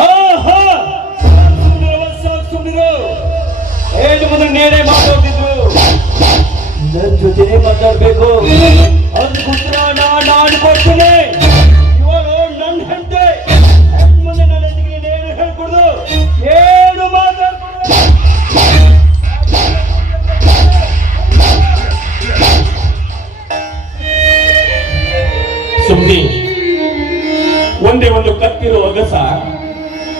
ಏನು ಮುಂದೆ ನೇಣೆ ಮಾತಾಡ್ತಿದ್ರು, ನನ್ನ ಜೊತೆನೆ ಮಾತಾಡ್ಬೇಕು. ಅದಕ್ಕೋಸ್ಕರ ನಾನು ಕೊಡ್ತೀನಿ. ಇವಳು ನನ್ನ ಹೆಂಡತಿ, ಮುಂದೆ ನನ್ನ ಹೆಂಡತಿಗೆ ಏನು ಹೇಳ್ಕೊಡ್ದು, ಏನು ಮಾತಾಡ್ಕೊಡ್ದು. ಸುದ್ದಿ ಒಂದೇ ಒಂದು ಕತ್ತಿರೋ ಅಗಸ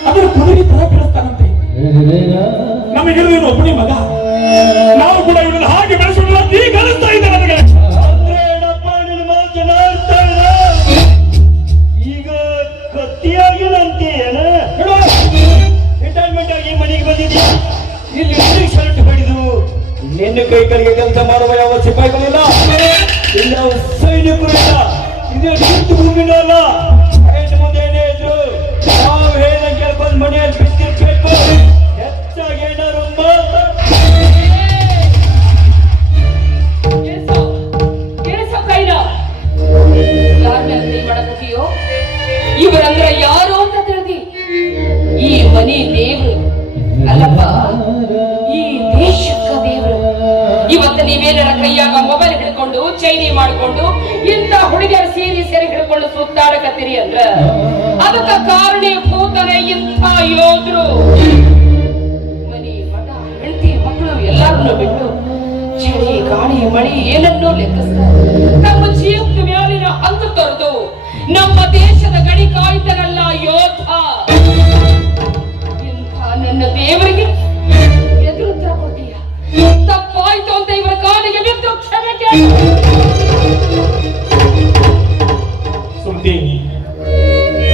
ಅದರ ಕೊನೆಗೆ ತರ ಬೆಳೆಸ್ತಾನಂತೆ. ನಮಗಿರೋ ಒಬ್ಬನೇ ಮಗ, ನಾವು ಕೂಡ ಇವನನ್ನು ಹಾಗೆ ಬೆಳೆಸೋಣ ಈಗ ಅನಿಸ್ತಾ ಇದೆ ನನಗೆ. ಈಗ ಕತ್ತಿಯಾಗಿಲ್ಲಂತೆ ರಿಟೈರ್ಮೆಂಟ್ ಆಗಿ ಮನೆಗೆ ಬಂದಿದ್ಯಾ, ಇಲ್ಲಿ ಶರ್ಟ್ ಹೊಡೆದು ನಿನ್ನ ಕೈ ಕೈಗೆ ಕೆಲಸ ಮಾಡುವ ಯಾವ ಸಿಪಾಯಿಗಳಿಲ್ಲ, ಇಲ್ಲ ಸೈನಿಕರು ಇಲ್ಲ. ಇದು ನಿಂತು ಭೂಮಿನೂ ಅಲ್ಲ. ಮುಂದೆ ಏನೇ ಇದ್ರು ನಾವು ಹೇಳ ಕೇಳ್ಕೊಂಡು ಮನೆಯಲ್ಲಿ ಬಿಟ್ಟಿರ್ಬೇಕು. ಹೆಚ್ಚಾಗಿ ಏನಾರು ಇವರಂದ್ರ ಯಾರು ಅಂತ ತಿಳಿದಿ? ಈ ಮನೆ ದೇವ್ರು ಅಲ್ಲಪ್ಪ, ಈ ದೇಶಕ್ಕ ದೇವ್ರು. ಇವತ್ತು ನೀವೇನಾರ ಕೈಯಾಗ ಮೊಬೈಲ್ ಹಿಡಿದು ಹಿಡ್ಕೊಂಡು ಚೈನಿ ಮಾಡ್ಕೊಂಡು ಇಂಥ ಹುಡುಗಿಯರ ಸೀರೆ ಸೆರೆ ಹಿಡ್ಕೊಂಡು ಸುತ್ತಾಡಕತ್ತೀರಿ ಅಂದ್ರ ಅದಕ್ಕ ಕಾರಣೀಭೂತನೇ ಇಂಥ ಯೋಧರು. ಮನಿ ಮಠ ಹೆಂಡತಿ ಮಕ್ಕಳು ಎಲ್ಲಾರನ್ನು ಬಿಟ್ಟು ಚಳಿ ಗಾಳಿ ಮಳಿ ಏನನ್ನೂ ಲೆಕ್ಕಿಸ್ತಾರೆ ತಮ್ಮ ಜೀವದ ಮೇಲಿನ ಹಂಗು ತೊರೆದು ನಮ್ಮ ದೇಶದ ಗಡಿ ಕಾಯ್ತಾರಲ್ಲ ಯೋಧ. ಇಂಥ ನನ್ನ ದೇವರಿಗೆ ಎದುರುತ್ತರ ಕೊಟ್ಟಿಯ ತಪ್ಪಾಯ್ತು ಅಂತ ಇವರ ಕಾಲಿಗೆ ಬಿದ್ದು ಕ್ಷಮೆ ಕೇಳು. ಸುದ್ದಿ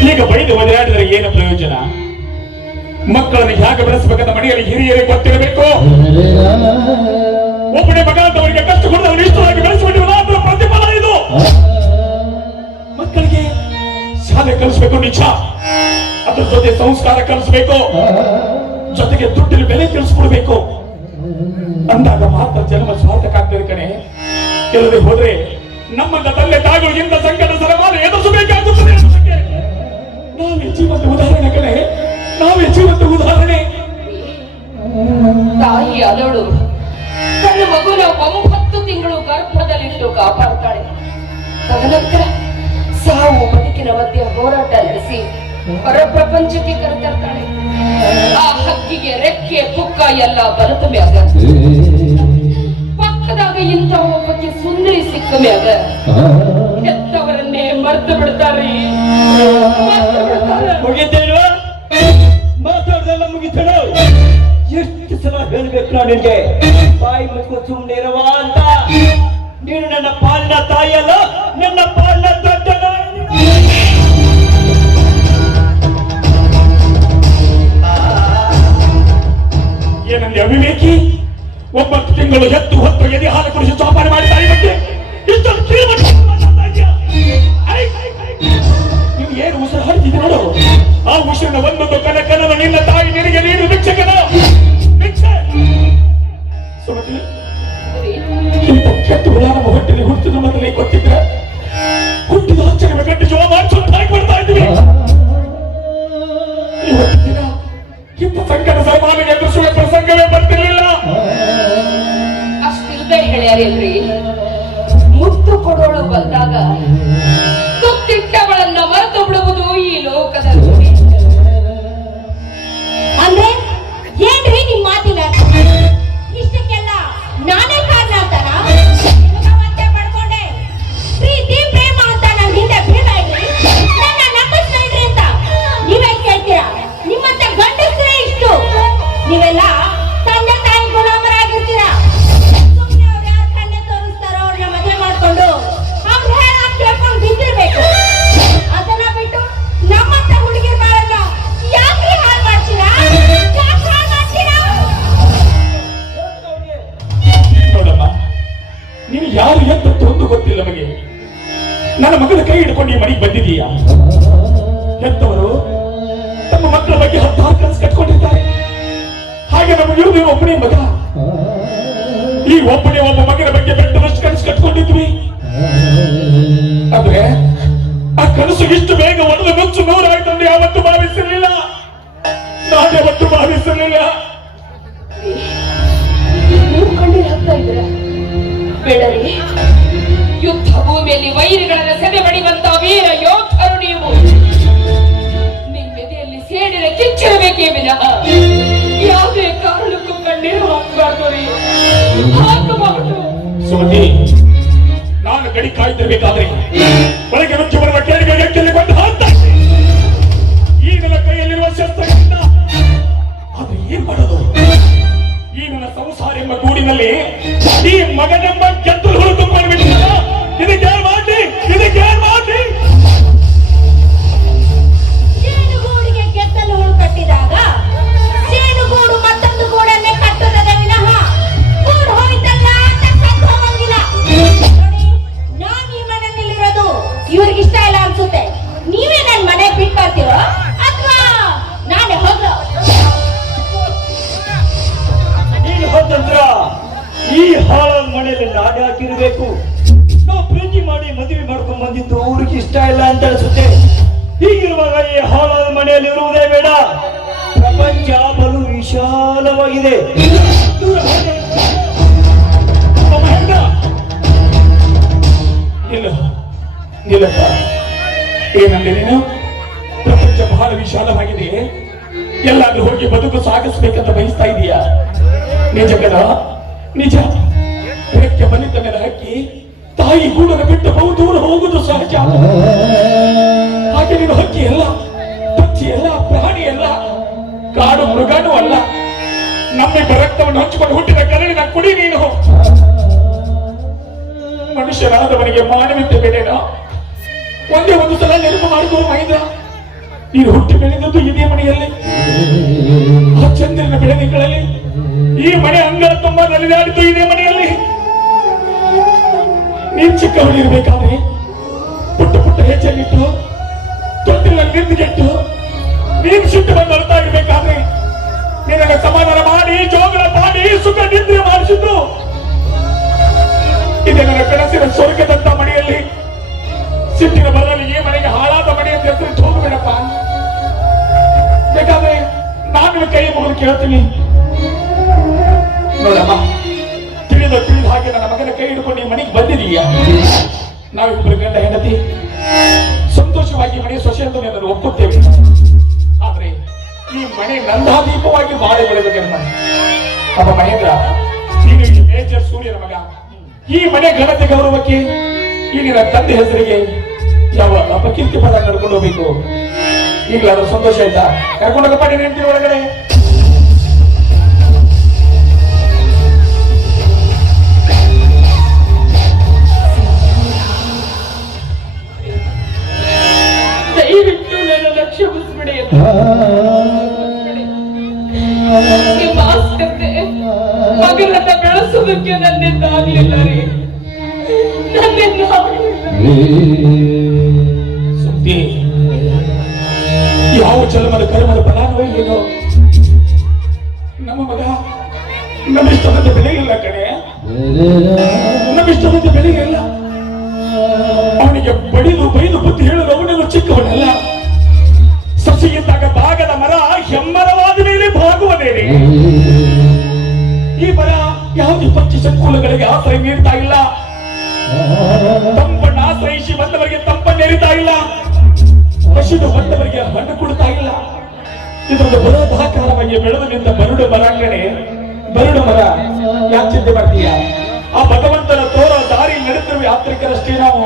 ಈಗ ಬೈದು ಒದರಾಡಿದರೆ ಏನು ಪ್ರಯೋಜನ? ಮಕ್ಕಳನ್ನು ಹೇಗೆ ಬೆಳೆಸಬೇಕಂತ ಮನೆಯಲ್ಲಿ ಹಿರಿಯರಿಗೆ ಗೊತ್ತಿರಬೇಕು. ಒಬ್ಬನೇ ಮಗ ಅಂತವರಿಗೆ ಕಷ್ಟ ಕೊಡೋದು ಅವನು ಇಷ್ಟವಾಗಿ ಬೆಳೆಸಿಬಿಟ್ಟಿವಲ್ಲ ಅದರ ಪ್ರತಿಫಲ ಇದು. ಮಕ್ಕಳಿಗೆ ಶಾಲೆ ಕಲಿಸ್ಬೇಕು ನಿಜ, ಅದ್ರ ಜೊತೆ ಸಂಸ್ಕಾರ ಕಲಿಸ್ಬೇಕು, ಜೊತೆಗೆ ದುಡ್ಡಿನ ಬೆಲೆ ತಿಳಿಸ್ಕೊಡ್ಬೇಕು. ಅಂದಾಗ ಮಾತ್ರ ಜನ್ಮ ಸಾರ್ಥಕಾಗ್ತದೆ ಕಣೆ. ಇಲ್ಲದೆ ಹೋದ್ರೆ ನಮ್ಮನ್ನ ತಂದೆ ತಾಯಿಗಳು ಇಂಥ ಸಂಕಟ ಸರಮಾನ ಎದುರಿಸಬೇಕಾಗುತ್ತದೆ. ನಾವೇ ಜೀವಂತ ಉದಾಹರಣೆ ಕಣೆ, ನಾವೇ ಜೀವಂತ ಉದಾಹರಣೆ. ತಾಯಿ ಅದಳು ತನ್ನ ಮಗುನ 9 ತಿಂಗಳು ಗರ್ಭದಲ್ಲಿಟ್ಟು ಕಾಪಾಡ್ತಾಳೆ. ತದನಂತರ ಸಾವು ಬದುಕಿನ ಮಧ್ಯೆ ಹೋರಾಟ ನಡೆಸಿ ಹೊರ ಪ್ರಪಂಚಕ್ಕೆ ಕರೆತರ್ತಾಳೆ. ಆ ಹಕ್ಕಿಗೆ ರೆಕ್ಕೆ ಪುಕ್ಕ ಎಲ್ಲ ಬಲತ ಮ್ಯಾಗ ಪಕ್ಕದಾಗ ಇಂಥ ಒಬ್ಬಕ್ಕೆ ಸುಂದರಿ ಸಿಕ್ಕ ಮ್ಯಾಗ ಹೆತ್ತವರನ್ನೇ ಮರ್ತು ಬಿಡ್ತಾರೆ. ಮುಗಿತೇನು? ಮಾತಾಡ್ದೆಲ್ಲ ಮುಗಿತೇನು? ಎಷ್ಟು ಸಲ ಹೇಳ್ಬೇಕು ನಾನು ನಿನ್ಗೆ ಬಾಯಿ ಮುಚ್ಕೊ ಸುಮ್ಮನೆ ಇರುವ ಅಂತ. ನೀನು ನನ್ನ ಪಾಲಿನ ತಾಯಿಯಲ್ಲ, ನನ್ನ ಪಾಲಿನ ದೊಡ್ಡನ. ಏನಂದ್ರೆ ಅವಿವೇಕಿ, 9 ತಿಂಗಳು ಎತ್ತು ಹೊತ್ತು ಎದೆ ಹಾಲು ಕುಡಿಸಿ ಚೋಪಾನೆ ಮಾಡಿ ತಾಯಿ ಬಗ್ಗೆ ಇಷ್ಟೊಂದು ಕಿರುಮಟ್ಟ ಮಾತಾಡ್ತಾ ಇದ್ಯಾ? ನೀವು ಏನು ಉಸಿರು ಹಾಡ್ತಿದ್ದೆ ನೋಡು. ಆ ಉಸಿರಿನ ಒಂದೊಂದು ಕನಕನನ್ನು ನಿನ್ನ ತಾಯಿ ನಿನಗೆ ನೀಡು ಭಿಕ್ಷಕನ ಭಿಕ್ಷೆ. ಸುಮತಿ, ಇಂಥ ಕೆಟ್ಟ ಹುಳ ನಮ್ಮ ಹೊಟ್ಟೆಯಲ್ಲಿ ಹುಟ್ಟಿದ ಮೊದಲೇ ಗೊತ್ತಿದ್ರೆ ಹುಟ್ಟಿದ ಆಚರಣೆ ಗಂಟೆ ಜೋಳ ಮಾಡಿ ತಾಯಿ ಕೊಡ್ತಾ ಇದ್ವಿ. ಇವತ್ತು ದಿನ ಇಂಥ ಸಂಕಟ ಸಮಾನಿಗೆ ಎದುರಿಸುವ ಪ್ರಸಂಗವೇ ಬರ್ತಿರ್ಲಿಲ್ಲ. ಅಷ್ಟಿಲ್ದೇ ಹೇಳ್ಯಾರೇನ್ರಿ, ಮುತ್ತು ಕೊಡೋಳು ಬಂದಾಗ ತುತ್ತಿಟ್ಟವಳನ್ನ ಮರೆತು ಬಿಡುವುದು ಈ ಲೋಕದ ರೂಢಿ. ಅಂದ್ರೆ ಏನ್ರಿ ನಿಮ್ ಮಾತಿನ ಇಷ್ಟಕ್ಕೆಲ್ಲ ನಾನೇ ಕಾರಣ ಅಂತಾರ? ಮತ್ತೆ ಪಡ್ಕೊಂಡೆ ಪ್ರೀತಿ ಪ್ರೇಮ ಅಂತ ನನ್ ಹಿಂದೆ ಬೀಳ್ಬೇಡ್ರಿ, ನನ್ನ ನಂಬಿಸ್ಬೇಡ್ರಿ ಅಂತ ನೀವೇ ಕೇಳ್ತೀರಾ? ನಿಮ್ಮಂತ ಗಂಡಸ್ರೇ ಇಷ್ಟು. ನೀವೆಲ್ಲ ತಂದೆ ತಾಯಿ ಗುಲಾಮರಾಗಿರ್ತೀರಾ. ಸುಮ್ಮನೆ ಅವ್ರು ಯಾರು ಕಣ್ಣೆ ತೋರಿಸ್ತಾರೋ ಅವ್ರನ್ನ ಮದುವೆ ಮಾಡ್ಕೊಂಡು ಅವ್ರ ಹೇಳ ಕೇಳ್ಕೊಂಡು ಬಿದ್ದಿರ್ಬೇಕು. ಅದನ್ನ ಬಿಟ್ಟು ನಮ್ಮಂತ ಹುಡುಗಿರ್ ಬಾಳನ್ನ ಯಾಕ್ರಿ ಹಾಳು ಮಾಡ್ತೀರಾ? ಯಾಕೆ ಹಾಳು ಮಾಡ್ತೀರಾ? ನೋಡಮ್ಮ, ನೀನು ಯಾರು ಎಂತದ್ದು ಒಂದು ಗೊತ್ತಿಲ್ಲ ನಮಗೆ. ನನ್ನ ಮಗನ ಕೈ ಹಿಡ್ಕೊಂಡು ಈ ಮನೆಗೆ ಬಂದಿದೀಯಾ? ಎಂತವರು ತಮ್ಮ ಮಕ್ಕಳ ಬಗ್ಗೆ 16 ಕನಸು ಕಟ್ಕೊಂಡಿದ್ದಾರೆ. ಹಾಗೆ ನಮಗಿರುವುದು ಒಬ್ಬನೇ ಮಗ. ಈ ಒಬ್ಬನೇ ಒಬ್ಬ ಮಗನ ಬಗ್ಗೆ ಬೆಟ್ಟದಷ್ಟು ಕನಸು ಕಟ್ಕೊಂಡಿದ್ವಿ. ಆದ್ರೆ ಆ ಕನಸು ಇಷ್ಟು ಬೇಗ ಒಡೆದು ನುಚ್ಚು ನೂರಾಯ್ತು ಅಂದ್ರೆ ಯಾವತ್ತು ಭಾವಿಸಿರ್ಲಿಲ್ಲ. ನಾನ್ಯಾವತ್ತು ಭಾವಿಸಿರ್ಲಿಲ್ಲ. ನೀವು ಕಣ್ಣೀರ್ ಹಾಕ್ತಾ ಇದ್ರ ಬೇಡರಿ. ಯುದ್ಧ ಭೂಮಿಯಲ್ಲಿ ವೈರಿಗಳನ್ನ ಸೆದೆ ಬಡಿವಂತ ವೀರ ಯೋಧರು ನೀವು. ನಿಮ್ಮೆದೆಯಲ್ಲಿ ಸೇಡಿನ ಕಿಚ್ಚಿರಬೇಕೇ ವಿನಃ ಯಾವುದೇ ಕಾರಣಕ್ಕೂ ಕಣ್ಣೀರು ಹಾಕಬಾರ್ದು ರೀ, ಹಾಕಬಾರ್ದು. ಸುಮತಿ, ನಾನು ಗಡಿ ಕಾಯ್ತಿರ್ಬೇಕಾದ್ರೆ ಒಳಗೆ ನುಚ್ಚು ಬರುವ ಕೇಳಿಗೆ ಎಕ್ಕೆಲ್ಲಿ ಬಂದು ಹಾಕ್ತಾ ಇದ್ದೆ. ಈ ನನ್ನ ಕೈಯಲ್ಲಿರುವ ಶಸ್ತ್ರಗಳಿಂದ ಆದ್ರೆ ಏನ್ ಮಾಡೋದು? ಈ ನನ್ನ ಸಂಸಾರ ಎಂಬ ಗೂಡಿನಲ್ಲಿ ಈ ಮಗನೆಂಬ ಗೆದ್ದಲು ಹುಳು ತುಂಬಿಬಿಟ್ಟಿಲ್ಲ. ಇದಕ್ಕೆ ಮಾಡಿ, ಇದಕ್ಕೆ ಮಾಡಿ. ಜೇನುಗೂಡಿಗೆ ಗೆದ್ದಲು ಹುಳು ಕಟ್ಟಿದಾಗ ಜೇನುಗೂಡು ಮತ್ತೊಂದು ಗೂಡನ್ನೇ ಕಟ್ಟುತ್ತದೆ ವಿನಃ ಗೂಡು ಹೋಯ್ತಲ್ಲ ಅಂತ ಸತ್ತು ಹೋಗಂಗಿಲ್ಲ. ನೋಡಿ, ನಾನ್ ಈ ಮನೆಯಲ್ಲಿರೋದು ಇವ್ರಿಗೆ ಇಷ್ಟ ಇಲ್ಲ ಅನ್ಸುತ್ತೆ. ನೀವೇ ನನ್ ಮನೆ ಬಿಟ್ಟು ಬರ್ತೀರೋ ಅಥವಾ ನಾನೇ ಹೋಗ್ಲೋ? ನೀನು ಹೋದಂದ್ರ ಈ ಹಾಳಾದ ಮನೆಯಲ್ಲಿ ನಾನೇ ಹಾಕಿರ್ಬೇಕು. ನಾವು ಪ್ರೀತಿ ಮಾಡಿ ಮದುವೆ ಮಾಡ್ಕೊಂಡ್ ಬಂದಿದ್ದು ಅವ್ರಿಗೆ ಇಷ್ಟ ಇಲ್ಲ ಅಂತ ಅನ್ಸುತ್ತೆ. ಹೀಗಿರುವಾಗ ಈ ಹಾಳಾದ ಮನೆಯಲ್ಲಿ ಇರುವುದೇ ಬೇಡ. ಪ್ರಪಂಚ ಬಲು ವಿಶಾಲವಾಗಿದೆ. ಅಮ್ಮ ಹೆಂಗ? ಇಲ್ಲಪ್ಪ, ಏನಂದ್ರೆ ನೀನು ಪ್ರಪಂಚ ಬಹಳ ವಿಶಾಲವಾಗಿದೆ, ಎಲ್ಲಾದ್ರೂ ಹೋಗಿ ಬದುಕು ಸಾಗಿಸ್ಬೇಕಂತ ಬಯಸ್ತಾ ಇದೀಯಾ. ನಿಜ ಕಣ, ನಿಜ. ರೆಕ್ಕೆ ಬಲಿತ ಮೇಲೆ ಹಕ್ಕಿ ತಾಯಿ ಗೂಡನ್ನು ಬಿಟ್ಟು ಬಹುದೂರ ಹೋಗುದು ಸಹಜ. ಹಾಗೆ ನೀನು ಹಕ್ಕಿ ಅಲ್ಲ, ಪಕ್ಷಿ ಅಲ್ಲ, ಪ್ರಾಣಿ ಅಲ್ಲ, ಕಾಡು ಮೃಗಾನು ಅಲ್ಲ. ನಮ್ಮಿಬ್ಬರ ರಕ್ತವನ್ನು ಹಂಚಿಕೊಂಡು ಹುಟ್ಟಿದ ಕರಳಿನ ಕುಡಿ ನೀನು. ಮನುಷ್ಯನಾದವನಿಗೆ ಮಾನವೀಯತೆ ಬೆಲೆನಾ? ಒಂದೇ ಒಂದು ಸಲ ನೆನಪು ಮಾಡಿದ್ರು ಮಹೇಂದ್ರ, ನೀನು ಹುಟ್ಟಿ ಬೆಳೆದದ್ದು ಇದೇ ಮನೆಯಲ್ಲಿ, ಆ ಚಂದ್ರನ ಬೆಳದಿಂಗಳಲ್ಲಿ. ಈ ಮನೆ ಅಂಗಳ ತುಂಬಾ ನಲಿದಾಡಿದ್ದು ಇದೇ ಮನೆಯಲ್ಲಿ. ನೀನ್ ಚಿಕ್ಕವನಿರ್ಬೇಕಾದ್ರೆ ಪುಟ್ಟ ಪುಟ್ಟ ಹೆಜ್ಜೆಲಿಟ್ಟು ತೊಟ್ಟಿನಲ್ಲಿ ನಿಂತುಗೆಟ್ಟು ನೀನ್ ಸಿಟ್ಟು ಬಂದು ಅಳ್ತಾ ಇರ್ಬೇಕಾದ್ರೆ ನಿನಗೆ ಸಮಾಧಾನ ಮಾಡಿ ಜೋಗಳ ಮಾಡಿ ಸುಖ ನಿದ್ರೆ ಮಾಡಿಸಿದ್ದು ಇದೇ ನನ್ನ ಕನಸಿನ ಸ್ವರ್ಗದಂತ ಮನೆಯಲ್ಲಿ. ಸಿಟ್ಟಿನ ಬರದಲ್ಲಿ ಈ ಮನೆಗೆ ಹಾಳಾದ ಮನೆ ಅಂತ ಹೆಸರಿಟ್ಟು ಹೋಗಬೇಡಪ್ಪ. ಬೇಕಾದ್ರೆ ನಾನು ಕೈ ಮುಗಿದು ಕೇಳ್ತೀನಿ. ನೋಡಮ್ಮ, ತಿಳಿದ ಹಾಗೆ ನನ್ನ ಮಗನ ಕೈ ಹಿಡ್ಕೊಂಡು ಈ ಮನೆಗೆ ಬಂದಿದೀಯ. ನಾವಿಬ್ಬರು ಗಂಡ ಹೆಂಡತಿ ಸಂತೋಷವಾಗಿ ಮನೆ ಸೊಸೆ ಎಂದು ನಾನು ಒಪ್ಪುತ್ತೇವೆ. ಆದ್ರೆ ಈ ಮನೆ ನಂದಾದೀಪವಾಗಿ ಬಾಳೆ ಬೆಳೆದ ಮನೆ. ಅಪ್ಪ ಮಹೇಂದ್ರ, ನೀನು ಈ ಮೇಜರ್ ಸೂರ್ಯನ ಮಗ. ಈ ಮನೆ ಘನತೆ ಗೌರವಕ್ಕೆ ಈ ನಿನ್ನ ತಂದೆ ಹೆಸರಿಗೆ ಯಾವ ಅಪಕೀರ್ತಿ ಪದ ನಡ್ಕೊಂಡು ಹೋಗ್ಬೇಕು. ಈಗಲಾದ್ರೂ ಸಂತೋಷ ಆಯ್ತಾ? ಕರ್ಕೊಂಡೋಗಪ್ಪ ನೀನು ಹೆಂಡತಿ ಒಳಗಡೆ. ದಯವಿಟ್ಟು ನನ್ನ ಕ್ಷಮಿಸ್ಬಿಡಿ. ನಿಮ್ಮ ಆಸ್ಕತೆ ಮಗಳನ್ನ ಬೆಳೆಸೋದಕ್ಕೆ ನನ್ನಿಂದ ಆಗ್ಲಿಲ್ಲ ರೀ, ನನ್ನಿಂದ ಸುದ್ದಿ ಯಾವ ಜನ್ಮದ ಕರ್ಮದ ಫಲಾನೋ ಏನೋ. ನಮ್ಮ ಮಗ ನಮ್ಮಿಷ್ಟದ ಬೆಲೆ ಇಲ್ಲ ಕಣೆ, ನಮ್ಮಿಷ್ಟದ ಬೆಲೆ ಇಲ್ಲ. ಅವನಿಗೆ ಬಡಿದು ಬೈದು ಬುದ್ಧಿ ಹೇಳಲು ಅವನನ್ನು ಚಿಕ್ಕವನಲ್ಲ. ಸಸಿಯಿದ್ದಾಗ ಭಾಗದ ಮರ ಹೆಮ್ಮರವಾದ ಮೇಲೆ ಭಾಗುವನೇನೆ. ಈ ಮರ ಯಾವುದೇ ಪಕ್ಷಿ ಸಂಕುಲಗಳಿಗೆ ಆಶ್ರಯ ನೀಡ್ತಾ ಇಲ್ಲ, ತಂಪನ್ನು ಆಶ್ರಯಿಸಿ ಬಂದವರಿಗೆ ತಂಪನ್ನು ನೀಡ್ತಾ ಇಲ್ಲ, ಹಸಿದು ಬಂದವರಿಗೆ ಹಣ್ಣು ಕೊಡ್ತಾ ಇಲ್ಲ. ಇದೊಂದು ಬರೋದಾಕಾರವಾಗಿ ಬೆಳೆದು ನಿಂತ ಬರುಡು ಮರ ಕಣೆ, ಬರುಡು ಮರ. ಯಾಕೆ ಚಿಂತೆ ಮಾಡ್ತೀಯ? ಆ ಭಗವಂತನ ತೋರೋ ದಾರಿ ನಡೆದಿರುವ ಯಾತ್ರಿಕರಷ್ಟೇ ನಾವು.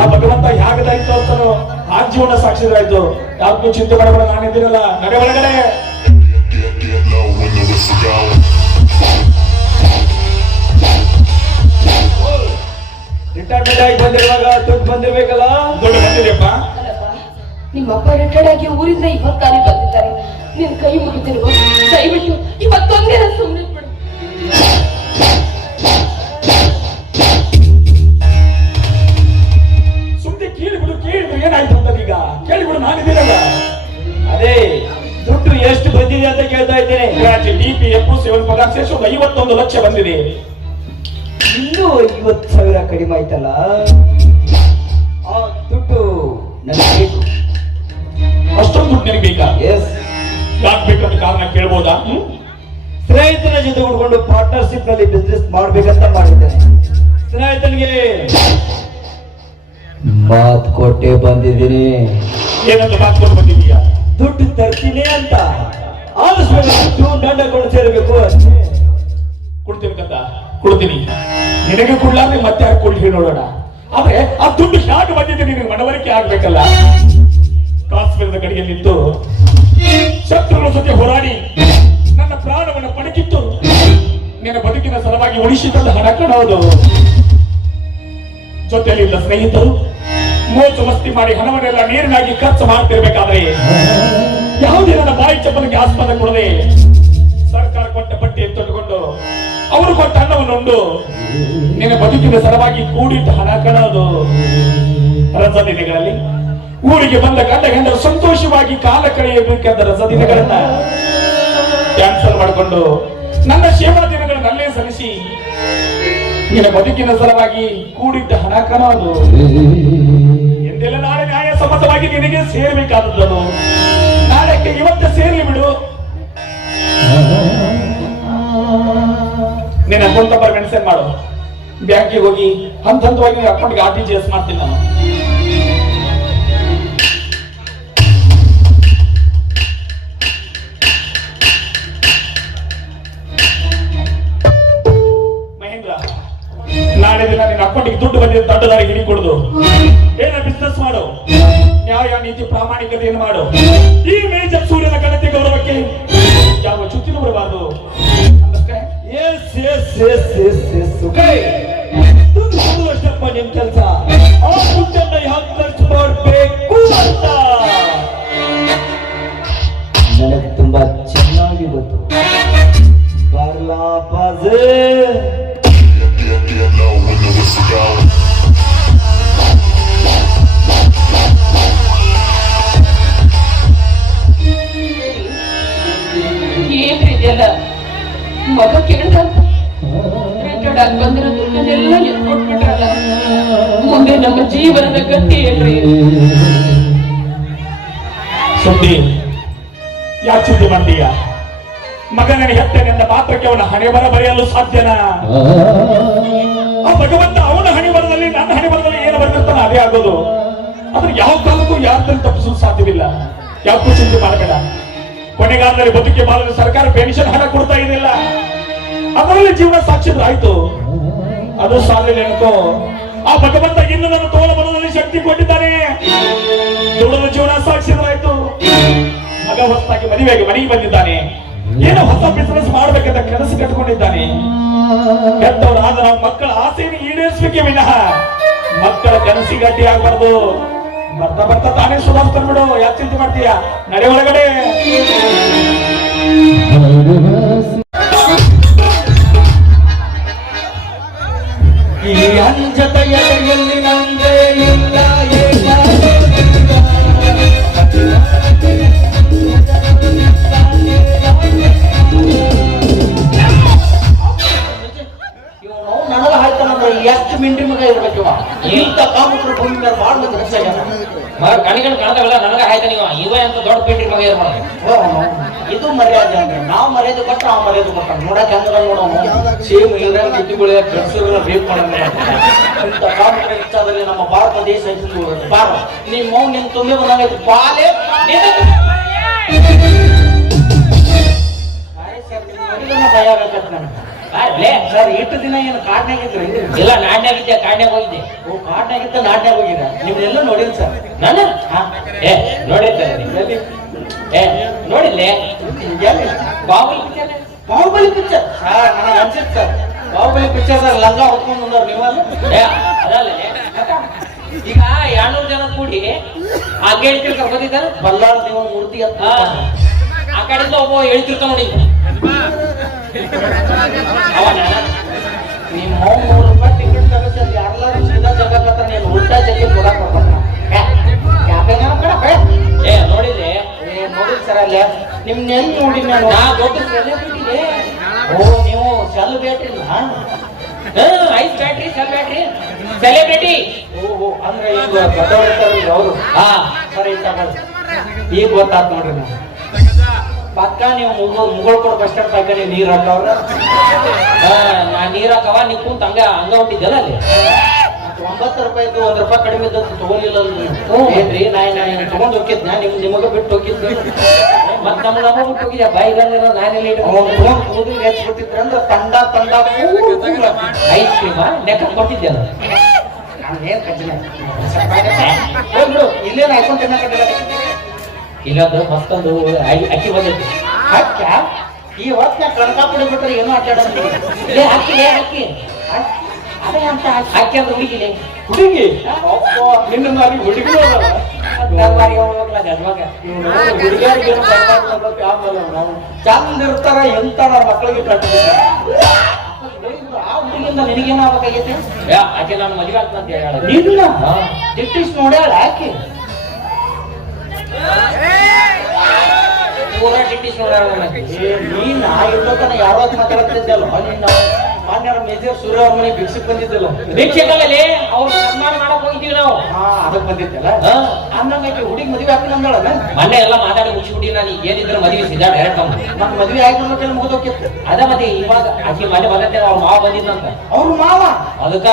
ಆ ಭಗವಂತ ಯಾಗ ದಾರಿ ತೋರ್ತಾನೋ ಆ ಜೀವನ ಸಾಕ್ಷಿದಾಯ್ತು. ಯಾಕೂ ಚಿಂತೆ ಮಾಡಬೇಡ, ನಾನಿದ್ದೀರಲ್ಲ, ನಡೆ ಒಳಗಡೆ. ರಿಟೈರ್ಮೆಂಟ್ ಆಗಿ ಬಂದಿರುವಾಗ ದುಡ್ಡು ಬಂದಿರ್ಬೇಕಲ್ಲ? ದೊಡ್ಡ ಬಂದಿದೆಯಪ್ಪ. ಅಲ್ಲಪ್ಪ, ನಿಮ್ಮಪ್ಪ ರಿಟೈರ್ಡ್ ಆಗಿ ಊರಿಂದ 20 ತಾರೀಕು ಬಂದಿದ್ದಾರೆ. ನಿನ್ ಕೈ ಮುಗಿದಿರುವ ದಯವಿಟ್ಟು ಇವತ್ತೊಂದಿನ ಸುಮ್ಮನೆ ಬಿಡು. ಸುಮ್ಮನೆ ಕೇಳಿಬಿಡು, ಕೇಳಿಬಿಡು ಏನಾಯ್ತು ಅಂತ. ಈಗ ಕೇಳಿಬಿಡು, ನಾನಿದ್ದೀರಲ್ಲ. ಅದೇ ದುಡ್ಡು ಎಷ್ಟು ಬಂದಿದೆ ಅಂತ ಕೇಳ್ತಾ ಇದ್ದೇನೆ. DPF ಸೇವನ್ ಪಗಾರ ಸೇರಿಸಿ ಒಂದು 51 ಲಕ್ಷ ಬಂದಿದೆ. ಇನ್ನೂ 50,000 ಕಡಿಮೆ ಆಯ್ತಲ್ಲ. ಆ ದುಡ್ಡು ನನಗೆ ಬೇಕು. ಅಷ್ಟೊಂದು ದುಡ್ಡು ನಿನಗೆ ಬೇಕಾ? ಎಸ್. ಯಾಕೆ ಬೇಕಂತ ಕಾರಣ ಕೇಳ್ಬೋದಾ? ಸ್ನೇಹಿತನ ಜೊತೆ ಉಡ್ಕೊಂಡು ಪಾರ್ಟ್ನರ್ಶಿಪ್ ನಲ್ಲಿ ಬಿಸ್ನೆಸ್ ಮಾಡ್ಬೇಕಂತ ಮಾಡಿದ್ದೇನೆ. ಸ್ನೇಹಿತನಿಗೆ ಮಾತು ಕೊಟ್ಟೆ ಬಂದಿದ್ದೀನಿ. ಏನಂತ ಮಾತ್ಕೊಂಡು ಬಂದಿದೀಯಾ? ದುಡ್ಡು ತರ್ತೀನಿ ಅಂತ. ಆಲಸ್ಬೇಕು, ದಂಡ ಕೊಂಡು ಸೇರಬೇಕು ಅಷ್ಟೇ. ಕೊಡ್ತೀನಿ ಕತ್ತ, ಕೊಡ್ತೀನಿ. ನಿನಗೆ ಕೊಡ್ಲಾರ್ದೆ ಮತ್ತೆ ಯಾಕೆ ಕೊಡ್ಲಿ ನೋಡೋಣ. ಆದ್ರೆ ಆ ದುಡ್ಡು ಯಾಕೆ ಬಂದಿದೆ ನಿನಗೆ ಮನವರಿಕೆ ಆಗ್ಬೇಕಲ್ಲ. ಕಾಶ್ಮೀರದ ಕಡೆಗೆ ನಿಂತು ಶತ್ರುಗಳ ಜೊತೆ ಹೋರಾಡಿ ನನ್ನ ಪ್ರಾಣವನ್ನು ಪಣಕ್ಕಿಟ್ಟು ನಿನ್ನ ಬದುಕಿನ ಸಲುವಾಗಿ ಉಳಿಸಿದ ಹಣ ಕಣೋದು. ಜೊತೆಯಲ್ಲಿದ್ದ ಸ್ನೇಹಿತರು ಮೋಜು ಮಸ್ತಿ ಮಾಡಿ ಹಣವನ್ನೆಲ್ಲ ನೀರಿನಾಗಿ ಖರ್ಚು ಮಾಡ್ತಿರ್ಬೇಕಾದ್ರೆ ಯಾವುದೇ ನನ್ನ ಬಾಯಿ ಚಪ್ಪಲಿಗೆ ಆಸ್ಪದ ಕೊಡದೆ ಸರ್ಕಾರ ಕೊಟ್ಟ ಬಟ್ಟೆ ತೊಟ್ಟುಕೊಂಡು ಅವರು ಕೊಟ್ಟ ಹಣವನ್ನು ಉಂಡು ನಿನ್ನ ಬದುಕಿನ ಸಲುವಾಗಿ ಕೂಡಿಟ್ಟ ಹಣ ಕಣೋದು. ರಜಾ ದಿನಗಳಲ್ಲಿ ಊರಿಗೆ ಬಂದ ಗಂಡ ಗಂಡರು ಸಂತೋಷವಾಗಿ ಕಾಲ ಕಳೆಯಬೇಕಾದ ರಜಾ ದಿನಗಳನ್ನ ಕ್ಯಾನ್ಸಲ್ ಮಾಡಿಕೊಂಡು ನನ್ನ ಸೇವಾ ದಿನಗಳನ್ನು ಅಲ್ಲೇ ಸಲ್ಲಿಸಿ ನಿನ್ನ ಬದುಕಿನ ಸಲುವಾಗಿ ಕೂಡಿಟ್ಟ ಹಣ ಕಣೋದು. ಎಂದೆಲ್ಲ ನಾಳೆ ನ್ಯಾಯ ಸಮ್ಮತವಾಗಿ ನಿನಗೆ ಸೇರಬೇಕಾದದ್ದು. ನಾಳೆಕ್ಕೆ ಇವತ್ತೇ ಸೇರ್ಲಿ ಬಿಡು. ನಿನ್ನ ಅಕೌಂಟ್ ನಂಬರ್ ಮೆನ್ಷನ್ ಮಾಡು. ಬ್ಯಾಂಕಿಗೆ ಹೋಗಿ ಹಂತವಾಗಿ ಅಕೌಂಟ್ಗೆ RTGS ಮಾಡ್ತೀನಿ ನಾನು. ಬರೀ ದೊಡ್ಡದಾಗಿ ಹಿಡಿಕೊಡುದು. ಏನ ಬಿಸ್ನೆಸ್ ಮಾಡು, ನ್ಯಾಯ ನೀತಿ ಪ್ರಾಮಾಣಿಕತೆಯನ್ನು ಮಾಡು. ಈ ಮೇಜರ್ ಸೂರ್ಯನ ಘನತೆ ಗೌರವಕ್ಕೆ ಯಾವ ಚ್ಯುತಿನೂ ಬರಬಾರದು. ಅಷ್ಟಪ್ಪ ನಿಮ್ ಕೆಲಸ. ಆ ದುಡ್ಡನ್ನ ಯಾಕೆ ಖರ್ಚು ಮಾಡಬೇಕು ಅಂತ ನನಗೆ ತುಂಬಾ ಚೆನ್ನಾಗಿ ಗೊತ್ತು. ಬರ್ಲಾ ಬಾಜೆ ಏನ್ರಿದೆಯಲ್ಲ ಮಗ ಕೇಳ್ದಂತ ರಿಟೈರ್ಡ್ ಆಗಿ ಬಂದಿರೋ ದುಡ್ಡನ್ನೆಲ್ಲ ಎತ್ಕೊಟ್ಬಿಟ್ರಲ್ಲ. ಮುಂದೆ ನಮ್ಮ ಜೀವನದ ಗತಿ ಏನ್ರಿ? ಸುದ್ದಿ ಯಾಕೆ ಸುದ್ದಿ ಮಾಡ್ತೀಯ? ಮಗನ ಹೆತ್ತನೆಂದ ಮಾತ್ರಕ್ಕೆ ಅವನ ಹಣೆ ಬರ ಬರೆಯಲು ಸಾಧ್ಯನಾ? ಆ ಭಗವಂತ ಅವನ ಹಣೆ ಬರದಲ್ಲಿ ನನ್ನ ಹಣೆ ಬರದಲ್ಲಿ ಏನು ಬರ್ತಿರ್ತಾನೆ ಅದೇ ಆಗೋದು. ಆದ್ರೆ ಯಾವ ಕಾಲಕ್ಕೂ ಯಾರನ್ನು ತಪ್ಪಿಸಲು ಸಾಧ್ಯವಿಲ್ಲ. ಯಾಕೂ ಚಿಂತೆ ಮಾಡಬೇಡ. ಕೊನೆಗಾಲದಲ್ಲಿ ಬದುಕಿ ಬಾಳಲು ಸರ್ಕಾರ ಪೆನ್ಷನ್ ಹಣ ಕೊಡ್ತಾ ಇದೆಯಲ್ಲ, ಅದರಲ್ಲಿ ಜೀವನ ಸಾಕ್ಷಿದ್ರಾಯ್ತು. ಅದು ಸಾಲಿಲ್ಲ ಅನ್ಕೋ. ಆ ಭಗವಂತ ಇನ್ನು ನನ್ನ ತೋಳ ಬಲದಲ್ಲಿ ಶಕ್ತಿ ಕೊಟ್ಟಿದ್ದಾನೆ. ದುಡದ ಜೀವನ ಸಾಕ್ಷಿದ್ರಾಯ್ತು. ಮಗ ಹೊಸದಾಗಿ ಮದುವೆಗೆ ಮನೆಗೆ ಬಂದಿದ್ದಾನೆ. ಏನೋ ಹೊಸ ಬಿಸಿನೆಸ್ ಮಾಡ್ಬೇಕಂತ ಕನಸು ಕಟ್ಕೊಂಡಿದ್ದಾನೆ. ಹೆತ್ತವರಾದ ನಾವು ಮಕ್ಕಳ ಆಸೆಯನ್ನು ಈಡೇರಿಸಬೇಕೆ ವಿನಃ ಮಕ್ಕಳ ಕನಸಿಗೆ ಅಡ್ಡಿ ಆಗ್ಬಾರ್ದು. ಬರ್ತಾ ಬರ್ತಾ ತಾನೇ ಸುಧಾರಿಸ್ತಾನೆ ಬಿಡು. ಯಾಕೆ ಚಿಂತೆ ಮಾಡ್ತೀಯ? ನಡೆ ಒಳಗಡೆ. ಈ ಅಂಜತೆಯ ಎಲ್ಲಿ ನಂದೇ ಇಲ್ಲ ನನಗ ಹಾಯ್ತಾನಂದ್ರೆ ಎಷ್ಟು ಮಿಂಡ್ರಿ ಮಗ ಇರ್ಬೇಕು ಇವ. ಇಂಥ ಕಾಮುಕರು ಭೂಮಿ ಮೇಲೆ ಬಾಳ್ ಮಂದಿ ಹೆಚ್ಚಾಗ್ಯಾರ. ಕಣಿಗಳು ಕಾಣದವಲ್ಲ ನನಗ ಆಯ್ತಾ ನೀವು ಇವ ಅಂತ ದೊಡ್ಡ ಪೇಂಟ್ರಿ ಮಗ ಏನ್ ಮಾಡೋದು? ಇದು ಮರ್ಯಾದೆ ಅಂದ್ರೆ ನಾವು ಮರ್ಯಾದೆ ಕೊಟ್ಟ ಅವ್ ಮರ್ಯಾದೆ ಕೊಟ್ಟ. ನೋಡಕ್ ಹೆಂಗ ನೋಡೋಣ ಸೇಮ್ ಇದ್ರಾಗ ಮಿತಿಗಳು ಗಂಡಸರುಗಳ ರೇಪ್ ಮಾಡೋಣ. ಇಂಥ ಕಾಮುಕರ ಹೆಚ್ಚಾದಲ್ಲಿ ನಮ್ಮ ಭಾರತ ದೇಶ ಬಾರ ನಿಮ್ಮ ಮೌನ್ ನಿನ್ ತುಂಬೆ ಬಂದಂಗೈತಿ. ಬಾಲೆ ಭಯ ಆಗತ್ತ ನನಗೆ. ಸರ್ ಎಷ್ಟು ದಿನ ಏನು ಕಾಡ್ನಾಗಿದ್ರಿ? ಇಲ್ಲ ನಾಡ್ನಾಗಿದ್ದೆ, ಕಾಡ್ನಾಗ ಹೋಗಿದ್ದೆ. ಓ ಕಾಡ್ನಾಗಿದ್ದ ನಾಡ್ನಾಗ ಹೋಗಿದ. ನಿಮ್ನೆಲ್ಲ ನೋಡಿನ್ ಸರ್ ನಾನು ನೋಡಿರ್ತಾರೆ. ನೋಡಿಲ್ಲೇ ಬಾಹುಬಲಿ ಪಿಕ್ಚರ್ ಸರ್ ನನಗೆ ಅನ್ಸಿತ್ತು ಸರ್. ಬಾಹುಬಲಿ ಪಿಕ್ಚರ್ ಸರ್ ಲಂಗ ಹೊತ್ಕೊಂಡು ಬಂದವ್ರು ನೀವಲ್ಲ? ಈಗ 200 ಜನ ಕೂಡಿ ಆ ಗೇಟ್ ಬಂದಿದ್ದಾರೆ. ಬಲ್ಲಾಳ್ ದೇವನ ಮೂರ್ತಿ ಅಂತ ಆ ಕಡೆಯಿಂದ ಒಬ್ಬ ಹೇಳ್ತಿರ್ತಾವ ನೋಡಿ. ನಿಮ್ಮ ₹300 ಟಿಕೆಟ್ ತಗೋಸಿ ಎಲ್ಲರೂ ಸೀದಾ ಜಗತ್ತ ನೀನು ಉಲ್ಟಾ ಜಗ್ಗೆ ಕೊಡಕ್ ಬರ್ತಾನ. ನೋಡಿದೆ ನೋಡಿ ಸರ್ ಅಲ್ಲೇ ನಿಮ್ನ ಎಲ್ಲಿ ನೋಡಿ ನಾನು ದೊಡ್ಡ ಸೆಲೆಬ್ರಿಟಿ. ಓ ನೀವು celebrity ice battery cell battery celebrity. ಓಹೋ ಅಂದ್ರೆ ಈಗ ದೊಡ್ಡವರಿರ್ತಾರಲ್ಲ ಅವರು. ಹಾ ಸರಿ ಈಗ ಗೊತ್ತಾತ್ ನೋಡ್ರಿ. ನಾವು ಪಕ್ಕ ನೀವು ಮುಗಳು ಕೊಡ ಬಸ್ ಸ್ಟಾಂಡ್ ಪಕ್ಕ ನೀವು ನೀರ್ ಹಾಕವ್ರ. ನಾ ನೀರ್ ಹಾಕವ ನೀವು ಕುಂತ ಹಂಗ ಹೊಂಟಿದ್ದಲ್ಲ ಅಲ್ಲಿ. ₹9 ₹1 ಕಡಿಮೆ ಇದ್ದಂತ ತಗೊಲಿಲ್ಲ ಏನ್ರಿ? ನಾನು ತಗೊಂಡ್ ಹೋಗಿದ್ನ ನಿಮಗ ಬಿಟ್ಟು ಹೋಗಿದ್ದೆ. ಮತ್ ನಮ್ಗೆ ಬಿಟ್ಟು ಹೋಗಿದ್ಯಾ ಬಾಯಿಗಲ್ಲಿರೋ ನಾನೆಲ್ಲ ಕೂದಲಿಗೆ ಹೆಚ್ಚಿಬಿಟ್ಟಿದ್ರ ಅಂದ್ರೆ ತಂಡ ಐಸ್ ಕ್ರೀಮ್ ನೆಕ್ಕ ಕೊಟ್ಟಿದ್ಯಲ್ಲ. ನಾನೇನ್ ಕಜ್ಜಿನ ಇಲ್ಲೇನ ಹಾಕೊಂಡ್ ತಿನ್ನಕಟ್ಟಿಲ್ಲ. ಇಲ್ಲೊಂದು ಮತ್ತೊಂದು ಅಕ್ಕಿ ಬಂದೈತಿ. ಅಕ್ಕ ಈ ಹೊತ್ತಿನ ಕನಕಾಪುಡಿ ಬಿಟ್ರೆ ಏನೋ ಆಟಾಡೋದು. ಹಾಕಿಲೆ ಹಾಕಿ ಅದೇ ಅಂತ ಅಕ್ಕಿ ಅಂತ ಹುಡುಗಿಲೆ ಹುಡುಗಿ ನಿನ್ನ ಮಾರಿ ಹುಡುಗಿ ಚಂದ ಇರ್ತಾರ ಎಂತ ಮಕ್ಕಳಿಗೆ ಕಟ್ಟಿದ್ರು. ಆ ಹುಡುಗಿಯಿಂದ ನಿನಗೇನಾಗಬೇಕಾಗೈತೆ? ಆಕೆ ನಾನು ಮದುವೆ ಆಗ್ತಂತ ಅಂತ ಹೇಳ ನಿನ್ನ ಡಿಟ್ಟಿಸ್ ನೋಡ್ಯಾಳ ಆಕೆ ಪೂರ ಡಿಟ್ಟಿಸ್ ನೋಡ್ಯಾಳ. ನೀನ್ ಇಲ್ಲೋತನ ಯಾವಾಗ ಮಾತಾಡ್ತಿದ್ದಲ್ಲ ನಿನ್ನ ಮಾನ್ಯರ ಮೇಜರ್ ಸೂರ್ಯ ಅವ್ರ ಮನೆ ಭಿಕ್ಷಕ್ ಬಂದಿದ್ದಲ್ಲ. ಭಿಕ್ಷಕಲ್ಲಿ ಅವ್ರು ಸನ್ಮಾನ ಮಾಡಕ್ ಹೋಗಿದ್ದೀವಿ ನಾವು. ಅದಕ್ಕೆ ಬಂದಿದ್ದಲ್ಲ ಅನ್ನಂಗಾಕಿ ಹುಡುಗಿ ಮದುವೆ ಹಾಕಿ ಅಂದಳ. ಮೊನ್ನೆ ಎಲ್ಲ ಮಾತಾಡಿ ಮುಗಿಸ್ಬಿಟ್ಟಿ ನಾನು ಏನಿದ್ರೆ ಮದುವೆ ಸಿದ್ಧ ಡೈರೆಕ್ಟ್ ನನ್ನ ಮದುವೆ ಆಗಿ ಮುಗಿದೋಕಿತ್ತು. ಅದ ಮತ್ತೆ ಇವಾಗ ಆಕಿ ಮನೆ ಬಂದ ಅವ್ರ ಮಾವ ಬಂದಿದ್ದಂತ. ಅವ್ರ ಮಾವ ಅದಕ್ಕ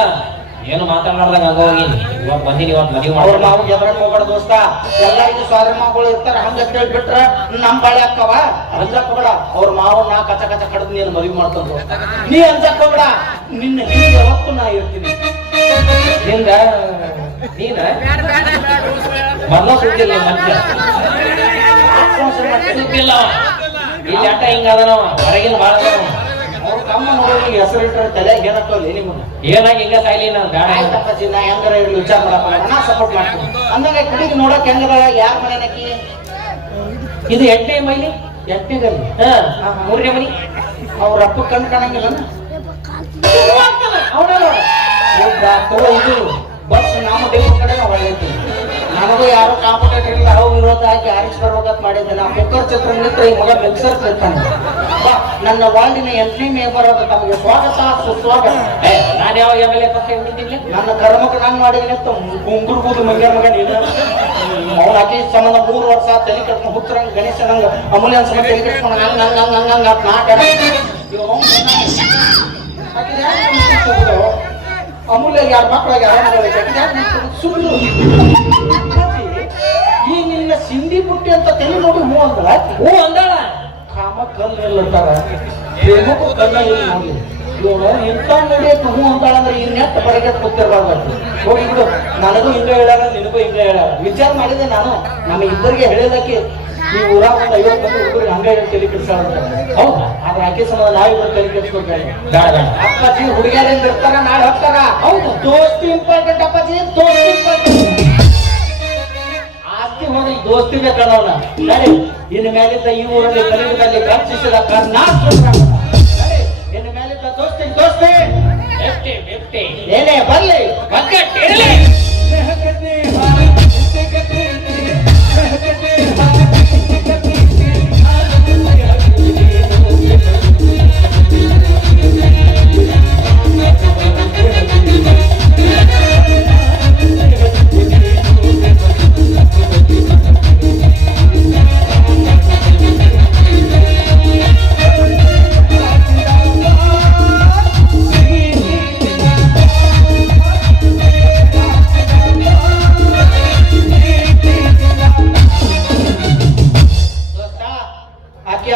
ಏನು ಮಾತಾಡ್ಲಾರ್ದಂಗ ಹಂಗ ಹೋಗಿನಿ. ಇವಾಗ ಬಂದಿನಿ, ಇವತ್ತು ಮದುವೆ ಅವ್ರ ಮಾಡಿ. ಮಾವು ಎದ್ರಾಗ ಹೋಗ್ಬೇಡ ದೋಸ್ತ. ಎಲ್ಲ ಇದು ಸ್ವಾಧೀನ ಮಗಳು ಇರ್ತಾರ ಹಂಗ ಹೇಳ್ಬಿಟ್ರ ನಮ್ ಬಾಳೆ ಅಕ್ಕವ ಅಂಜಕ್ ಹೋಗ್ಬೇಡ. ಅವ್ರ ಮಾವನ್ನ ಕಚ ಕಚ ಕಡ್ದು ನೀನು ಮದುವೆ ಮಾಡ್ಕೊಂಡು ನೀ ಅಂಜಕ್ ಹೋಗ್ಬೇಡ. ನಿನ್ನ ಯಾವತ್ತು ನಾ ಇರ್ತೀನಿ. ಹಿಂಗ ನೀನ ಮೊದಲ ಸುದ್ದಿಲ್ಲ ಮನುಷ್ಯ ಸುದ್ದಿಲ್ಲ ಇಲ್ಲಿ ಆಟ ಹಿಂಗ ಅದನವ ಹೊರಗಿನ ಬಾಳ ಅವ್ರ ತಮ್ಮ ನೋಡೋರಿಗೆ ಹೆಸರು ಇಟ್ಟರೆ ತಲೆ ಏನಕ್ಕಲ್ಲ ನಿಮ್ಮನ್ನ ಏನಾಗಿ ಹಿಂಗ ಸಾಯ್ಲಿ ನಾನು ಬೇಡ ಆಯ್ತಪ್ಪಾಜಿ ನಾ ಹೆಂಗಾರ ಇರ್ಲಿ ವಿಚಾರ ಮಾಡಪ್ಪ ನಾ ಸಪೋರ್ಟ್ ಮಾಡ್ತೀನಿ ಅಂದಾಗ ಕುಡಿಗೆ ನೋಡಕ್ ಹೆಂಗದ ಯಾರ ಮನೆನಕಿ ಇದು 8ನೇ ಮೈಲಿ 8ನೇದಲ್ಲಿ ಮೂರನೇ ಮನಿ ಅವ್ರ ಅಪ್ಪ ಕಣ್ ಕಾಣಂಗಿಲ್ಲ ಅವನ ನೋಡ ಇದು ಬಸ್ ನಮ್ಮ ಡೆಪೋ ಕಡೆನ ಒಳ್ಳೇದು ನನಗೂ ಯಾರೋ ಕಾಂಪಿಟೇಟರ್ ಇಲ್ಲ ಅವು ವಿರೋಧ ಹಾಕಿ ಆರಿಸಿ ಬರ್ಬೇಕಂತ ಮಾಡಿದ್ದೆ ನಾ ಕುಕ್ಕರ್ ಚಿತ್ರ ನಿಂತ್ರ ಈ ಮಗ ಮಿಕ್ಸರ್ ತಿರ್ತಾನೆ ಬಾ ನನ್ನ ವಾರ್ಡಿನ 8ನೇ ಮೇಂಬರ್ ಆದ ತಮಗೆ ಸ್ವಾಗತ ಸುಸ್ವಾಗತ ನಾನು ಯಾವ ಎಮ್ಎಲ್ಎ ಪಕ್ಷ ನಿಂತಿದ್ಲಿ ನನ್ನ ಕರ್ಮಕ್ಕೆ ನಾನು ಮಾಡಿದ್ದೀನಿ ಅಂತ ಗುಂಗುರ್ಬೋದು ಮಂಗ್ಯ ಮಗ ನೀನು ಅವ್ನ ಅಕ್ಕಿ ಸಂಬಂಧ 3 ವರ್ಷ ತಲೆ ಕಟ್ಕೊಂಡು ಹುತ್ತರಂಗ ಗಣೇಶ ನಂಗ ಅಮೂಲ್ಯ ಸಂಬಂಧ ತಲೆ ಕಟ್ಕೊಂಡು ಹಂಗ ಮಾತಾಡ ಅಮೂಲ್ಯ ಯಾರ ಮಕ್ಕಳಾಗ ಸುಳ್ಳು ಈ ನಿನ್ನ ಸಿಂಧಿ ಪುಟ್ಟಿ ಅಂತ ತಲೆ ನೋಡಿ ಹೂ ಅಂದಳ ಹೂ ಅಂದಾಳ ಕಾಮ ಕಲ್ಲು ಎಲ್ಲಂತಾರ ಪ್ರೇಮಕ್ಕೂ ಕಣ್ಣ ಇಲ್ಲ ನೋಡಿ ಇವನು ಇಂಥ ನಡೆಯಕ್ಕೆ ಹೂ ಅಂತಾಳ ಅಂದ್ರೆ ಇನ್ನೆತ್ತ ಬರಗೆ ಕೂತಿರ್ಬಾರ್ದು ಹೋಗಿ ಬಿಡು ನನಗೂ ಹಿಂಗ ಹೇಳ್ಯಾರ ನಿನಗೂ ಹಿಂಗ ಹೇಳ್ಯಾರ ವಿಚಾರ ಮಾಡಿದೆ ನಾನು ನಮ್ಮ ಇಬ್ಬರಿಗೆ ಹೇಳಿದಕ್ಕೆ ಈ ಊರಾಗ ಒಂದು 50 ಮಂದಿ ಹುಡುಗರಿಗೆ ಹಂಗ ಹೇಳಿ ತಲೆ ಕೆಡಿಸ್ತಾಳ ಹೌದಾ ಆದ್ರೆ ಆಕೆ ಸಂಬಂಧ ನಾವಿಬ್ಬರು ತಲೆ ಕೆಡಿಸ್ಕೊಳ್ಬೇಡ ಅಪ್ಪಾಜಿ ಹುಡುಗಿಯರಿಂದ ಇರ್ತಾರ ನಾಳೆ ಹೋಗ್ತಾರ ಹೌದು ದೋಸ್ತಿ ಇಂಪಾರ್ಟೆಂಟ್ ಅಪ್ಪಾಜಿ ದೋಸ್ತಿ ಇಂಪಾರ್ಟೆಂಟ್ ಆಸ್ತಿ ಹೋಗಿ ದೋಸ್ತಿ ಬೇಕನ್ನೋಣ ನಡಿ ಇನ್ನು ಮೇಲಿದ್ದ ಈ ಊರಲ್ಲಿ ಕಲಿಯುಗದಲ್ಲಿ ಖರ್ಚಿಸಿದ ಕರ್ನಾಟಕ ಇನ್ನು ಮೇಲಿದ್ದ ದೋಸ್ತಿ ದೋಸ್ತಿ ಏನೇ ಬರ್ಲಿ ಒಗ್ಗಟ್ಟಿರಲಿ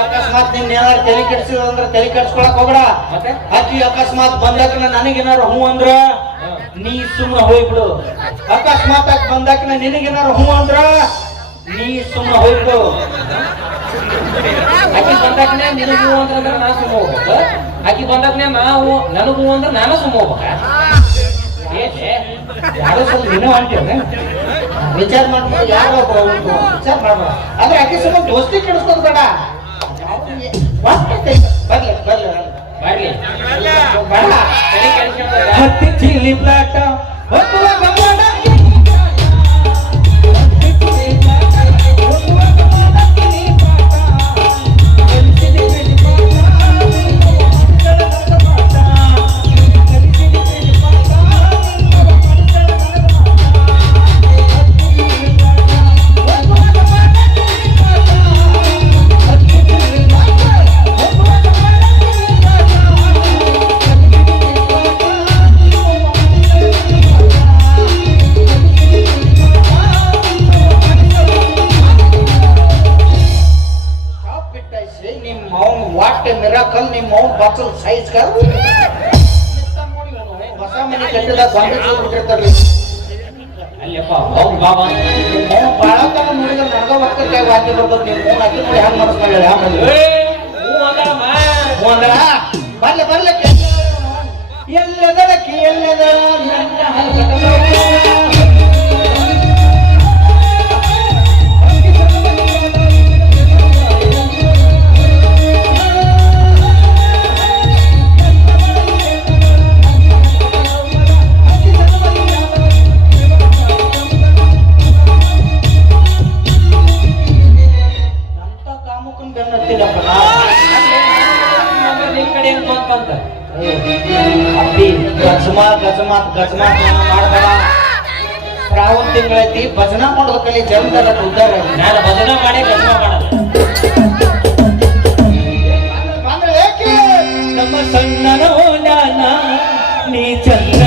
ಅಕಸ್ಮಾತ್ ನಿನ್ ಏನಾರು ತಲೆ ಕೆಡಿಸಿದ್ರೆ ತಲೆ ಕೆಡಿಸ್ಕೊಳಕ್ ಹೋಗ್ಬೇಡ ಮತ್ತೆ ಆಕಿ ಅಕಸ್ಮಾತ್ ಬಂದಾಕನ ನನಗೇನಾರು ಹೂ ಅಂದ್ರ ನೀ ಸುಮ್ಮನೆ ಹೋಗ್ಬಿಡು ಅಕಸ್ಮಾತ್ ಆಗಿ ಬಂದಾಕನ ನಿನಗೇನಾರು ಹೂ ಅಂದ್ರ ನೀ ಸುಮ್ಮನೆ ಹೋಗ್ಬಿಡು ಆಕಿ ಬಂದಾಕನೆ ನಿನಗೆ ಹೂ ಅಂದ್ರೆ ನಾ ಸುಮ್ಮ ಹೋಗ್ಬೇಕ ಆಕಿ ಬಂದಾಕನೆ ನಾವು ನನಗೂ ಹೂ ಅಂದ್ರೆ ನಾನು ಸುಮ್ಮ ಹೋಗ್ಬೇಕ ಯಾರೋ ಸ್ವಲ್ಪ ದಿನ ಅಂಟೇನೆ ವಿಚಾರ ಮಾಡ್ಬಿಟ್ಟು ಯಾರೋ ವಿಚಾರ ಮಾಡ್ಬೇಡ ಆದ್ರೆ ಆಕಿ ಸುಮ್ಮನೆ ದೋಸ್ತಿ ಕೆಡಿಸ್ಕೊಂಡ್ ಬೇಡ ಬರ್ಲಿ ಬರ್ಲಿ ಬರ್ಲಿ ಬೇಡ ತಲೆ ಕೆಡಿಸ್ಕೊಂಡ್ರೆ ಹತ್ತಿ ಚಿಲ್ಲಿ ಪ್ಲಾಟ ಹೊತ್ತುವ ಗಮನ ಮಿರಾಕಲ್ ನಿಮ್ಮ ಮೌನ್ ಬಾಚಲ್ ಸೈಜ್ ಕರ್ ಹೊಸ ಮನೆ ಕಟ್ಟಿದಾಗ ಗೊಂಬೆ ಬಿಟ್ಟಿರ್ತಾರ್ರಿ ಅಲ್ಲಪ್ಪ ಹೌದು ಬಾಬಾ ಮೌನ್ ಬಾಳತನ ನೋಡಿದ್ರೆ ನನಗ ಒಕ್ಕಕ್ಕೆ ವಾಕ್ಯ ಬರ್ತದೆ ನೀವು ಮೌನ್ ಹಾಕಿ ನೋಡಿ ಹ್ಯಾಂಗ ಮಾಡಿಸ್ ಮಾಡಿ ಹೂ ಅಂದಳಮ್ಮ ಹೂ ಅಂದ್ರ ಬರ್ಲೆ ಬರ್ಲೆ ಎಲ್ಲದಳಕಿ ಎಲ್ಲದ ನನ್ನ ನಿಮ್ ಕಡೆ ಹೆಂಗ್ ಬಂತ ಅಪ್ಪಿ ಗಜಮಾತ್ ಗಜಮಾತ್ ಗಜಮಾತ್ ಮಾಡ್ಬೇಡ ಶ್ರಾವಣ ತಿಂಗಳೈತಿ ಭಜನಾ ಮಾಡೋದಕ್ಕಲ್ಲಿ ಜನ್ಮದ ಉದ್ದಾರ ನಾನು ಭಜನೆ ಮಾಡಿ ಗಜಮ ಮಾಡಲ್ಲ ಅಂದ್ರೆ ಏಕೆ ನಮ್ಮ ಸಣ್ಣನೋ ನಾನ ನೀ ಚಂದನ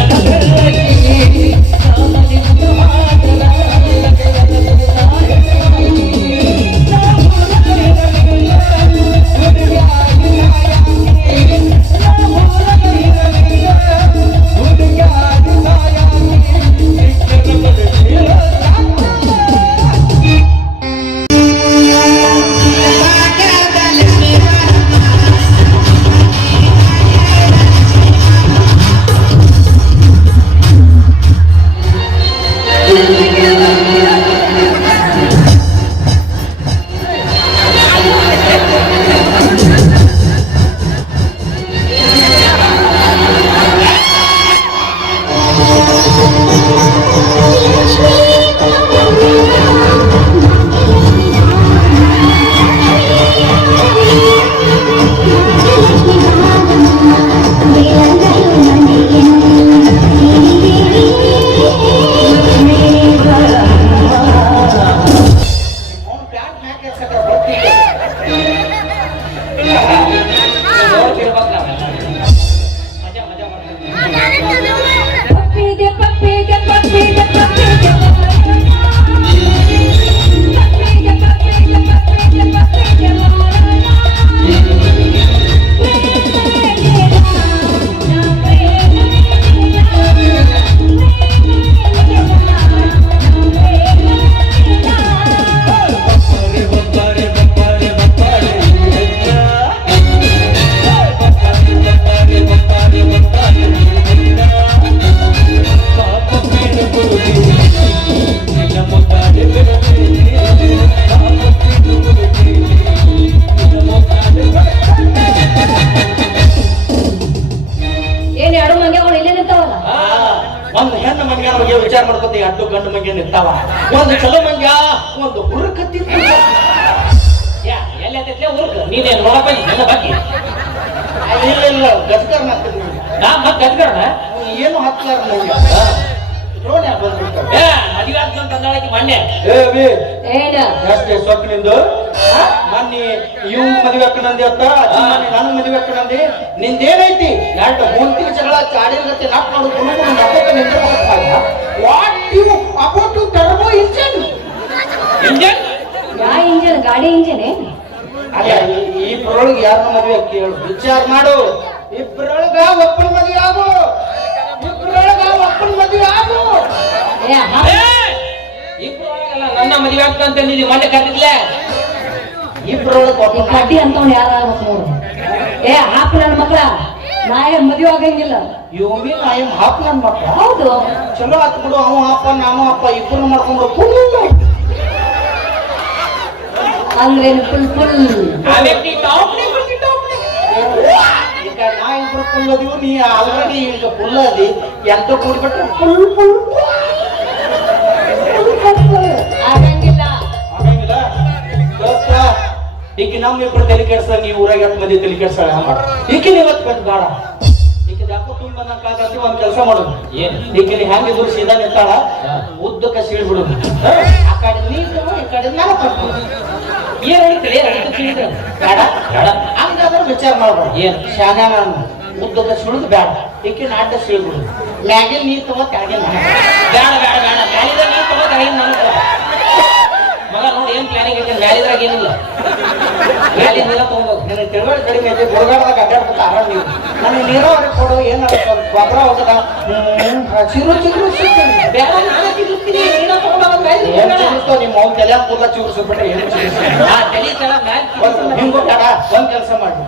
ಗಂಡು ಮಂಗ್ಯ ನಿಂತಾವ, ಒಂದು ಚಲೋ ಮಂಗ್ಯ, ಒಂದು ಹುರುಕತ್ತಿತ್ತು. ಎಲ್ಲೈತೆ ಊರ್ಗ ನೀನೇನು ನೋಡಪ್ಪ ನನ್ನ ಬಗ್ಗೆ ಇಲ್ಲ ಗದ್ಕರ್ ಮಾತಿದ್ ನಾ ಮತ್ತೆ ಗದ್ಕರಣ ಏನು ಹತ್ತಲಾರ ನಂಗೆ ರೋಡ್ ಯಾಕೆ ಬಂದ್ಬಿಡ್ತಾರೆ? ಮದುವೆ ಆಗ್ತಂತ ಅಂದಾಳಕ್ಕೆ ಮೊನ್ನೆ ಏನ ಜಾಸ್ತಿ ಸೊಕ್ಕ ನಿಂದು ಮೊನ್ನೆ ಇವ್ ಮದುವೆ ಹಾಕಣಂದಿ ಅತ್ತ, ನಾನು ಮದುವೆ ಹಾಕಣಂದಿ. ನಿಂದೇನೈತಿ ಎರಡು ಮೂರ್ತಿಗೆ ಜಗಳ ಚಾಡಿಗತ್ತೆ ನಾಟ್ ಮಾಡು ಕುಣುಕು ನಕ್ಕೋತ ನಿಂತಿರ್ಬೇಕಾಗ what you about to turbo engine engine ಯಾ ಇಂಜನ್? ಗಾಡಿ ಇಂಜನ್ ಏನ್? ಅಲ್ಲ ಇಬ್ಬರೊಳಗೆ ಯಾರನ್ನ ಮದುವೆ ಕೇಳು, ವಿಚಾರ ಮಾಡು. ಇಬ್ಬರೊಳಗ ಒಬ್ಬನ ಮದುವೆ ಆಗು, ಇಬ್ಬರೊಳಗ ಒಬ್ಬನ ಮದುವೆ ಆಗು. ಇಬ್ರು ನನ್ನ ಮದುವೆ ಆಗ್ತಂತ ನೀನು ಮೊನ್ನೆ ಕರೆದಿಲ್ಲ. ಇಬ್ಬರೊಳಗ ಒಬ್ಬನ ಕಡ್ಡಿ ಅಂತವ್ನು ಯಾರು ಆಗ್ಬೇಕು ನೋಡು. ಹಾಕು ನನ್ನ ಮಕ್ಳ, ನಾ ಏನ್ ಮದುವೆ ಆಗಂಗಿಲ್ಲ. You mean I am half ನನ್ನ ಮಕ್ಕಳ. ಹೌದು, ಚಲೋ ಆತ್ ಬಿಡು, ಅವ ಅಪ್ಪ ನಾನು ಅಪ್ಪ ಇಬ್ಬರು ಮಾಡ್ಕೊಂಡು ಫುಲ್ ಅಂದ್ರೆ ಫುಲ್ ಆ ವ್ಯಕ್ತಿ ಈಗ ನಾ ಇಬ್ರು ಫುಲ್ ಅದೀವು, ನೀ ಆಲ್ರೆಡಿ ಈಗ ಫುಲ್ ಅದಿ. ಎಂತ ಕೂಡ್ಬಿಟ್ರೆ ಫುಲ್ ಆಗಂಗಿಲ್ಲ. ಆಗಂಗಿಲ್ಲ. ದೋಸ್ತ, ಈಗ ನಮ್ಮಿಬ್ರು ತಲೆ ಕೆಡ್ಸ, ನೀವು ಊರಾಗ ಎಷ್ಟು ಮಂದಿ ತಲೆ ಕೆಡ್ಸ ಈಕಿನ ಇವತ್ತು ಕಟ್ ಬೇಡ. ಈಗ ಯಾಕೋ ತುಂಬ ನಂಗೆ ಒಂದ್ ಕೆಲಸ ಮಾಡೋದು. ಈಗ ನೀ ಹೆಂಗಿದ್ರು ಸೀದಾ ನಿಂತಾಳ, ಉದ್ದಕ್ಕೆ ಸೀಳ್ಬಿಡು. ಆ ಕಡೆ ನೀರು ಈ ಕಡೆ ನಾನು ಕಟ್ಬಿಡು. ಏನ್ ಹೇಳ್ತೀರಿ? ಬೇಡ ಬೇಡ ಹಂಗಾದ್ರೆ ವಿಚಾರ ಮಾಡ್ಬೇಡ. ಏನ್ ಶಾನ ನಾನು ಉದ್ದಕ್ಕೆ ಸುಳಿದು ಬೇಡ, ಈಕಿನ ಅಡ್ಡ ಸೀಳ್ಬಿಡು. ಮ್ಯಾಗಿನ ನೀರು ತಗೋ, ಕೆಳಗಿನ ಬೇಡ ಬೇಡ ಬೇಡ ಮ್ಯಾಲಿದ ನೀರು ತಗೋತ ಮಗ ನೋಡಿ ಏನ್ ಪ್ಲಾನಿಂಗ್ ಐತೆ. ಮ್ಯಾಲಿದ್ರಾಗ ಏನಿಲ್ಲ, ಮ್ಯಾಲಿನ ನೀರ ತಗೋಬೇಕು. ನನಗೆ ತಿಳುವಳಿ ಕಡಿಮೆ ಐತೆ, ಗುರುಗಾಡದಾಗ ಅಡ್ಡಾಡ್ಬೇಕು ಆರಾಮ ನೀವು. ನನಗೆ ನೀರಾವರಿ ಕೊಡು, ಏನಾದ್ರು ಗೊಬ್ಬರ ಹೋಗದ ಚಿರು ಚಿಗುರು ಬೇಡ ಇರ್ತೀನಿ ನೀರ ತಗೊಂಡು ನಿಮ್ಮ ಅವ್ನ ತಲೆ ಕೂದಲ ಚಿಗುರಿಸ್ಬಿಟ್ರೆ ಏನು ತಲೆ ತಳ ಹಿಂಗು ಬೇಡ. ಒಂದ್ ಕೆಲಸ ಮಾಡಿ,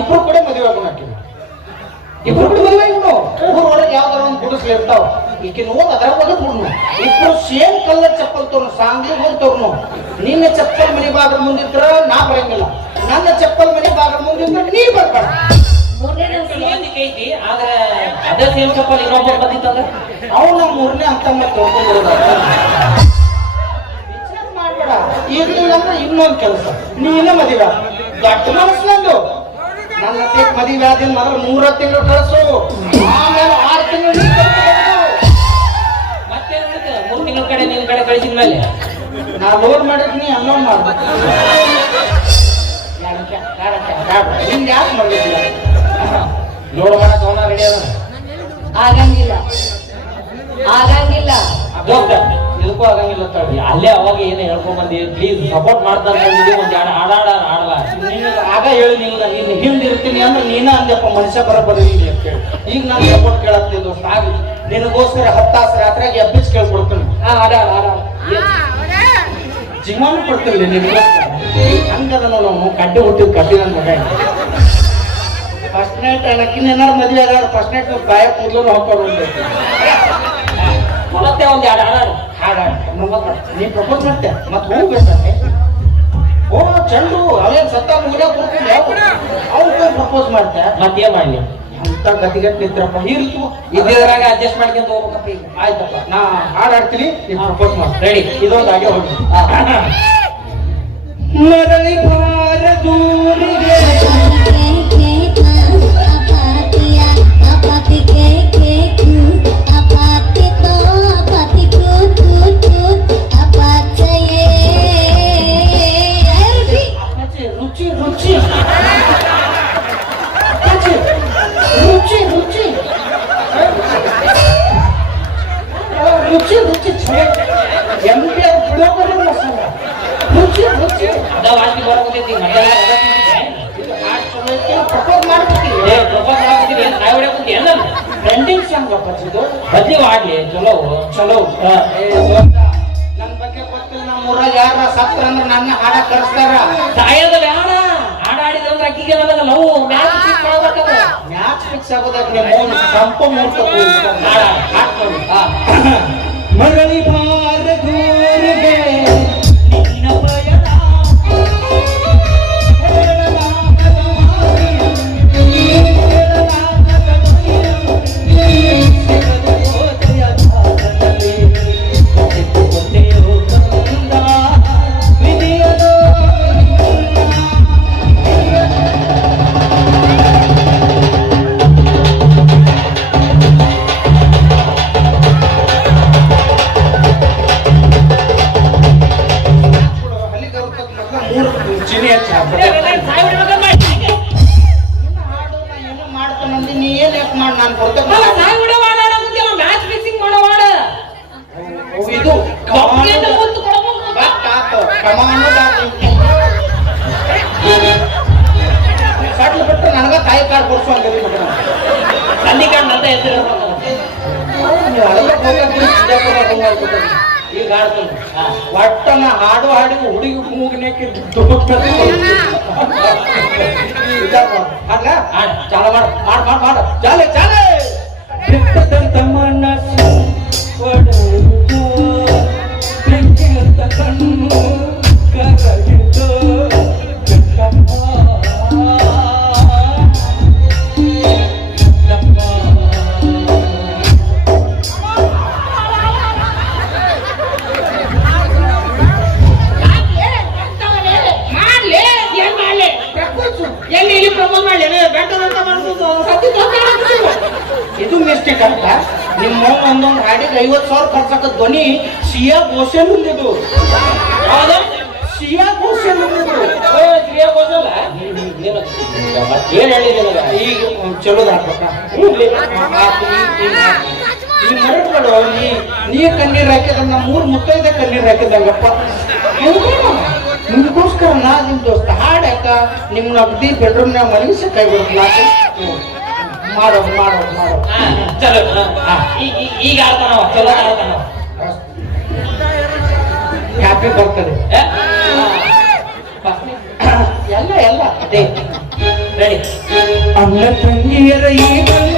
ಇಬ್ರು ಕೂಡ ಮದುವೆ ಆಗೋಣಕ್ಕೆ. ಇಬ್ರು ಕೂಡ ಮದುವೆ ಆಗೋಣ. ಊರೊಳಗೆ ಯಾವ್ದಾರ ಒಂದು ಗುಡಿಸ್ಲಿ ಇರ್ತಾವ, ಈಕಿನ ಓದ್ ಅದ್ರ ಒಳಗೆ ಬಿಡ್ನು. ಇಬ್ರು ಸೇಮ್ ಕಲರ್ ಚಪ್ಪಲ್ ತೋರ್ನು, ಸಾಂಗ್ಲಿಗೆ ಹೋಗಿ ತೋರ್ನು. ನಿನ್ನ ಚಪ್ಪಲ್ ಮನಿ ಬಾಗಿಲು ಮುಂದಿದ್ರ ನಾ ಬರಂಗಿಲ್ಲ, ನನ್ನ ಚಪ್ಪಲ್ ಮನಿ ಬಾಗಿಲು ಮುಂದಿದ್ರ ನೀ ಬರ್ಬೇಡ. ಐತಿ ಆದ್ರೆ ಅದೇ ಸೇಮ್ ಚಪ್ಪಲ್ ಇನ್ನೊಬ್ಬ ಬಂದಿತ್ತಂದ್ರೆ ಅವನ ಮೂರನೇ ಅಂತ ತೊಗೊಂಡ್ಬಿಡೋದ. ವಿಚಾರ ಮಾಡ್ಬೇಡ. ಇರ್ಲಿಲ್ಲ ಅಂದ್ರೆ ಇನ್ನೊಂದು ಕೆಲಸ, ನೀನ ಮದುವೆ ದೊಡ್ಡ ಮನಸ್ಸು ನಂದು. ನನ್ನ ತೇಕ್ ಮದುವೆ ಆದಿನ ಮೊದಲು 3 ತಿಂಗಳು ಕಳಿಸು, ಆಮೇಲೆ 6 ತಿಂಗಳು ಮತ್ತೆ 3 ತಿಂಗಳ ಕಡೆ ನಿನ್ ಕಡೆ ಕಳಿಸಿದ ಮೇಲೆ ನಾ ಲೋನ್ ಮಾಡಿದ್ನಿ, ಅನ್ಲೋನ್ ಮಾಡ್ಬೇಕು. ನಿಂಗೆ ಯಾಕೆ ಮಾಡಿದ್ದಿಲ್ಲ? ಲೋಡ್ ಮಾಡಕ್ ಅವನ ರೆಡಿ ಅದ. ಆಗಂಗಿಲ್ಲ, ಆಗಂಗಿಲ್ಲ. ಇದಕ್ಕೂ ಆಗಂಗಿಲ್ಲ ತಳಿ. ಅಲ್ಲೇ ಅವಾಗ ಏನೇ ಹೇಳ್ಕೊಂಡ್ ಬಂದಿ, ಪ್ಲೀಸ್ ಸಪೋರ್ಟ್ ಮಾಡ್ತಾರೆ ಒಂದ್ ಆಡಾಡ ಆಡಲ್ಲ. ನೀನು ಆಗ ಹೇಳಿ, ನಿಲ್ಲ ಇನ್ನು ಹಿಂದಿರ್ತೀನಿ ಅಂದ್ರೆ ನೀನ ಅಂದಪ್ಪ ಮನುಷ್ಯ ಬರಬರಿ ಅಂತ ಹೇಳಿ. ಈಗ ನಾನು ಸಪೋರ್ಟ್ ಕೇಳತ್ತೀನಿ ದೋಸ್ತ. ಆಗಿ ನಿನಗೋಸ್ಕರ 10 ತಾಸು ರಾತ್ರಿಯಾಗಿ ಎಬ್ಬಿಸಿ ಕೇಳ್ಕೊಡ್ತೀನಿ. ಆಡ ಜೀವನ ಕೊಡ್ತಿರ್ಲಿ ನಿನಗೋಸ್ಕರ. ಹಂಗದ ನಾವು ಕಡ್ಡಿ ಹುಟ್ಟಿದ್ ಕಡ್ಡಿ ನನ್ನ ಮಗ. ಫಸ್ಟ್ ನೈಟ್ ಅಕ್ಕಿನ ಏನಾರು ಮದುವೆ ಆಗ ಫಸ್ಟ್ ನೈಟ್ ಬಾಯ ಕೂದಲು ಹಾಕೊಂಡು ಮತ್ತೆ ಒಂದ್ ಆಡ ಹಾಡ ನೀ ಪ್ರಪೋಸ್ ಮಾಡ್ತೆ ಮತ್ತೆ ಹೋಗ್ಬೇಕಂತೆ. ಓ ಚಂಡು ಅವೇನ್ ಸತ್ತ ಮುಗಿದ ಕೂರ್ಕೊಂಡು ಅವ್ನು ಪ್ರಪೋಸ್ ಮಾಡ್ತೆ. ಮತ್ತೇನ್ ಮಾಡ್ಲಿ? ಅಂತ ಗತಿಗಟ್ಟು ನಿಂತ್ರಪ್ಪ ಇರ್ತು. ಇದ್ರಾಗ ಅಡ್ಜಸ್ಟ್ ಮಾಡ್ಕೊಂತ ಹೋಗ್ಬೇಕಪ್ಪ. ಈಗ ಆಯ್ತಪ್ಪ, ನಾ ಹಾಡಾಡ್ತೀನಿ, ನೀನು ಪ್ರಪೋಸ್ ಮಾಡಿ. ರೆಡಿ? ಇದೊಂದು ಹಾಗೆ ಹೋಗಿ. ಮರಳಿ ಭಾರ ದೂರಿಗೆ ರುಚಿ ರುಚಿ ರುಚಿ ರುಚಿ ರುಚಿ ರುಚಿ MPR ಪುಳಿಯೋಗರೆ ಮಸಾಲ ರುಚಿ ರುಚಿ ಅದ ವಾಸಿ ಬರಕತ್ತೈತಿ. ಮಧ್ಯಾಹ್ನ ಅದ ತಿಂತಿದ್ದೆ. ಪ್ರಪೋಸ್ ಮಾಡ್ಬಿಟ್ಟಿವಿ. ಪ್ರಪೋಸ್ ಮಾಡಕತ್ತೀನಿ, ನಾಯಿ ಹೊಡ್ಯಾಕ ಕುಂತಿ ಎಲ್ಲ ಟ್ರೆಂಡಿಂಗ್ ಸಾಂಗ್ ಅಪ್ಪಾಜಿದು. ಬದ್ಲಿ ಮಾಡ್ಲಿ ಚಲೋ ಚಲೋ. ನನ್ನ ಬಗ್ಗೆ ಗೊತ್ತಿಲ್ಲ, ನಮ್ಮ ಊರಾಗ ಯಾರ ಸತ್ರ ಅಂದ್ರೆ ನನ್ನ ಹಾಡ ಕರೆಸ್ತಾರ. ಸಾಯದ ಬೇಡ ಹಾಡಾಡಿದ್ರೆ ಅಂದ್ರೆ ಅಕ್ಕಿಗೆ ಬಂದಾಗ ಲವ್ ಮ್ಯಾಚ್ ಫಿಕ್ಸ್ ಮಾಡ್ಬೇಕದ. ಮ್ಯಾಚ್ ಫಿಕ್ಸ್ ಆಗೋದಕ್ಕೆ ನಿಮ್ಮ ಸಂಪ ಮೂರ್ತ ಹಾಡ್ಕೊಂಡು ಮರಳಿ ಭಾರ ದೂರಿಗೆ ನಿನ್ನ ಪಯಣ ಹೇಳಲಾಗದ ಹೇಳಲಾಗದ ಸಿಗದ ಹೋದೆಯ ಭಾರದಲ್ಲಿ ಈಗ ಹಾಡ್ತೀನಿ ಒಟ್ಟನ ಹಾಡು ಹಾಡಿ ಹುಡುಗಿ ಮೂಗಿನೇಕೆ ಹಾಡ್ಲ ಚಾಲ ಮಾಡ ಚಾಲೆ ಚಾಲೆ ಬೆಟ್ಟದಂತ ಮನಸ್ಸು ಒಡೆಯಿತು, ಬೆಂಕಿಯಂತ ಕಣ್ಣು ಕರಗಿತು. ಬೆಟ್ಟಪ್ಪ, ಮಾಡ್ಲಿ ಏನ್ ಮಾಡ್ಲಿ ಎಲ್ಲಿ ಇಲ್ಲಿ ಪ್ರಪೋಸ್ ಮಾಡ್ಲಿ ಬೆಟ್ಟದಂತ ಮಾಡ್ಸೋದು ಇದು ಮಿಸ್ಟೇಕ್ ಅಂತ ನಿಮ್ಮ ಒಂದೊಂದು ಹಾಡಿಗೆ 50,000 ಖರ್ಚಾಕ ಧ್ವನಿ ಸಿಯಾ ಘೋಷಲ್ ಇದು ಹೌದಾ ಸಿಯಾ ಘೋಷಲ್ ಏನ್ ಹೇಳಿದೆ ಈಗ ಚಲೋದ ಹಾಕ್ಬೇಕ ಈ ಮರಗಳು ನೀ ಕಣ್ಣೀರ್ ಹಾಕಿದ್ರೆ ನಮ್ಮ 3 ಮುತ್ತೈದೆ ಕಣ್ಣೀರ್ ಹಾಕಿದಂಗಪ್ಪ ನಿಮ್ಗೋಸ್ಕರ ನಾ ನಿಮ್ ದೋಸ್ತ ಹಾಡ್ಯಾಕ ನಿಮ್ನ ಅಗ್ದಿ ಬೆಡ್ರೂಮ್ನಾಗ ಮಲಗಿಸಿ ಕೈ ಬಿಡ್ತೀನಿ ಮಾಡೋದು ಚಲೋ ಈಗ ಆಡ್ತಾನವ ಚಲೋ ಆಡ್ತಾನವ. ಹ್ಯಾಪಿ ಬರ್ತದೆ ಎಲ್ಲ ಅದೇ ರೆಡಿ ಅಣ್ಣ ತಂಗಿಯರ ಈ ಬಂಧ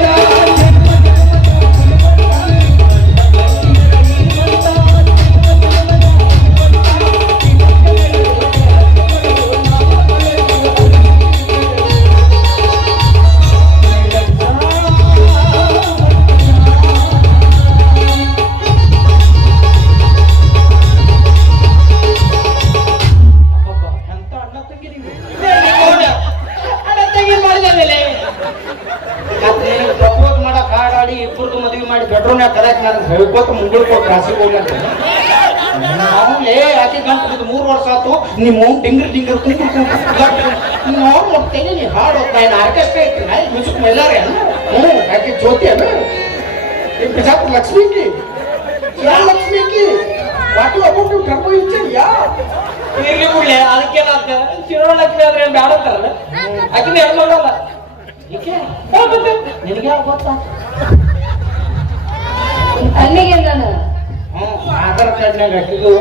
ಪ್ರಪೋಸ್ ಮಾಡಕ್ ಹಾಡಾಡಿ ಇಬ್ಬರದು ಮದುವೆ ಮಾಡಿ ಬೆಡ್ರೂಮ್ನಾಗ ಕರೆಕ್ಟ್ ನನಗೆ ಹೇಳ್ಕೊತ ಮುಂಗಳ್ಕೊಟ್ಟು ರಾಸಿಗೆ ಹೋಗಿ ಅಂತ ಅವನೇ ಆಕೆ ಗಂಟು 3 ವರ್ಷ ಆತು ನಿಮ್ಮ ಅವ್ನು ಡಿಂಗರ್ ನಿಮ್ಮ ಅವ್ನು ಹೋಗ್ತೇನೆ ನೀ ಹಾಡು ಹೋಗ್ತಾ ಏನು ಆರ್ಕೆಸ್ಟ್ರಾ ಐತಿ ನಾ ಮ್ಯೂಸಿಕ್ ಮೈಲಾರೆ ಆಕೆ ಜ್ಯೋತಿ ಅಲ್ಲ ಬಿಜಾಪುರ ಲಕ್ಷ್ಮೀಕಿ ಯಾ ಲಕ್ಷ್ಮೀಕಿ ವಾಟು ಅಬೌಟ್ ಟರ್ಬೋ ಇಚ್ಛೆ ಯಾ ಇರ್ಲಿ ಬಿಡ್ಲಿ ಅದಕ್ಕೇನ ತಿರುವಳಕ್ಷ್ಮಿ ಆದ್ರೆ ಬ್ಯಾಡ ಅಂತಾರಲ್ಲ ಆಕಿನ ಹೇಳ್ಕೊಂಡಲ್ಲ ನಿನಗೆ ಗೊತ್ತಾ ಅಲ್ಲಿಗೆ ನಾನು ಆಧಾರ್ ಕಾರ್ಡ್ನಾಗ ಹಾಕಿದ್ದು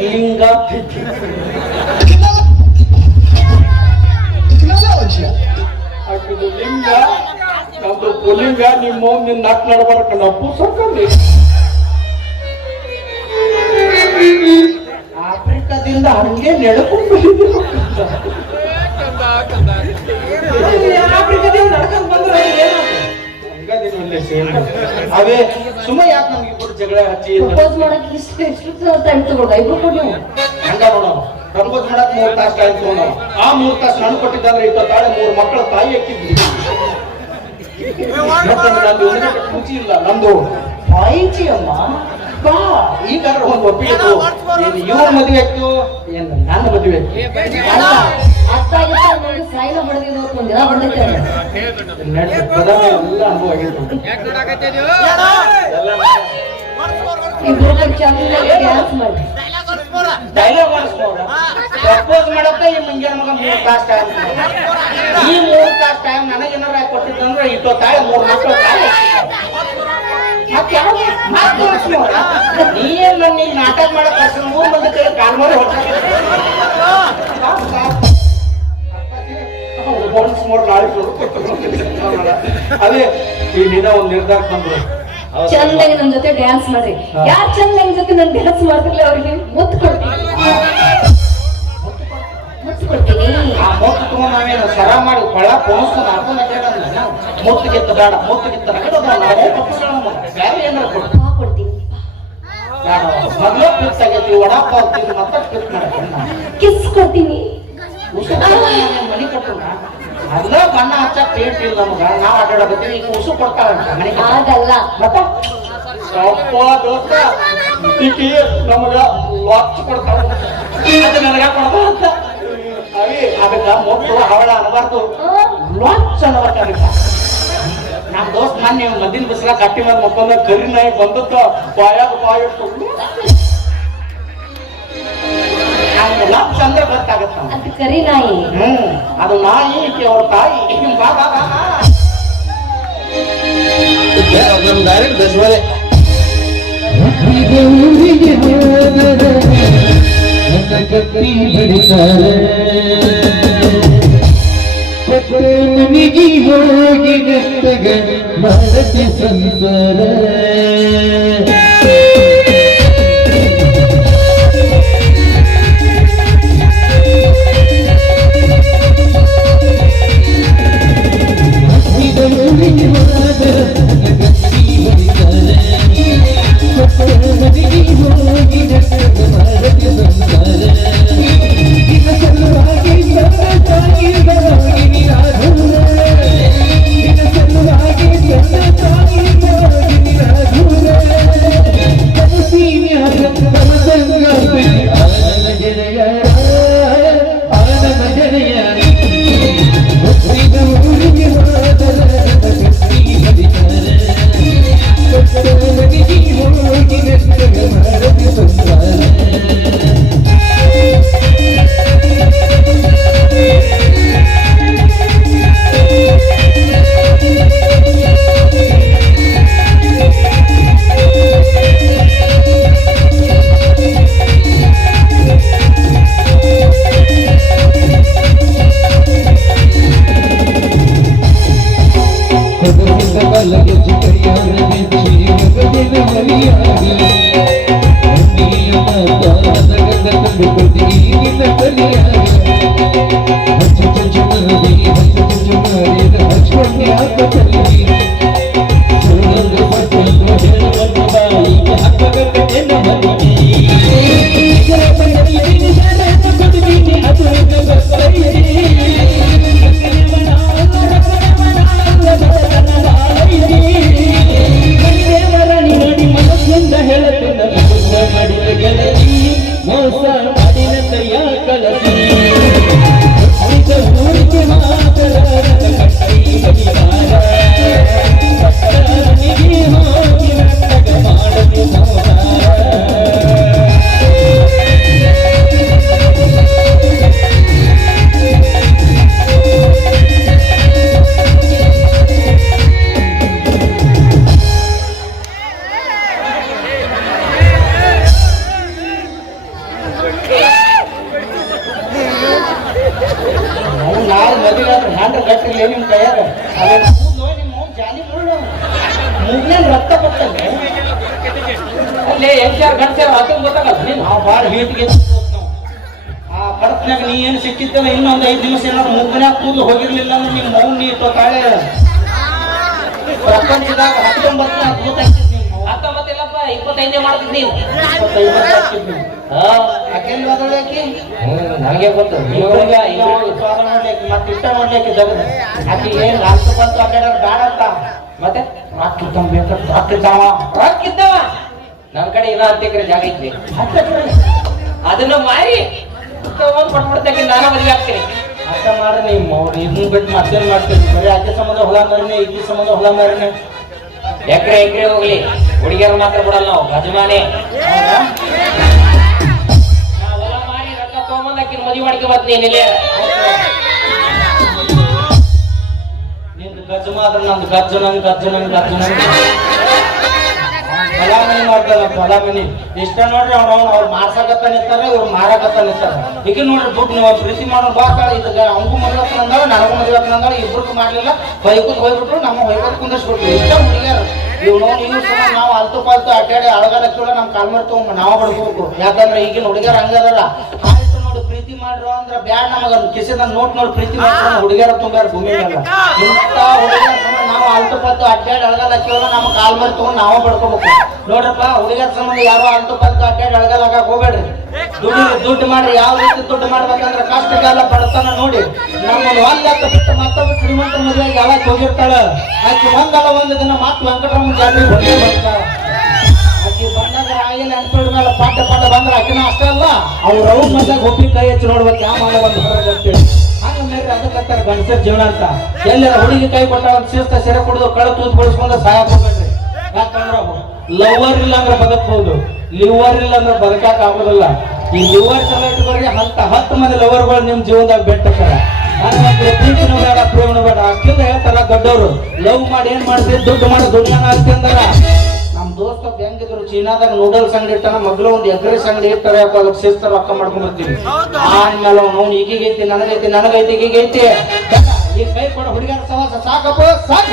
ಲಿಂಗ ಹಾಕಿದ್ದು ಲಿಂಗ ನಮ್ದು ಪುಲಿಂಗ ನಿಮ್ಮ ನಿನ್ನ ನಾಕ್ ನಡ್ಬಾರಕ ನಾವು ಪುಸ್ತಕಲ್ಲಿ ಆಫ್ರಿಕಾದಿಂದ ಹಂಗೆ ನೆಡ್ಕೊಂಡು ಆಫ್ರಿಕಾದಿಂದ ನಡ್ಕೊಂಡ್ ಬಂದ್ರೆ ಅವೇ ಸುಮ್ಮ ಯಾಕೆ ನಮ್ಗೆ ಇಬ್ಬರು ಜಗಳ ಹಚ್ಚಿ ಪ್ರಪೋಸ್ ಮಾಡಕ್ ಇಷ್ಟು ಟೈಮ್ ತಗೊಳ್ದ ಇಬ್ರು ಕೊಡಿ ಹಂಗ ನೋಡೋಣ ಪ್ರಪೋಸ್ ಮಾಡಕ್ 3 ತಾಸು ಟೈಮ್ ತಗೊಂಡವ ಆ 3 ತಾಸು ನಾನು ಕೊಟ್ಟಿದ್ದಂದ್ರೆ ತಾಳೆ 3 ಮಕ್ಕಳ ತಾಯಿ ಹಾಕಿದ್ವಿ ನಂದು ಖುಷಿ ಇಲ್ಲ ನಂದು ಪಾಯಿಂಚಿ ಅಮ್ಮ ಬಾ ಈಗಾದ್ರೆ ಒಂದು ಒಪ್ಪಿಗೆ ಇವ್ರ ಮದುವೆ ಆಯ್ತು ಏನ್ ನನ್ನ ಮದುವೆ ಅತ್ತಾಗಿತ್ತು ಸಾಯಿಲ ಹೊಡೆದಿದ್ದು ಒಂದ್ ದಿನ ಹೊಡೆದೈತೆ ಎಲ್ಲ ಅನುಭವ ಆಗಿತ್ತು ಇಬ್ರು ಚೆನ್ನಾಗಿ ಡ್ಯಾನ್ಸ್ ಮಾಡಿ ಡೈಲಾಗ್ ಮಾಡಿಸ್ಬೋದ ಪ್ರಪೋಸ್ ಮಾಡಕ್ಕೆ ಈ ಮುಂಜಾನೆ ಮಗ 3 ತಾಸು ಟೈಮ್ ಈ 3 ತಾಸು ಟೈಮ್ ನನಗೇನಾರ ಕೊಟ್ಟಿದ್ದಂದ್ರೆ ಇಟ್ಟು ತಾಳೆ 3 ಮಕ್ಕಳು ತಾಳೆ ಮತ್ತೆ ನೀನ್ ನನ್ನ ಈಗ ನಾಟಕ ಮಾಡಕ್ ಕಳ್ಸ 3 ಮಂದಿ ಕೈ ಕಾಲ್ ಮಾಡಿ ಅದೇ ಈ ದಿನ ಒಂದು ನಿರ್ಧಾರ ಬಂದ್ರು ಚಂದಾಗಿ ನನ್ ಜೊತೆ ಡ್ಯಾನ್ಸ್ ಮಾಡ್ರಿ ಯಾರ್ ಚಂದ ನನ್ ಜೊತೆ ನನ್ ಡ್ಯಾನ್ಸ್ ಮಾಡ್ತಿರ್ಲಿ ಅವ್ರಿಗೆ ಮುತ್ತು ಕೊಡ್ತೀನಿ ಆ ಮೊತ್ತು ತಗೊಂಡ್ ನಾವೇನು ಸರ ಮಾಡಿ ಕೊಳ್ಳ ಪೋಣಿಸ್ತಾನ ಅರ್ಧನ ಕೇಳಂದ ಮೊತ್ತು ಗೆತ್ತ ಬೇಡ ಮೊತ್ತು ಗೆತ್ತ ಬೇರೆ ಏನಾರ ಕೊಡ್ತೀನಿ ಮೊದ್ಲು ಫಿಕ್ಸ್ ಆಗೈತಿ ವಡಾಪಾವ್ ತಿಂದು ಮತ್ತೆ ಫಿಕ್ಸ್ ಮಾಡ್ತೀನಿ ಕಿಸ್ ಕೊಡ್ತೀನಿ ಮನಿ ಕೊಟ್ಟು ಅಲ್ಲ ಬಣ್ಣ ಹಚ್ಚಕ್ ಪೇಂಟ್ ಇಲ್ಲ ನಮಗ ನಾವ್ ಆಟಾಡಕತ್ತೀವಿ ಈಗ ಉಸು ಕೊಡ್ತಾಳಂತ ಮನೆಗೆ ಅದಲ್ಲ ಮತ್ತ ಸ್ವಲ್ಪ ದೋಸ್ತ ಈಕಿ ನಮಗ ವಾಚ್ ಕೊಡ್ತಾಳ ಅದು ನನಗ ಕೊಡ್ತಾ ಅಂತ ಅವಿ ಅದಕ್ಕ ಮೊಟ್ಟು ಹವಳ ಅನ್ನಬಾರ್ದು ಲಾಚ್ ಅನ್ನಬಾರ್ದು ನಮ್ ದೋಸ್ತ್ ಮೊನ್ನೆ ಮದ್ದಿನ ಬಿಸಿಲ ಕಟ್ಟಿ ಮೇಲೆ ಮಕ್ಕೊಂಡ ಕರಿ ನಾಯಿ ಬಂದತ್ತ ಬಾಯಾಗ ಬಾಯಿ ಇಟ್ಕೊಂಡು ಲಾಚ್ ಅಂದ್ರೆ ಗೊತ್ತಾಗತ್ತ ಅದು ಕರಿ ನಾಯಿ ಅದು ನಾಯಿ ಈಕೆ ಅವ್ರ ತಾಯಿ ಬಾ ಬಾ ಬಾ डायरेक्ट 10 वाले ಊರಿಗೆ ಹೋದರೆ ನನ್ನ ಕತ್ತಿ ಬಡಿತಾರೆ ಮನೆಗೆ ಹೋಗಿ ನೆಟ್ಟಗ ಮಾಡಕ್ಕೆ ಸಂಸಾರ ಊರಿಗೆ ಹೋದರೆ ನನ್ನ ಕತ್ತಿ ಬಡಿತಾರೆ ಮನೆಗೆ ಹೋಗಿ ನೆಟ್ಟಗ ಮಾಡಕ್ಕೆ ಸಂಸಾರ ನಿನ್ನ ಸಲುವಾಗಿ ತಾಯಿ ಬರೋಗಿ ನಿರಾಧೂರ ನಿನ್ನ ಸಲುವಾಗಿ ತಾಯಿ ಬರೋಗಿ ನಿರಾಧೂರ ಕನಸಿನ್ಯಾಗ ಕನಸಂಗ ಆನಂದ ಗೆಳೆಯ ಆನಂದ ಗೆಳೆಯ ಊರಿಗೆ ಹೋದರೆ ಕತ್ತಿ ಬಡಿತಾರೆ ಮನೆಗೆ ಹೋಗಿ ನೆಟ್ಟಗ ಮಾಡಕ್ಕೆ ಸಂಸಾರ ಕಡತ್ನಾಗ ನೀ ಏನು ಸಿಕ್ಕಿದ್ದಲ್ಲ ಇನ್ನೊಂದು 5 ದಿವಸ ಏನಾದ್ರು ಮೂಗ್ನ್ಯಾಗ ಕೂದಲು ಹೋಗಿರ್ಲಿಲ್ಲ ಅಂದ್ರೆ ನಿಮ್ಮ ಮೌನ್ ನೀ ತಾಳೆ ಪ್ರಪಂಚದಾಗ 19ನೇ ಅದ್ಭುತ ಆಗ್ತಿದ್ ನೀವು 25 ಮಾಡ್ತಿದ್ ನೀನು 25 ಯಾಕೆಲ್ಲಿ ಬದಲಾಕಿ ನನಗೆ ಗೊತ್ತು ಮತ್ತೆ ಇಷ್ಟ ಮಾಡ್ಲಿಕ್ಕೆ ಜಗದ ಆಕಿ ಏನ್ ರಾಷ್ಟ್ರಪತಿ ಅಡ್ಡಾಡೋದು ಬೇಡ ಅಂತ ಮತ್ತೆ ರಾಕಿದ್ದಾವ ನಮ್ ಕಡೆ ಏನೋ 10 ಎಕರೆ ಜಾಗ ಐತಿ ಅದನ್ನ ಮಾರಿ ತಗೊಂಡ್ ಕೊಟ್ಬಿಡ್ತೇನೆ ನಾನಾ ಮದುವೆ ಆಗ್ತೀನಿ ಅರ್ಥ ಮಾಡ್ರಿ ನೀವು ಅವ್ರು ಇದನ್ನ ಬಿಟ್ಟು ಮತ್ತೇನ್ ಮಾಡ್ತೀವಿ ಬರೀ ಆಕೆ ಸಂಬಂಧ ಹೊಲ ಮಾರಿನೇ ಈಕಿ ಸಂಬಂಧ ಹೊಲ ಮಾರಿನೇ ಎಕರೆ ಹೋಗ್ಲಿ ಹುಡುಗಿಯರು ಮಾತ್ರ ಬಿಡಲ್ಲ ನಾವು ಗಜಮಾನೆ ಹೊಲ ಮಾರಿ ರೊಕ್ಕ ತಗೊಂಬಂದ್ ಆಕಿನ ಮದುವೆ ಮಾಡ್ಕೆ ಬರ್ತೀನಿ ಇಲ್ಲಿ ನಿಂದು ಗಜಮ ಆದ್ರೆ ನಂದು ಗಜ್ಜ ಫಲಾಮಣಿ ಮಾಡ್ತಾರ ಫಲಾಮಣಿ ಇಷ್ಟ ನೋಡ್ರಿ ಅವ್ರು ಮಾರ್ಸಕತ್ತ ನಿಂತಾರ ಇವ್ರು ಮಾರಕತ್ತ ನಿಂತಾರ ಈಗ ನೋಡ್ರಿ ದುಡ್ಡು ನೀವು ಪ್ರೀತಿ ಮಾಡೋ ಬಾಕಾಳ ಇದಾಗ ಅವಂಗೂ ಮದುವೆ ಅಂದಾಳ ನನಗೂ ಮದುವೆ ಅಂದಾಳ ಇಬ್ರಿಗೂ ಮಾಡ್ಲಿಲ್ಲ ಹೊಯ್ಕೊತ್ ಹೋಗ್ಬಿಟ್ರು ನಮ್ಮ ಹೊಯ್ಕೊತ್ ಕುಂದಿಸ್ಬಿಟ್ರು ಇಷ್ಟ ಹುಡುಗಿಯರು ಇವ್ ನೀವು ಸುಮ್ಮನೆ ನಾವು ಅಲ್ತು ಪಾಲ್ತು ಅಡ್ಡಾಡಿ ಅಳಗಾಲಕ್ಕಿಲ್ಲ ನಮ್ಮ ಕಾಲ್ಮರ್ ತಗೊಂಡ್ ನಾವು ಬಡ್ಕೋಬೇಕು ಯಾಕಂದ್ರೆ ಈಗಿನ ಹುಡುಗಿಯರು ಹಂಗದಲ್ಲ ಆಯ್ತು ನೋಡಿ ಪ್ರೀತಿ ಮಾಡ್ರು ಅಂದ್ರ ಬ್ಯಾಡ್ ನಮಗ ಕಿಸಿದ ನೋಟ್ ನೋಡಿ ಪ್ರೀತಿ ಮಾಡ್ರು ಹುಡುಗಿಯರ ತುಂಬ್ಯಾರ ಭೂಮಿ ಮೇಲೆ ಇಂಥ ಹುಡುಗಿಯರ ಸಂಬಂಧ ನಾವು ಅಲ್ತು ಪಾಲ್ತು ಅಡ್ಡಾಡಿ ಅಳಗಾಲಕ್ಕಿಲ್ಲ ನಮ್ಮ ಕಾಲ್ಮರ್ ತಗೊಂಡ್ ನಾವು ಬಡ್ಕೋಬೇಕು ನೋಡ್ರಪ್ಪ ಹುಡುಗಿಯರ ಸಂಬಂಧ ಯಾರು ಅಲ್ತು ಪಾಲ್ತು ಅಡ್ಡಾಡಿ ಅಳಗಾಲಾಗಕ್ ಹೋಗ್ಬೇಡ್ರಿ ದುಡ್ಡು ಮಾಡ್ರಿ ಯಾವ ರೀತಿ ದುಡ್ಡು ಮಾಡ್ಬೇಕಂದ್ರ ಕಷ್ಟಕ್ಕೆಲ್ಲ ಬಡತನ ನೋಡಿ ನಮ್ಮನ್ನು ಒಂದ್ ಬಿಟ್ಟು ಮತ್ತೊಬ್ಬ ಶ್ರೀಮಂತ ಮದುವೆ ಯಾವಾಗ ಹೋಗಿರ್ತಾಳ ಆಕೆ ಒಂದು ದಿನ ಮತ್ತೆ ವೆಂಕಟರಮಣ ಜಾತ್ರೆ ಬಂದೇ ಬರ್ತಾಳ ಆಕೆ ಬಂದಾಗ ಆಯಿಲ್ ಅನ್ಪೇಡ್ ಮೇಲೆ ಪಾಠ ಬಂದ್ರೆ ಆಕಿನ ಅಷ್ಟೇ ಅಲ್ಲ ಅವ್ರ ಅವ್ರ ಮದ್ದಾಗ ಒಪ್ಪಿ ಕೈ ಹೆಚ್ಚು ನೋಡ್ಬೇಕು ಯಾವ ಮಾಡೋ ಒಂದು ಹೊರಗಂತೇಳಿ ಹಂಗ ಮೇಲೆ ಅದಕ್ಕಂತಾರ ಗಂಡಸರ ಜೀವನ ಅಂತ ಎಲ್ಲರ ಹುಡುಗಿ ಕೈ ಕೊಟ್ಟ ಒಂದು ಶಿಸ್ತ ಸೆರೆ ಕುಡಿದು ಕಳ ತೂತ್ ಬಳಸ್ಕೊಂಡ ಸಹಾಯ ಹೋಗ್ಬೇಡ್ರಿ ಯಾಕಂದ್ರ ಲವರ್ ಇಲ್ಲ ಅಂದ್ರೆ ಬದುಕಬಹುದು ಲಿವರ್ ಇಲ್ಲ ಅಂದ್ರೆ ಬದುಕಾಕ ಆಗೋದಿಲ್ಲ ಈ ಲಿವರ್ ಚಲೋ ಇಟ್ಕೊಳ್ರಿ 10 ಮಂದಿ ಲವರ್ಗಳು ನಿಮ್ ಜೀವನದಾಗ ಬೆಟ್ಟಕ್ಕಾರ ಪ್ರೀತಿನೂ ಬೇಡ ಪ್ರೇಮನೂ ಬೇಡ ಅಕ್ಕಿಂದ ಹೇಳ್ತಾರ ದೊಡ್ಡವರು ಲವ್ ಮಾಡಿ ಏನ್ ಮಾಡ್ತೀವಿ ದುಡ್ಡು ಮಾಡಿ ದುನಿಯಾನ ಆಗ್ತಿ ಅಂದಾರ ನಮ್ ದೋಸ್ತ ಹೆಂಗಿದ್ರು ಚೀನಾದಾಗ ನೂಡಲ್ಸ್ ಅಂಗಡಿ ಇಟ್ಟಾನ ಮಗ್ಲ ಒಂದು ಎಗ್ರೆಸ್ ಅಂಗಡಿ ಇಟ್ಟಾರೆ ಅದಕ್ಕೆ ಶಿಸ್ತ ರೊಕ್ಕ ಮಾಡ್ಕೊಂಡ್ ಬರ್ತೀವಿ ಆದ್ಮೇಲೆ ಅವ್ನು ಈಗೀಗೈತಿ ನನಗೈತಿ ಈಗೀಗೈತಿ ಈ ಕೈ ಕೊಡ ಹುಡುಗಿಯರ ಸವಾಸ ಸಾಕಪ್ಪ ಸಾಕ